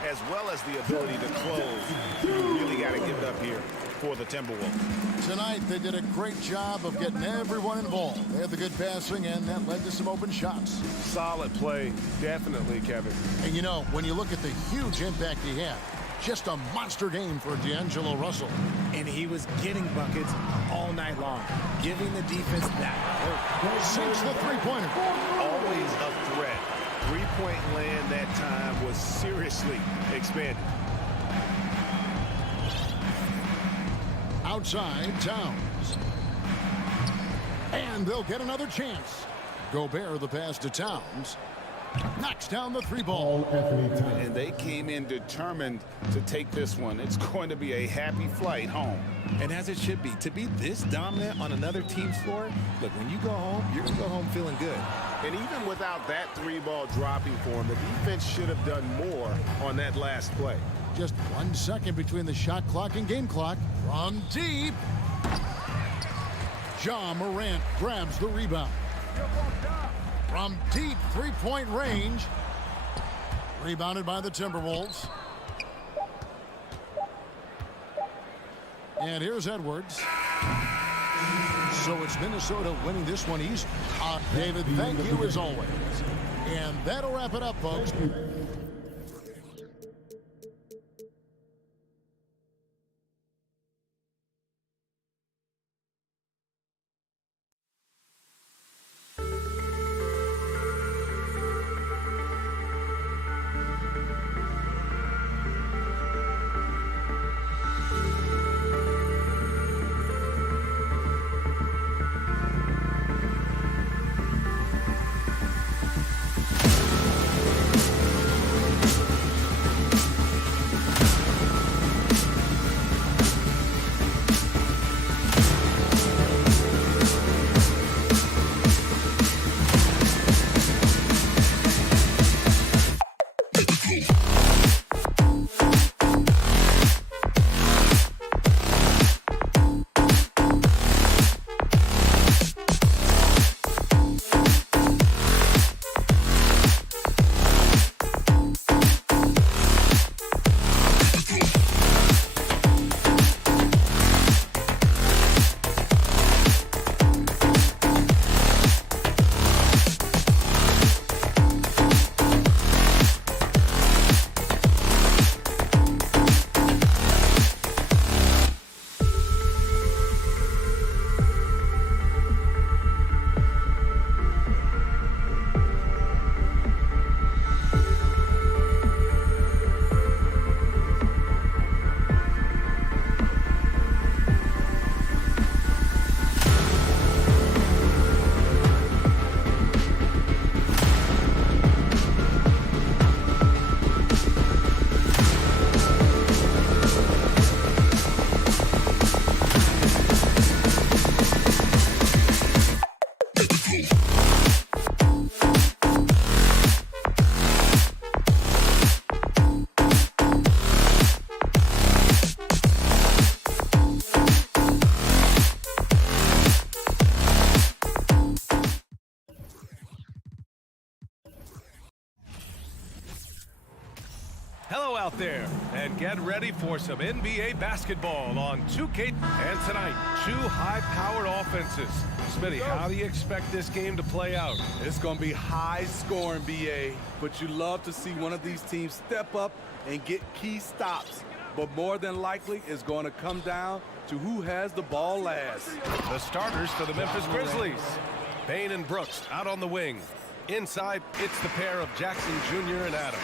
as well as the ability to close. You really got to give it up here for the Timberwolves. Tonight, they did a great job of getting everyone involved. They had the good passing, and that led to some open shots. Solid play, definitely, Kevin. And, you know, when you look at the huge impact he had, just a monster game for D'Angelo Russell. And he was getting buckets all night long, giving the defense that hope. Sinks the three-pointer. Always a threat. Three-point land that time was seriously expanded. Outside, Towns. And they'll get another chance. Gobert the pass to Towns. Knocks down the three ball. And they came in determined to take this one. It's going to be a happy flight home. And as it should be, to be this dominant on another team's floor, look, when you go home, you're going to go home feeling good. And even without that three ball dropping for him, the defense should have done more on that last play. Just 1 second between the shot clock and game clock. From deep. Ja Morant grabs the rebound. From deep three-point range. Rebounded by the Timberwolves. And here's Edwards. So it's Minnesota winning this one east. David, thank you as always. And that'll wrap it up, folks. Hello out there, and get ready for some NBA basketball on 2K. And tonight, two high-powered offenses. Smitty, how do you expect this game to play out? It's going to be high-scoring, BA, but you love to see one of these teams step up and get key stops. But more than likely, it's going to come down to who has the ball last. The starters for the Memphis Grizzlies. Bane and Brooks out on the wing. Inside, it's the pair of Jackson Jr. and Adams.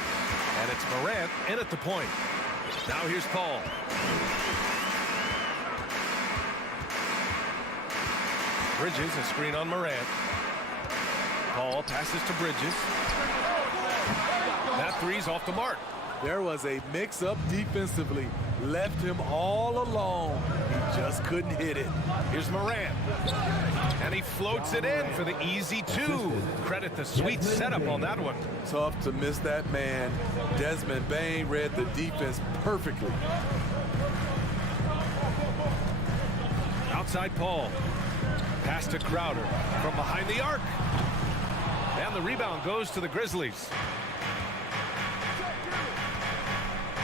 And it's Morant in at the point. Now here's Paul. Bridges, a screen on Morant. Paul passes to Bridges. That three's off the mark. There was a mix-up defensively. Left him all alone. He just couldn't hit it. Here's Morant. And he floats it in for the easy two. Credit the sweet setup on that one. Tough to miss that man. Desmond Bane read the defense perfectly. Outside Paul. Pass to Crowder from behind the arc. And the rebound goes to the Grizzlies.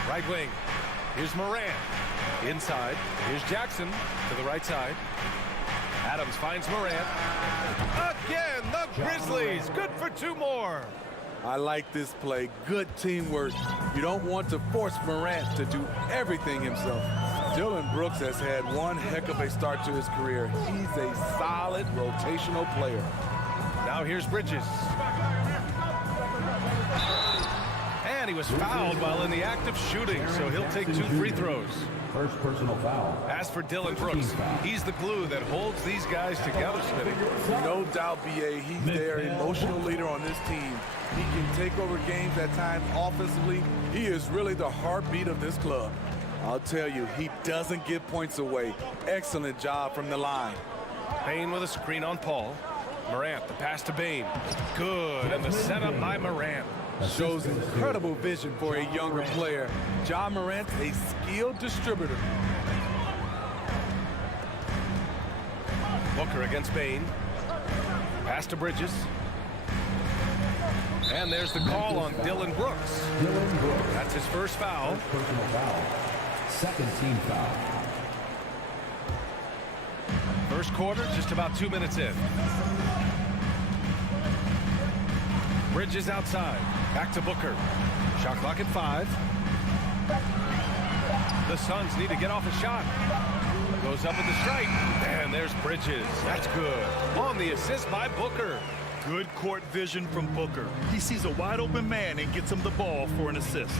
Right wing. Here's Morant. Inside. Here's Jackson to the right side. Adams finds Morant. Again, the Grizzlies. Good for two more. I like this play. Good teamwork. You don't want to force Morant to do everything himself. Dillon Brooks has had one heck of a start to his career. He's a solid rotational player. Now here's Bridges. And he was fouled while in the act of shooting, so he'll take 2 free throws. First personal foul. As for Dillon Brooks, he's the glue that holds these guys together, Smitty. No doubt, BA, he's their emotional leader on this team. He can take over games at times offensively. He is really the heartbeat of this club. I'll tell you, he doesn't give points away. Excellent job from the line. Bane with a screen on Paul. Morant, the pass to Bane. Good, and the setup by Morant. Shows incredible vision for a younger player. Ja Morant's a skilled distributor. Booker against Bane. Pass to Bridges. And there's the call on Dillon Brooks. That's his first foul. Personal foul. Second team foul. First quarter, just about 2 minutes in. Bridges outside. Back to Booker. Shot clock at 5. The Suns need to get off a shot. Goes up with the strike. And there's Bridges. That's good. On the assist by Booker. Good court vision from Booker. He sees a wide open man and gets him the ball for an assist.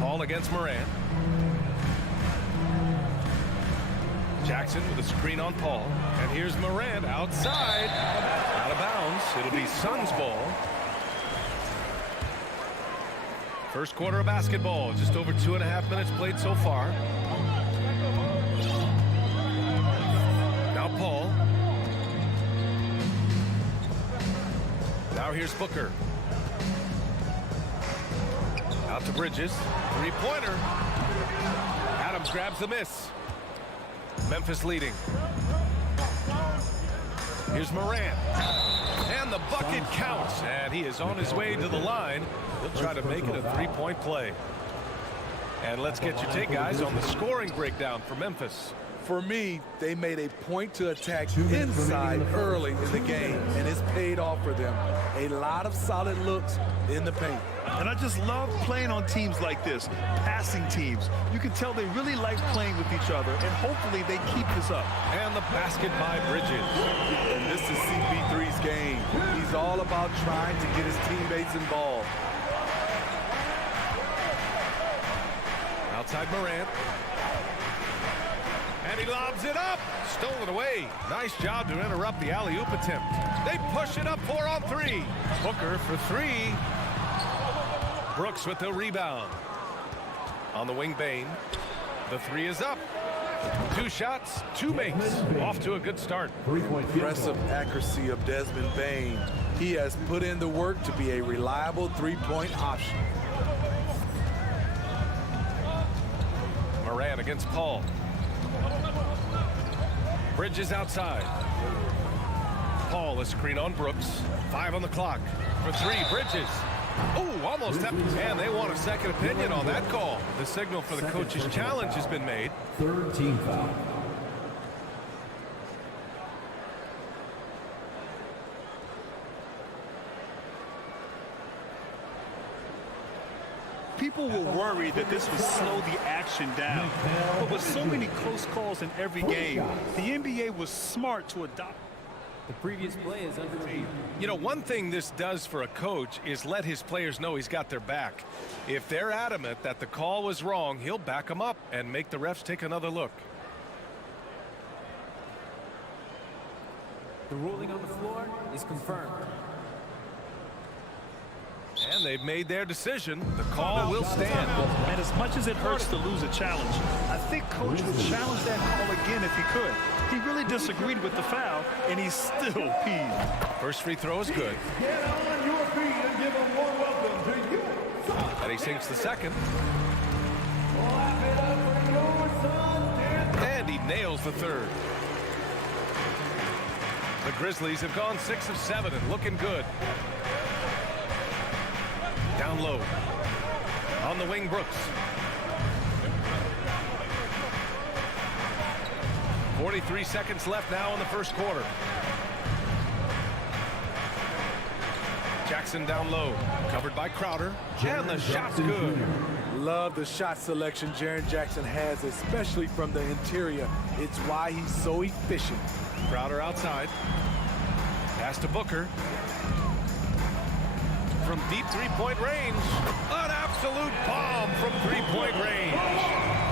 Paul against Morant. Jackson with a screen on Paul. And here's Morant outside. Out of bounds. It'll be Suns ball. First quarter of basketball. Just over 2.5 minutes played so far. Now Paul. Now here's Booker. Out to Bridges. Three-pointer. Adams grabs the miss. Memphis leading. Here's Morant. And the bucket counts. And he is on his way to the line. He'll try to make it a three-point play. And let's get your take, guys, on the scoring breakdown for Memphis. For me, they made a point to attack inside early in the game, and it's paid off for them. A lot of solid looks in the paint. And I just love playing on teams like this, passing teams. You can tell they really like playing with each other, and hopefully they keep this up. And the basket by Bridges. And this is CP3's game. He's all about trying to get his teammates involved. Outside Morant. And he lobs it up. Stolen away. Nice job to interrupt the alley-oop attempt. They push it up 4 on 3. Booker for 3. Brooks with the rebound. On the wing, Bane. The 3 is up. 2 shots, 2 makes. Off to a good start. Impressive accuracy of Desmond Bane. He has put in the work to be a reliable three-point option. Morant against Paul. Bridges outside. Paul, a screen on Brooks. 5 on the clock. For 3, Bridges. Oh, almost up. And they want a second opinion on that call. The signal for the coach's challenge has been made. Third team foul. People were worried that this would slow the action down. But with so many close calls in every game, the NBA was smart to adopt. The previous play is under review. You know, one thing this does for a coach is let his players know he's got their back. If they're adamant that the call was wrong, he'll back them up and make the refs take another look. The ruling on the floor is confirmed. And they've made their decision. The call will stand. And as much as it hurts to lose a challenge, I think Coach would challenge that call again if he could. He really disagreed with the foul, and he's still peeved. First free throw is good. Get on your feet and give a warm welcome to you. And he sinks the second. Clap it up for your son, And he nails the third. The Grizzlies have gone 6 of 7 and looking good. Down low. On the wing, Brooks. 43 seconds left now in the first quarter. Jackson down low. Covered by Crowder. And the shot's good. Love the shot selection Jaren Jackson has, especially from the interior. It's why he's so efficient. Crowder outside. Pass to Booker. From deep three-point range. An absolute bomb from three-point range.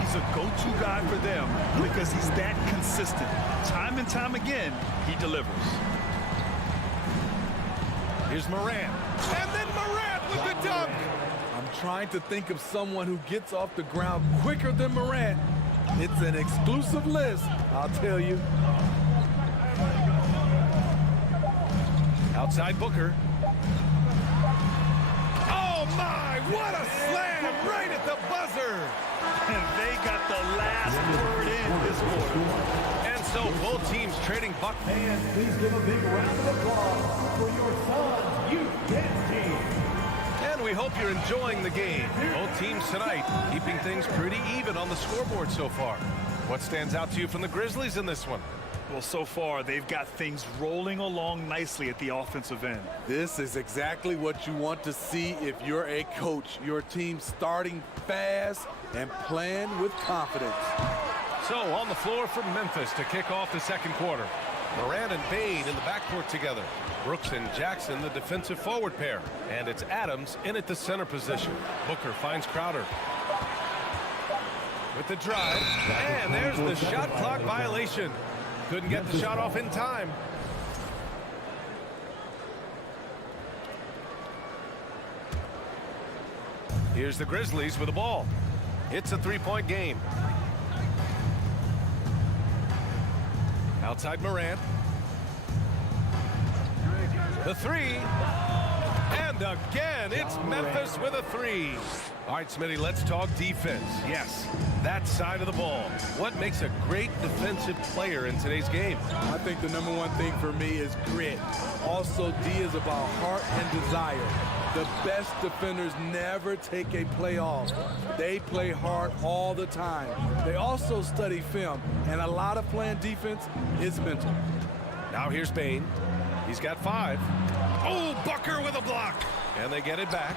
He's a go-to guy for them because he's that consistent. Time and time again, he delivers. Here's Morant. And then Morant with the dunk. I'm trying to think of someone who gets off the ground quicker than Morant. It's an exclusive list, I'll tell you. Outside Booker. Oh my, what a slam right at the buzzer. And they got the last word in this quarter. And so both teams trading buck. And please give a big round of applause for your son's youth dance team. And we hope you're enjoying the game. Both teams tonight keeping things pretty even on the scoreboard so far. What stands out to you from the Grizzlies in this one? Well, so far, they've got things rolling along nicely at the offensive end. This is exactly what you want to see if you're a coach. Your team starting fast and playing with confidence. So on the floor for Memphis to kick off the second quarter. Morant and Bain in the backcourt together. Brooks and Jackson, the defensive forward pair. And it's Adams in at the center position. Booker finds Crowder. With the drive. And there's the shot clock violation. Couldn't get the shot off in time. Here's the Grizzlies with the ball. It's a three-point game. Outside Morant. The three. And again, it's Memphis with a three. All right, Smitty, let's talk defense. Yes, that side of the ball. What makes a great defensive player in today's game? I think the number one thing for me is grit. Also, D is about heart and desire. The best defenders never take a play off. They play hard all the time. They also study film, and a lot of playing defense is mental. Now here's Bain. He's got 5. Oh, Booker with a block. And they get it back.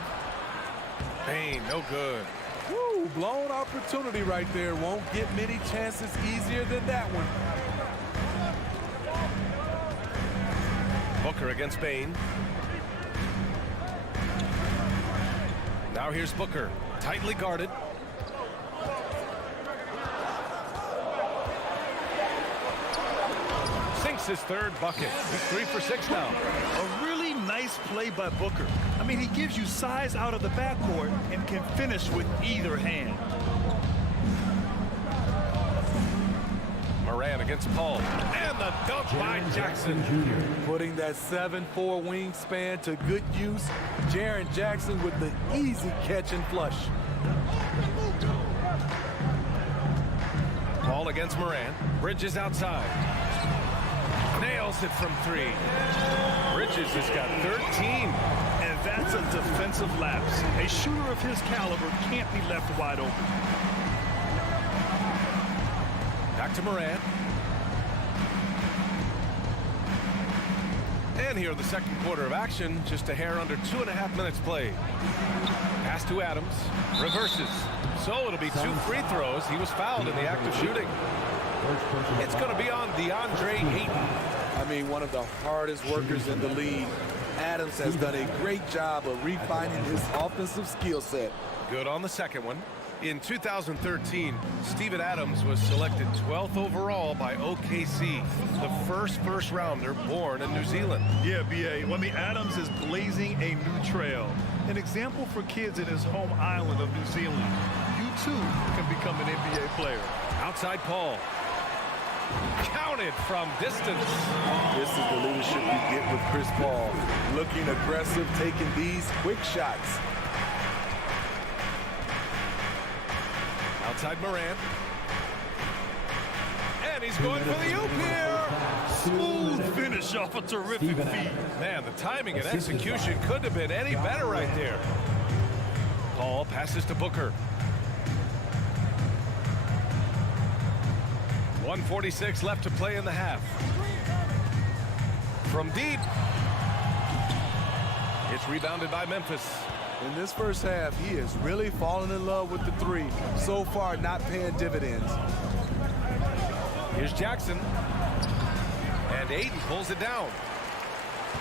Bain, no good. Woo, blown opportunity right there. Won't get many chances easier than that one. Booker against Bain. Now here's Booker, tightly guarded. Sinks his third bucket. He's 3 for 6 now. A really nice play by Booker. I mean, he gives you size out of the backcourt and can finish with either hand. Morant against Paul. And the dunk by Jackson. Putting that 7'4" wingspan to good use. Jaren Jackson with the easy catch and flush. Paul against Morant. Bridges outside. Nails it from 3. Bridges has got 13. And that's a defensive lapse. A shooter of his caliber can't be left wide open. Back to Morant. And here in the second quarter of action, just a hair under 2.5 minutes played. Pass to Adams. Reverses. So it'll be 2 free throws. He was fouled in the act of shooting. It's going to be on DeAndre Ayton. I mean, one of the hardest workers in the league. Adams has done a great job of refining his offensive skill set. Good on the second one. In 2013, Steven Adams was selected 12th overall by OKC, the first rounder born in New Zealand. Yeah, B.A. Well, I mean, Adams is blazing a new trail. An example for kids in his home island of New Zealand. You, too, can become an NBA player. Outside Paul. Counted from distance. This is the leadership you get with Chris Paul. Looking aggressive, taking these quick shots. Outside Morant. And he's going for the oop here. Smooth finish off a terrific feed. Man, the timing and execution couldn't have been any better right there. Paul passes to Booker. 1:46 left to play in the half. From deep. It's rebounded by Memphis. In this first half, he has really fallen in love with the 3. So far, not paying dividends. Here's Jackson. And Ayton pulls it down.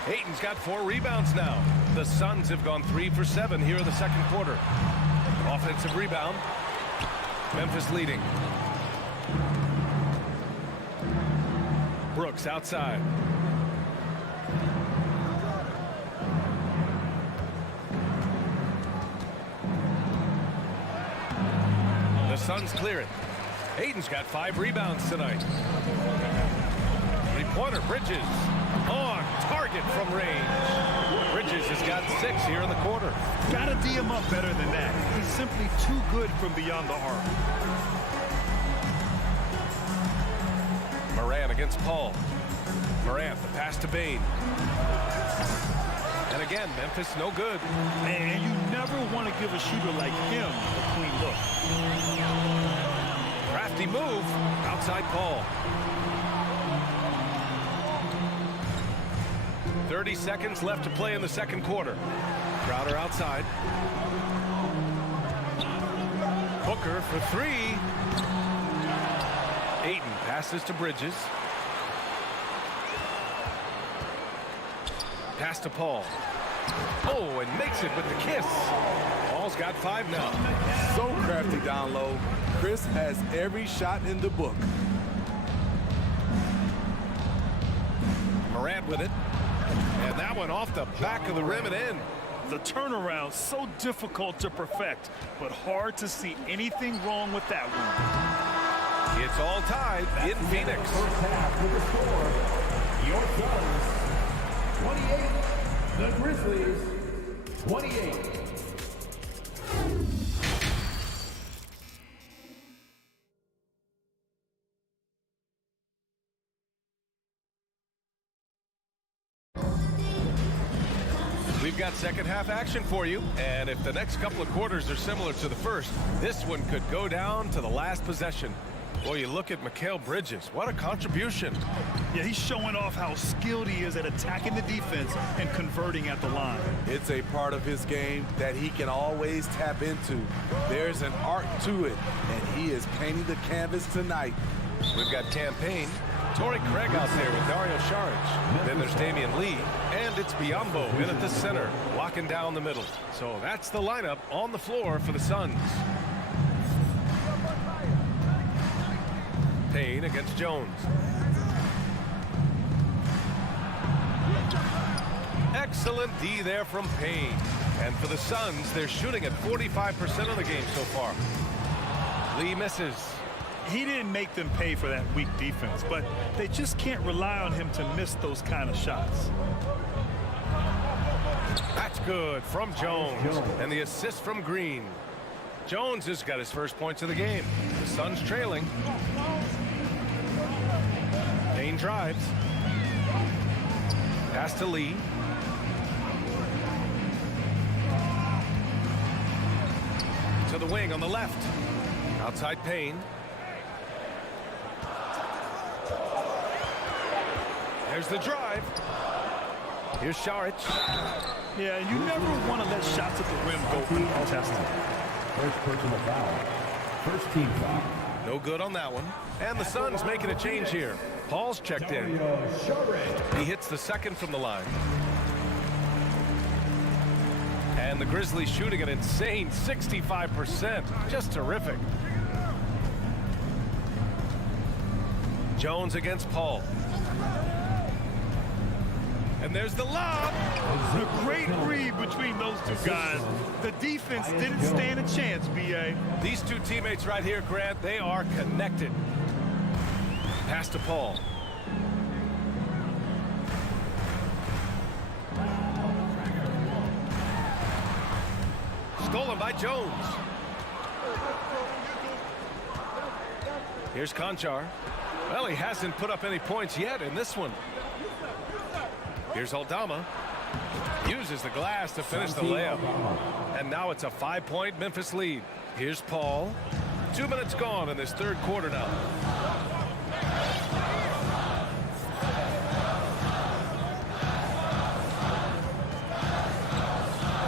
Ayton's got 4 rebounds now. The Suns have gone 3 for 7 here in the second quarter. Offensive rebound. Memphis leading. Brooks outside. The Suns clear it. Ayton's got 5 rebounds tonight. Three-pointer, Bridges. On target from range. Bridges has got 6 here in the quarter. Gotta D him up better than that. He's simply too good from beyond the arc. Morant against Paul. Morant, the pass to Bane. And again, Memphis no good. Man, you never want to give a shooter like him a clean look. Crafty move. Outside Paul. 30 seconds left to play in the second quarter. Crowder outside. Booker for 3. Ayton passes to Bridges. Pass to Paul. Oh, and makes it with the kiss. Paul's got 5 now. So crafty down low. Chris has every shot in the book. Morant with it. And that one off the back of the rim and in. The turnaround so difficult to perfect, but hard to see anything wrong with that one. It's all tied in Phoenix. First half with the score, your Suns 28, the Grizzlies 28. We've got second half action for you, and if the next couple of quarters are similar to the first, this one could go down to the last possession. Boy, you look at Mikal Bridges. What a contribution. Yeah, he's showing off how skilled he is at attacking the defense and converting at the line. It's a part of his game that he can always tap into. There's an art to it, and he is painting the canvas tonight. We've got Campaign, Torrey Craig out there with Dario Saric. Then there's Damian Lee, and it's Biyombo in at the center, locking down the middle. So that's the lineup on the floor for the Suns. Payne against Jones. Excellent D there from Payne. And for the Suns, they're shooting at 45% of the game so far. Lee misses. He didn't make them pay for that weak defense, but they just can't rely on him to miss those kind of shots. That's good from Jones. And the assist from Green. Jones has got his first points of the game. The Suns trailing. Payne drives. Pass to Lee. To the wing on the left. Outside Payne. There's the drive. Here's Saric. Yeah, and you never want to let shots at the rim go uncontested. First personal foul. First team foul. No good on that one. And the Suns making a change here. Paul's checked in. He hits the second from the line. And the Grizzlies shooting an insane 65%. Just terrific. Jones against Paul. And there's the lob. A great read between those two guys. The defense didn't stand a chance, B.A. These two teammates right here, Grant, they are connected. Pass to Paul. Stolen by Jones. Here's Conchar. Well, he hasn't put up any points yet in this one. Here's Aldama. Uses the glass to finish the layup. And now it's a 5-point Memphis lead. Here's Paul. 2 minutes gone in this third quarter now.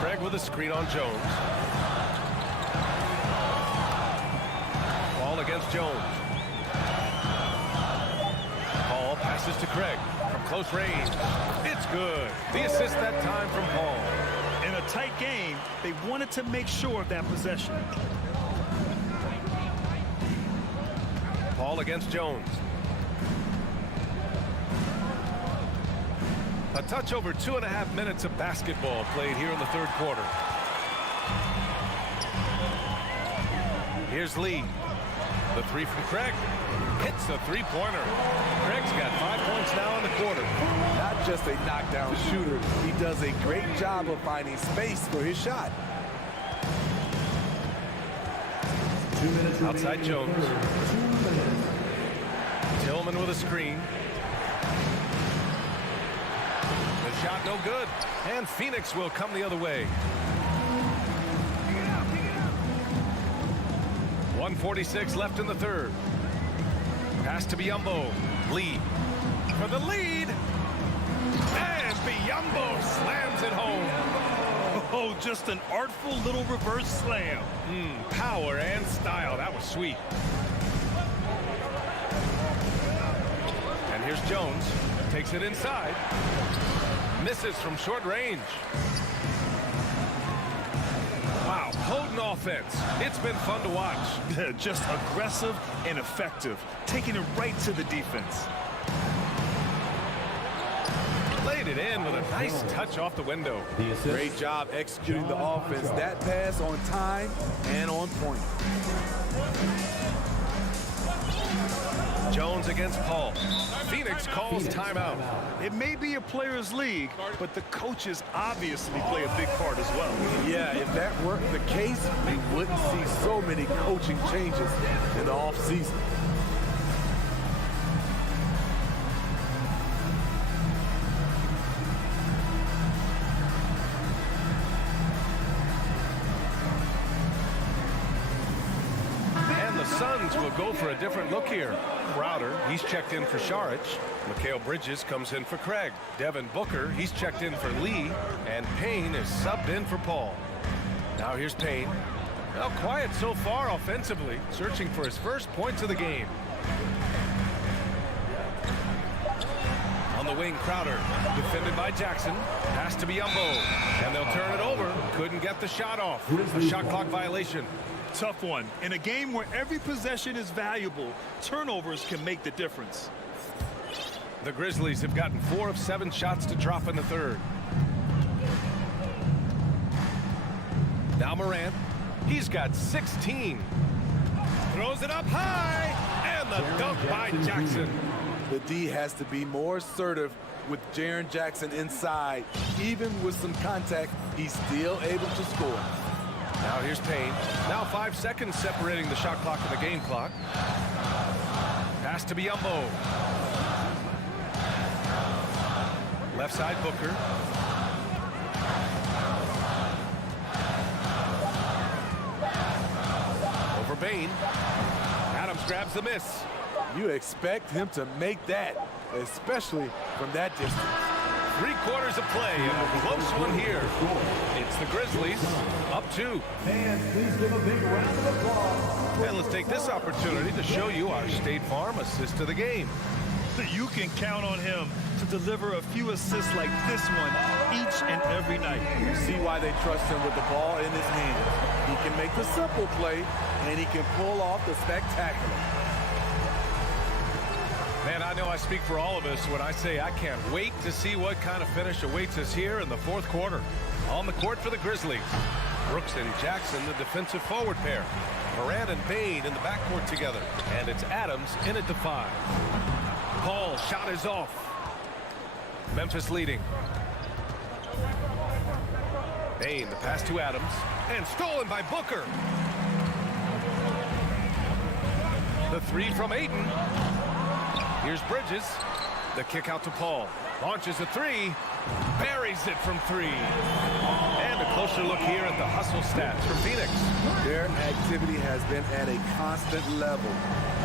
Craig with a screen on Jones. Ball against Jones. Paul passes to Craig. From close range. It's good. The assist that time from Paul. In a tight game, they wanted to make sure of that possession. Paul against Jones. A touch over 2.5 minutes of basketball played here in the third quarter. Here's Lee. The three from Craig. Hits the three-pointer. Craig's got 5 points now in the quarter. Not just a knockdown shooter, he does a great job of finding space for his shot. Outside Jones. Tillman with a screen. The shot no good. And Phoenix will come the other way. 1:46 left in the third. Pass to Biyombo. Lee for the lead. And Biyombo slams it home. Oh, just an artful little reverse slam. Power and style. That was sweet. And here's Jones. Takes it inside. Misses from short range. Wow, potent offense. It's been fun to watch. Just aggressive and effective, taking it right to the defense. Laid it in with a nice touch off the window. Great job executing the offense. That pass on time and on point. Jones against Paul. Phoenix calls timeout. It may be a players' league, but the coaches obviously play a big part as well. Yeah, if that weren't the case, we wouldn't see so many coaching changes in the offseason. Suns will go for a different look here. Crowder, he's checked in for Saric. Mikal Bridges comes in for Craig. Devin Booker, he's checked in for Lee. And Payne is subbed in for Paul. Now here's Payne. Well, quiet so far offensively, searching for his first points of the game. On the wing, Crowder, defended by Jackson. Pass to Biyombo, and they'll turn it over. Couldn't get the shot off. A shot clock violation. Tough one. In a game where every possession is valuable, turnovers can make the difference. The Grizzlies have gotten 4 of 7 shots to drop in the third. Now Morant. He's got 16. Throws it up high. And the dunk by Jackson. The D has to be more assertive with Jaren Jackson inside. Even with some contact, he's still able to score. Now here's Payne. Now 5 seconds separating the shot clock and the game clock. Pass to Biyombo. Left side, Booker. Over Bain. Adams grabs the miss. You expect him to make that, especially from that distance. 3/4 of play, and a close one here. It's the Grizzlies, up 2. And please give a big round of applause. And let's take this opportunity to show you our State Farm assist of the game. You can count on him to deliver a few assists like this one each and every night. You see why they trust him with the ball in his hands. He can make the simple play, and he can pull off the spectacular. Man, I know I speak for all of us when I say I can't wait to see what kind of finish awaits us here in the 4th quarter. On the court for the Grizzlies, Brooks and Jackson, the defensive forward pair. Morant and Bain in the backcourt together. And it's Adams in at the 5. Paul shot is off. Memphis leading. Bain, the pass to Adams. And stolen by Booker. The 3 from Ayton. Here's Bridges. The kick out to Paul. Launches a 3. Buries it from 3. And a closer look here at the hustle stats for Phoenix. Their activity has been at a constant level.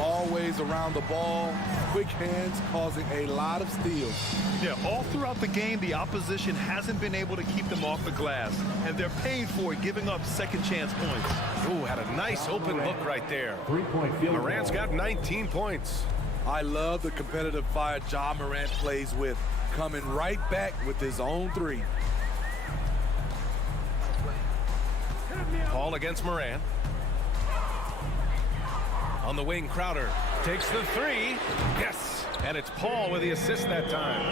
Always around the ball. Quick hands causing a lot of steals. Yeah, all throughout the game, the opposition hasn't been able to keep them off the glass. And they're paying for it, giving up second chance points. Ooh, had a nice open look right there. 3-point field goal. Morant's got 19 points. I love the competitive fire Ja Morant plays with, coming right back with his own 3. Paul against Morant. On the wing, Crowder takes the 3. Yes, and it's Paul with the assist that time.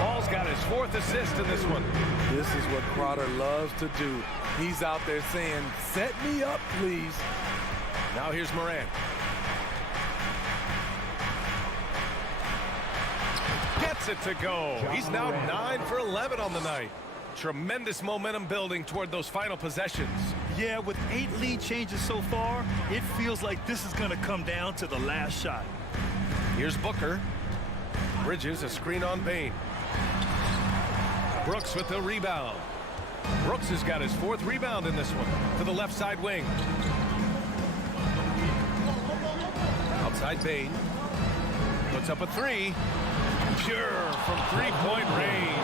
Paul's got his 4th assist in this one. This is what Crowder loves to do. He's out there saying, set me up, please. Now here's Morant. Gets it to go. He's now 9 for 11 on the night. Tremendous momentum building toward those final possessions. Yeah, with 8 lead changes so far, it feels like this is going to come down to the last shot. Here's Booker. Bridges, a screen on Bain. Brooks with the rebound. Brooks has got his 4th rebound in this one to the left side wing. Outside Bain. Puts up a 3. Pure from 3-point range.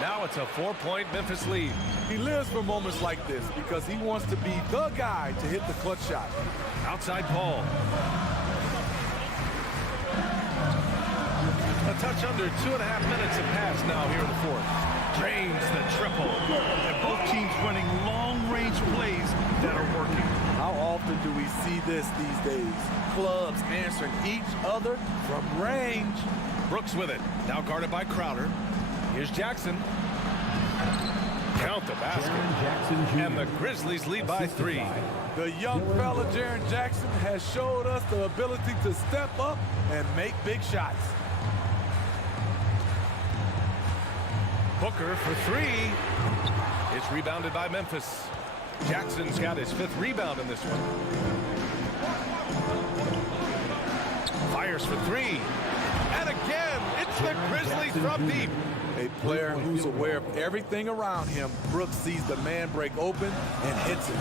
Now it's a 4-point Memphis lead. He lives for moments like this because he wants to be the guy to hit the clutch shot. Outside Paul. A touch under 2.5 minutes have passed now here in the 4th. Drains the triple. And both teams running long-range plays that are working. How often do we see this these days? Clubs answering each other from range. Brooks with it. Now guarded by Crowder. Here's Jackson. Count the basket. And the Grizzlies lead by 3. The young fella, Jaren Jackson, has showed us the ability to step up and make big shots. Booker for 3. It's rebounded by Memphis. Jackson's got his 5th rebound in this one. Fires for 3. And again, it's the Grizzlies from deep. A player who's aware of everything around him. Brooks sees the man break open and hits it.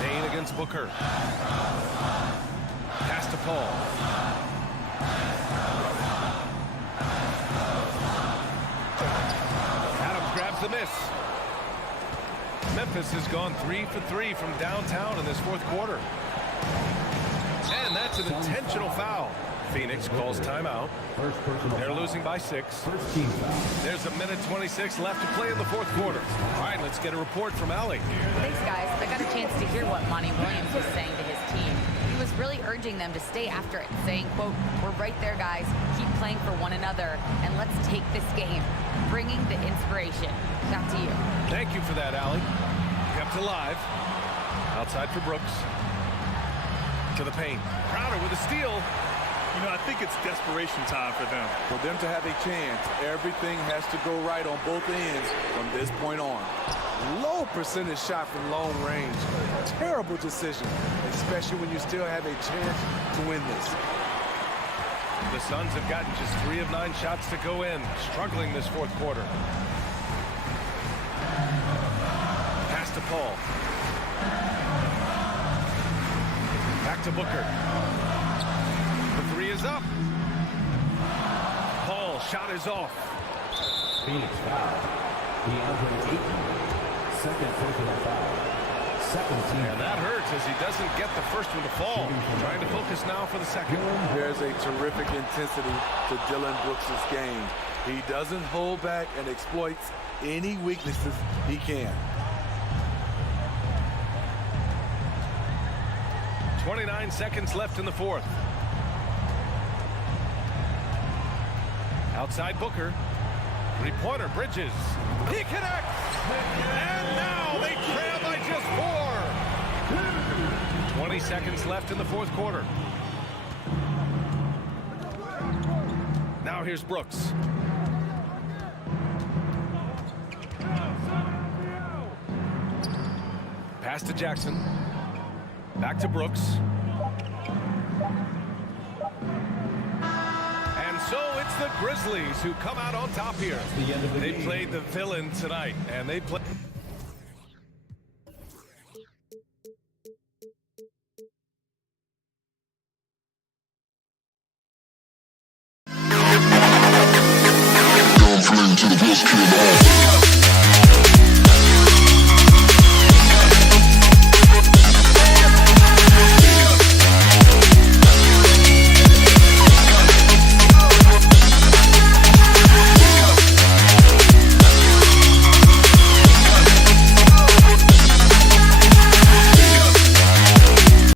Bain against Booker. Pass to Paul. Adams grabs the miss. Memphis has gone 3 for 3 from downtown in this 4th quarter. And that's an intentional foul. Phoenix calls timeout. They're losing by 6. There's 1:26 left to play in the 4th quarter. All right, let's get a report from Allie. Thanks, guys. I got a chance to hear what Monty Williams was saying to his team. He was really urging them to stay after it, saying, quote, "We're right there, guys. Keep playing for one another, and let's take this game." Bringing the inspiration. Back to you. Thank you for that, Allie. Kept alive. Outside for Brooks. To the paint. Crowder with a steal. You know, I think it's desperation time for them. For them to have a chance, everything has to go right on both ends from this point on. Low percentage shot from long range. Terrible decision, especially when you still have a chance to win this. The Suns have gotten just 3 of 9 shots to go in, struggling this fourth quarter. Pass to Paul. Back to Booker. The 3 is up. Paul, shot is off. Phoenix foul. DeAndre Ayton. Second personal foul. Second team. And that hurts as he doesn't get the first one to fall. Trying to focus now for the second. There's a terrific intensity to Dillon Brooks' game. He doesn't hold back and exploits any weaknesses he can. 29 seconds left in the fourth. Outside Booker. Three-pointer, Bridges. He connects! And now they trail by just 4. 20 seconds left in the fourth quarter. Now here's Brooks. Pass to Jackson. Back to Brooks. And so it's the Grizzlies who come out on top here. They played the villain tonight, and they played.